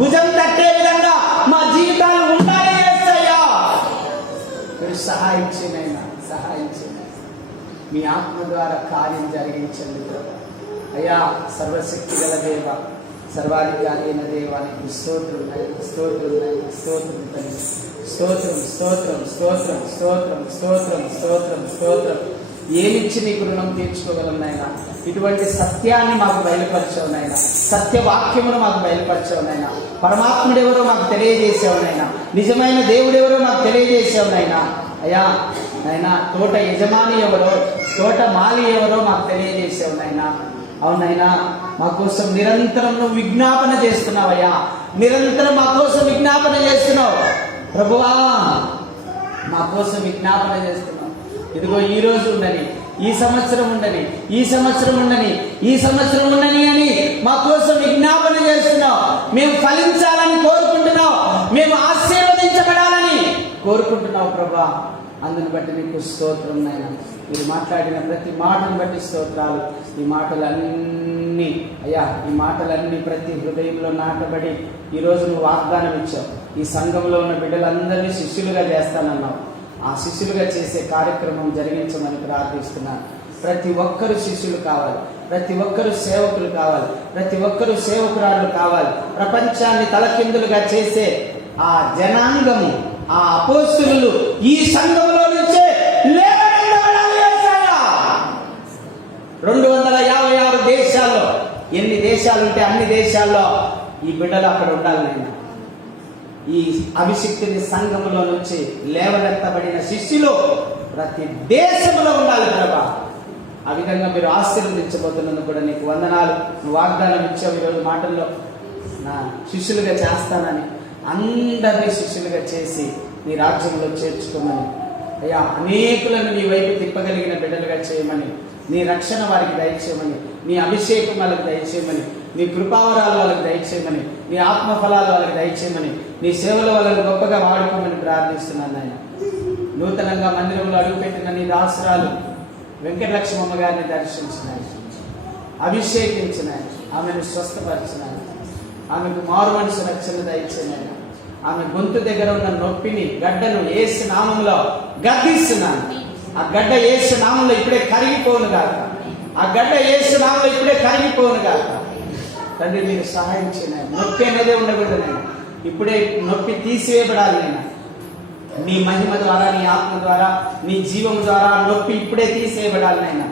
భుజం తట్టే విధంగా మా జీవితాలు ఉండాలి యేసయ్యా. మీరు సహాయం చేయనైనా, సహాయం చేయనైనా. మీ ఆత్మ ద్వారా కార్యం జరిగించండి ప్రభా. అయ్యా సర్వశక్తి గల దేవ, సర్వాధికారి అయిన దేవానికి స్తోత్రం, స్తోత్రం, స్తోత్రం తండ్రి. స్తోత్రం స్తోత్రం స్తోత్రం స్తోత్రం స్తోత్రం స్తోత్రం స్తోత్రం. ఏమిచ్చి నీకు రుణం తీర్చుకోగలం నాయనా. ఇటువంటి సత్యాన్ని మాకు బయలుపరిచావు నాయనా, సత్యవాక్యమును మాకు బయలుపరిచావు నాయనా. పరమాత్ముడు ఎవరో మాకు తెలియజేసావు నాయనా, నిజమైన దేవుడు ఎవరో మాకు తెలియజేసావు నాయనా. అయ్యా నాయనా తోట యజమాని ఎవరో, తోట మాలి ఎవరో మాకు తెలియజేసావు నాయనా. అవునైనా మా కోసం నిరంతరం నువ్వు విజ్ఞాపన చేస్తున్నావయ్యా, నిరంతరం మా కోసం విజ్ఞాపన చేస్తున్నావు ప్రభువా. మా కోసం విజ్ఞాపన చేస్తున్నావు. ఇదిగో ఈ రోజు ఉండని, ఈ సంవత్సరం ఉండని, ఈ సంవత్సరం ఉండని, ఈ సంవత్సరం ఉండని అని మా కోసం విజ్ఞాపన చేస్తున్నావు. మేము ఫలించాలని కోరుకుంటున్నావు, మేము ఆశీర్వదించబడాలని కోరుకుంటున్నావు ప్రభా. అందుని బట్టి నీకు స్తోత్రం నాయనా. మీరు మాట్లాడిన ప్రతి మాటను బట్టి స్తోత్రాలు. ఈ మాటలన్నీ అయ్యా, ఈ మాటలన్నీ ప్రతి హృదయంలో నాటబడి ఈరోజు నువ్వు వాగ్దానం ఇచ్చావు. ఈ సంఘంలో ఉన్న బిడ్డలందరినీ శిష్యులుగా చేస్తానన్నావు. ఆ శిష్యులుగా చేసే కార్యక్రమం జరిగించమని ప్రార్థిస్తున్నాను. ప్రతి ఒక్కరు శిష్యులు కావాలి, ప్రతి ఒక్కరు సేవకులు కావాలి, ప్రతి ఒక్కరు సేవకురాలు కావాలి. ప్రపంచాన్ని తలకిందులుగా చేసే ఆ జనాంగము, ఆ అపోస్తులు ఈ సంఘంలో నుంచే 256 దేశాల్లో, ఎన్ని దేశాలుంటే అన్ని దేశాల్లో ఈ బిడ్డలు అక్కడ ఉండాలి నాయనా. ఈ అభిషిక్తుని సంఘములో నుంచి లేవనెత్తబడిన శిష్యులు ప్రతి దేశంలో ఉండాలి ప్రభా. ఆ విధంగా మీరు ఆశీర్వదించబోతున్నందుకు కూడా నీకు వందనాలు. నువ్వు వాగ్దానం ఇచ్చావు ఈరోజు మాటల్లో, నా శిష్యులుగా చేస్తానని. అందరినీ శిష్యులుగా చేసి నీ రాజ్యంలో చేర్చుకోమని అయ్యా, అనేకులను నీ వైపు తిప్పగలిగిన బిడ్డలుగా చేయమని, నీ రక్షణ వారికి దయచేయమని, నీ అభిషేకం వాళ్ళకి దయచేయమని, నీ కృపావరాలు వాళ్ళకి దయచేయమని, నీ ఆత్మఫలాలు వాళ్ళకి దయచేయమని, నీ సేవల వాళ్ళని గొప్పగా వాడుకోమని ప్రార్థిస్తున్నాను ఆయన. నూతనంగా మందిరంలో అడుగుపెట్టిన నీ దాసురాలు వెంకటలక్ష్మమ్మ గారిని దర్శించినాయి, అభిషేకించినాయి, ఆమెను స్వస్థపరిచినాయి, ఆమెకు మారు మనసు రక్షణ దయచేయనాయి. ఆమె గొంతు దగ్గర ఉన్న నొప్పిని, గడ్డను యేసు నామములో గద్దిస్తున్నాను. ఆ గడ్డ యేసు నామంలో ఇప్పుడే కరిగిపోను గాక, ఆ గడ్డ యేసు నామంలో ఇప్పుడే కరిగిపోను గాక. తండ్రి మీరు సహాయం చేయండి. నొప్పి అనేదే ఉండకూడదు నేను, ఇప్పుడే నొప్పి తీసివేయబడాలి నేను. నీ మహిమ ద్వారా, నీ ఆత్మ ద్వారా, నీ జీవం ద్వారా నొప్పి ఇప్పుడే తీసేయబడాలి నాయన.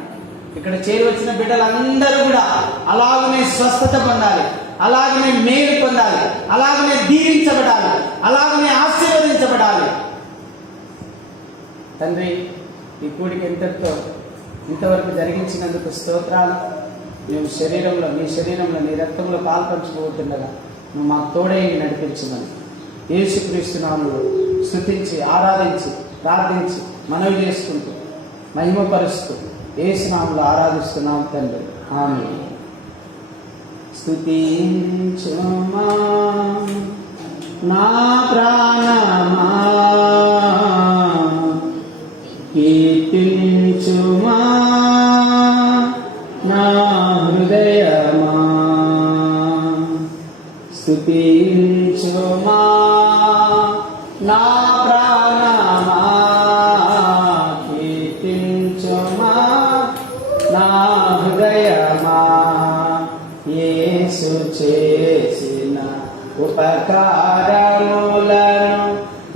ఇక్కడ చేరి వచ్చిన బిడ్డలందరూ కూడా అలాగనే స్వస్థత పొందాలి, అలాగనే మేలు పొందాలి, అలాగనే దీవించబడాలి, అలాగనే ఆశీర్వదించబడాలి. తండ్రి ఈ కూడికి ఇంతవరకు జరిగించినందుకు స్తోత్రాలు. మేము శరీరంలో, నీ శరీరంలో, నీ రక్తంలో పాల్పంచుకోతుండగా నువ్వు మాకు తోడై నడిపించమని యేసుక్రీస్తు నామములో స్తుతించి, ఆరాధించి, ప్రార్థించి, మనవి చేసుకుంటూ, మహిమపరుస్తూ యేసు నామములో ఆరాధిస్తున్నాం తండ్రి, ఆమేన్. స్తుతించుమా నా ప్రాణమా, కీర్తించుమా నా హృదయమా, స్తుతించుమా నా ప్రాణమా, కీర్తించుమా నా హృదయమా, యేసు చేసిన ఉపకారములను,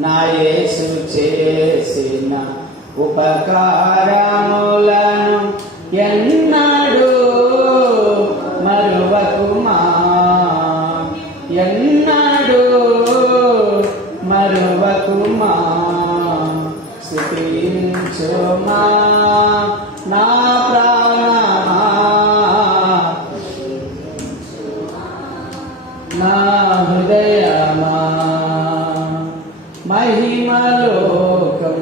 నా యేసు చేసిన ఉపకారములను ఎన్నడూ మరువకుమా, ఎన్నడూ మరువకుమా, స్తుతించుమా నా ప్రాణమా, నా హృదయమా, మహిమలోకం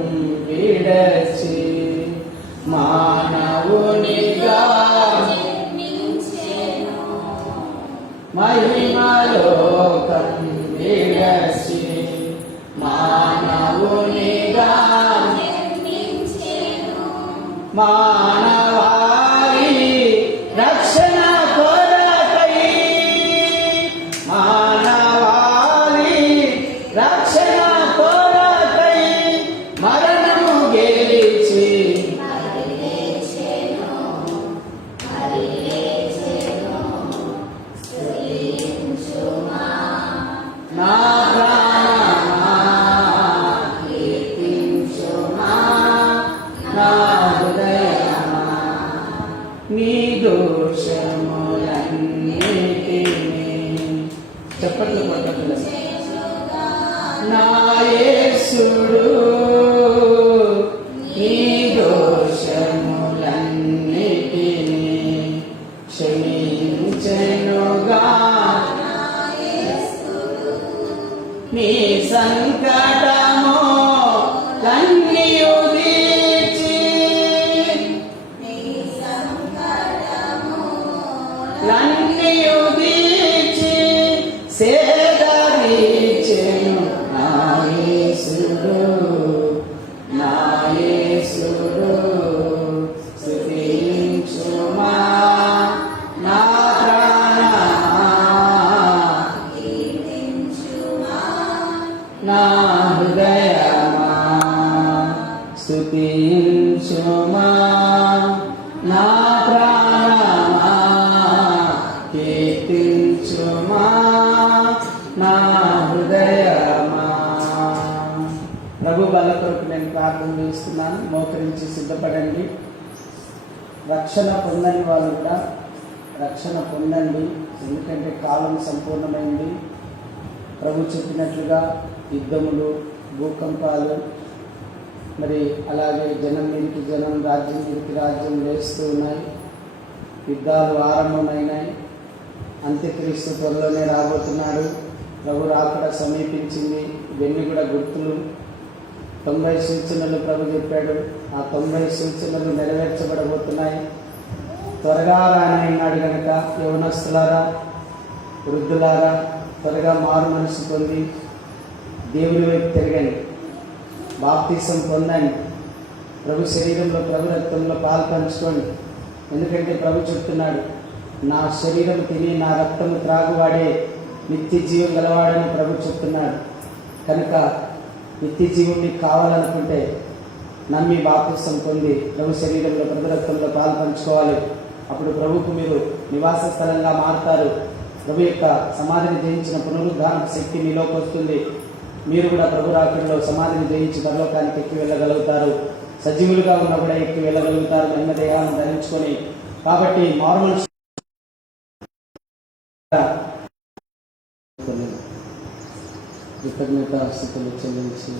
విడచి మానవునిగా, మహిమలోకం విడచి మానవునిగా, మానవాళి రక్షణ కొరకై, మానవాళి రక్షణ కొరకై మరణము గెలిచి నా ప్రాణమా, కీర్తించుమా నా హృదయమా, నీ దోషములన్నిటినీ చెప్పట్లు కొట్టట్లు నా యేసుడు, నీ దోషములన్నిటినీ క్షమించెనుగా, నీ సంకటము కన్నీయు తీర్చి, కన్నీయు తీర్చి సేదరీచెను నా యేసుడు, నా యేసుడు, స్తుతించుమా నా ప్రాణమా, నా హృదయమా, స్తుతించుమా నా ప్రాణమా, కీర్తించుమా నా హృదయమా. ప్రభు బల కొరకు నేను ప్రార్థన చేస్తున్నాను. మోకరించి సిద్ధపడండి. రక్షణ పొందని వాళ్ళు కూడా రక్షణ పొందండి, ఎందుకంటే కాలం సంపూర్ణమైంది. ప్రభు చెప్పినట్లుగా యుద్ధములు, భూకంపాలు, మరి అలాగే జనం మీదకి జనం, రాజ్యం మీదకి రాజ్యం వేస్తూ ఉన్నాయి. యుద్ధాలు ఆరంభమైనాయి. అంత్యక్రీస్తు త్వరలోనే రాబోతున్నాడు. ప్రభు రాకడ సమీపించింది. ఇవన్నీ కూడా గుర్తులు. 90 సూచనలు ప్రభు చెప్పాడు. ఆ 90 సూచనలు నెరవేర్చబడబోతున్నాయి. త్వరగా రానన్నాడు కనుక యవనస్తులారా, వృద్ధులారా, త్వరగా మారు మనసు పొంది దేవుని వైపు తిరగండి, బాప్తీసం పొందండి, ప్రభు శరీరంలో, ప్రభు రక్తంలో పాలు పంచుకోండి. ఎందుకంటే ప్రభు చెప్తున్నాడు, నా శరీరం తిని నా రక్తము త్రాగువాడే నిత్య జీవం గలవాడని ప్రభు చెప్తున్నాడు. కనుక నిత్య జీవం మీకు కావాలనుకుంటే నమ్మి బాప్తీసం పొంది ప్రభు శరీరంలో, ప్రభు రక్తంలో పాలు పంచుకోవాలి. అప్పుడు ప్రభుకు మీరు నివాస స్థలంగా మారుతారు. ప్రభు యొక్క సమాధిని జయించిన పునరుద్ధారణ శక్తి మీలోకి వస్తుంది. మీరు కూడా ప్రభు రాకడలో సమాధిని జయించి పరలోకానికి ఎక్కి వెళ్ళగలుగుతారు. సజీవులుగా ఉన్న కూడా ఎక్కి వెళ్ళగలుగుతారు మహిమ దేహాలను ధరించుకొని. కాబట్టి మారుమన కృతజ్ఞతాస్తుతులు చెల్లించి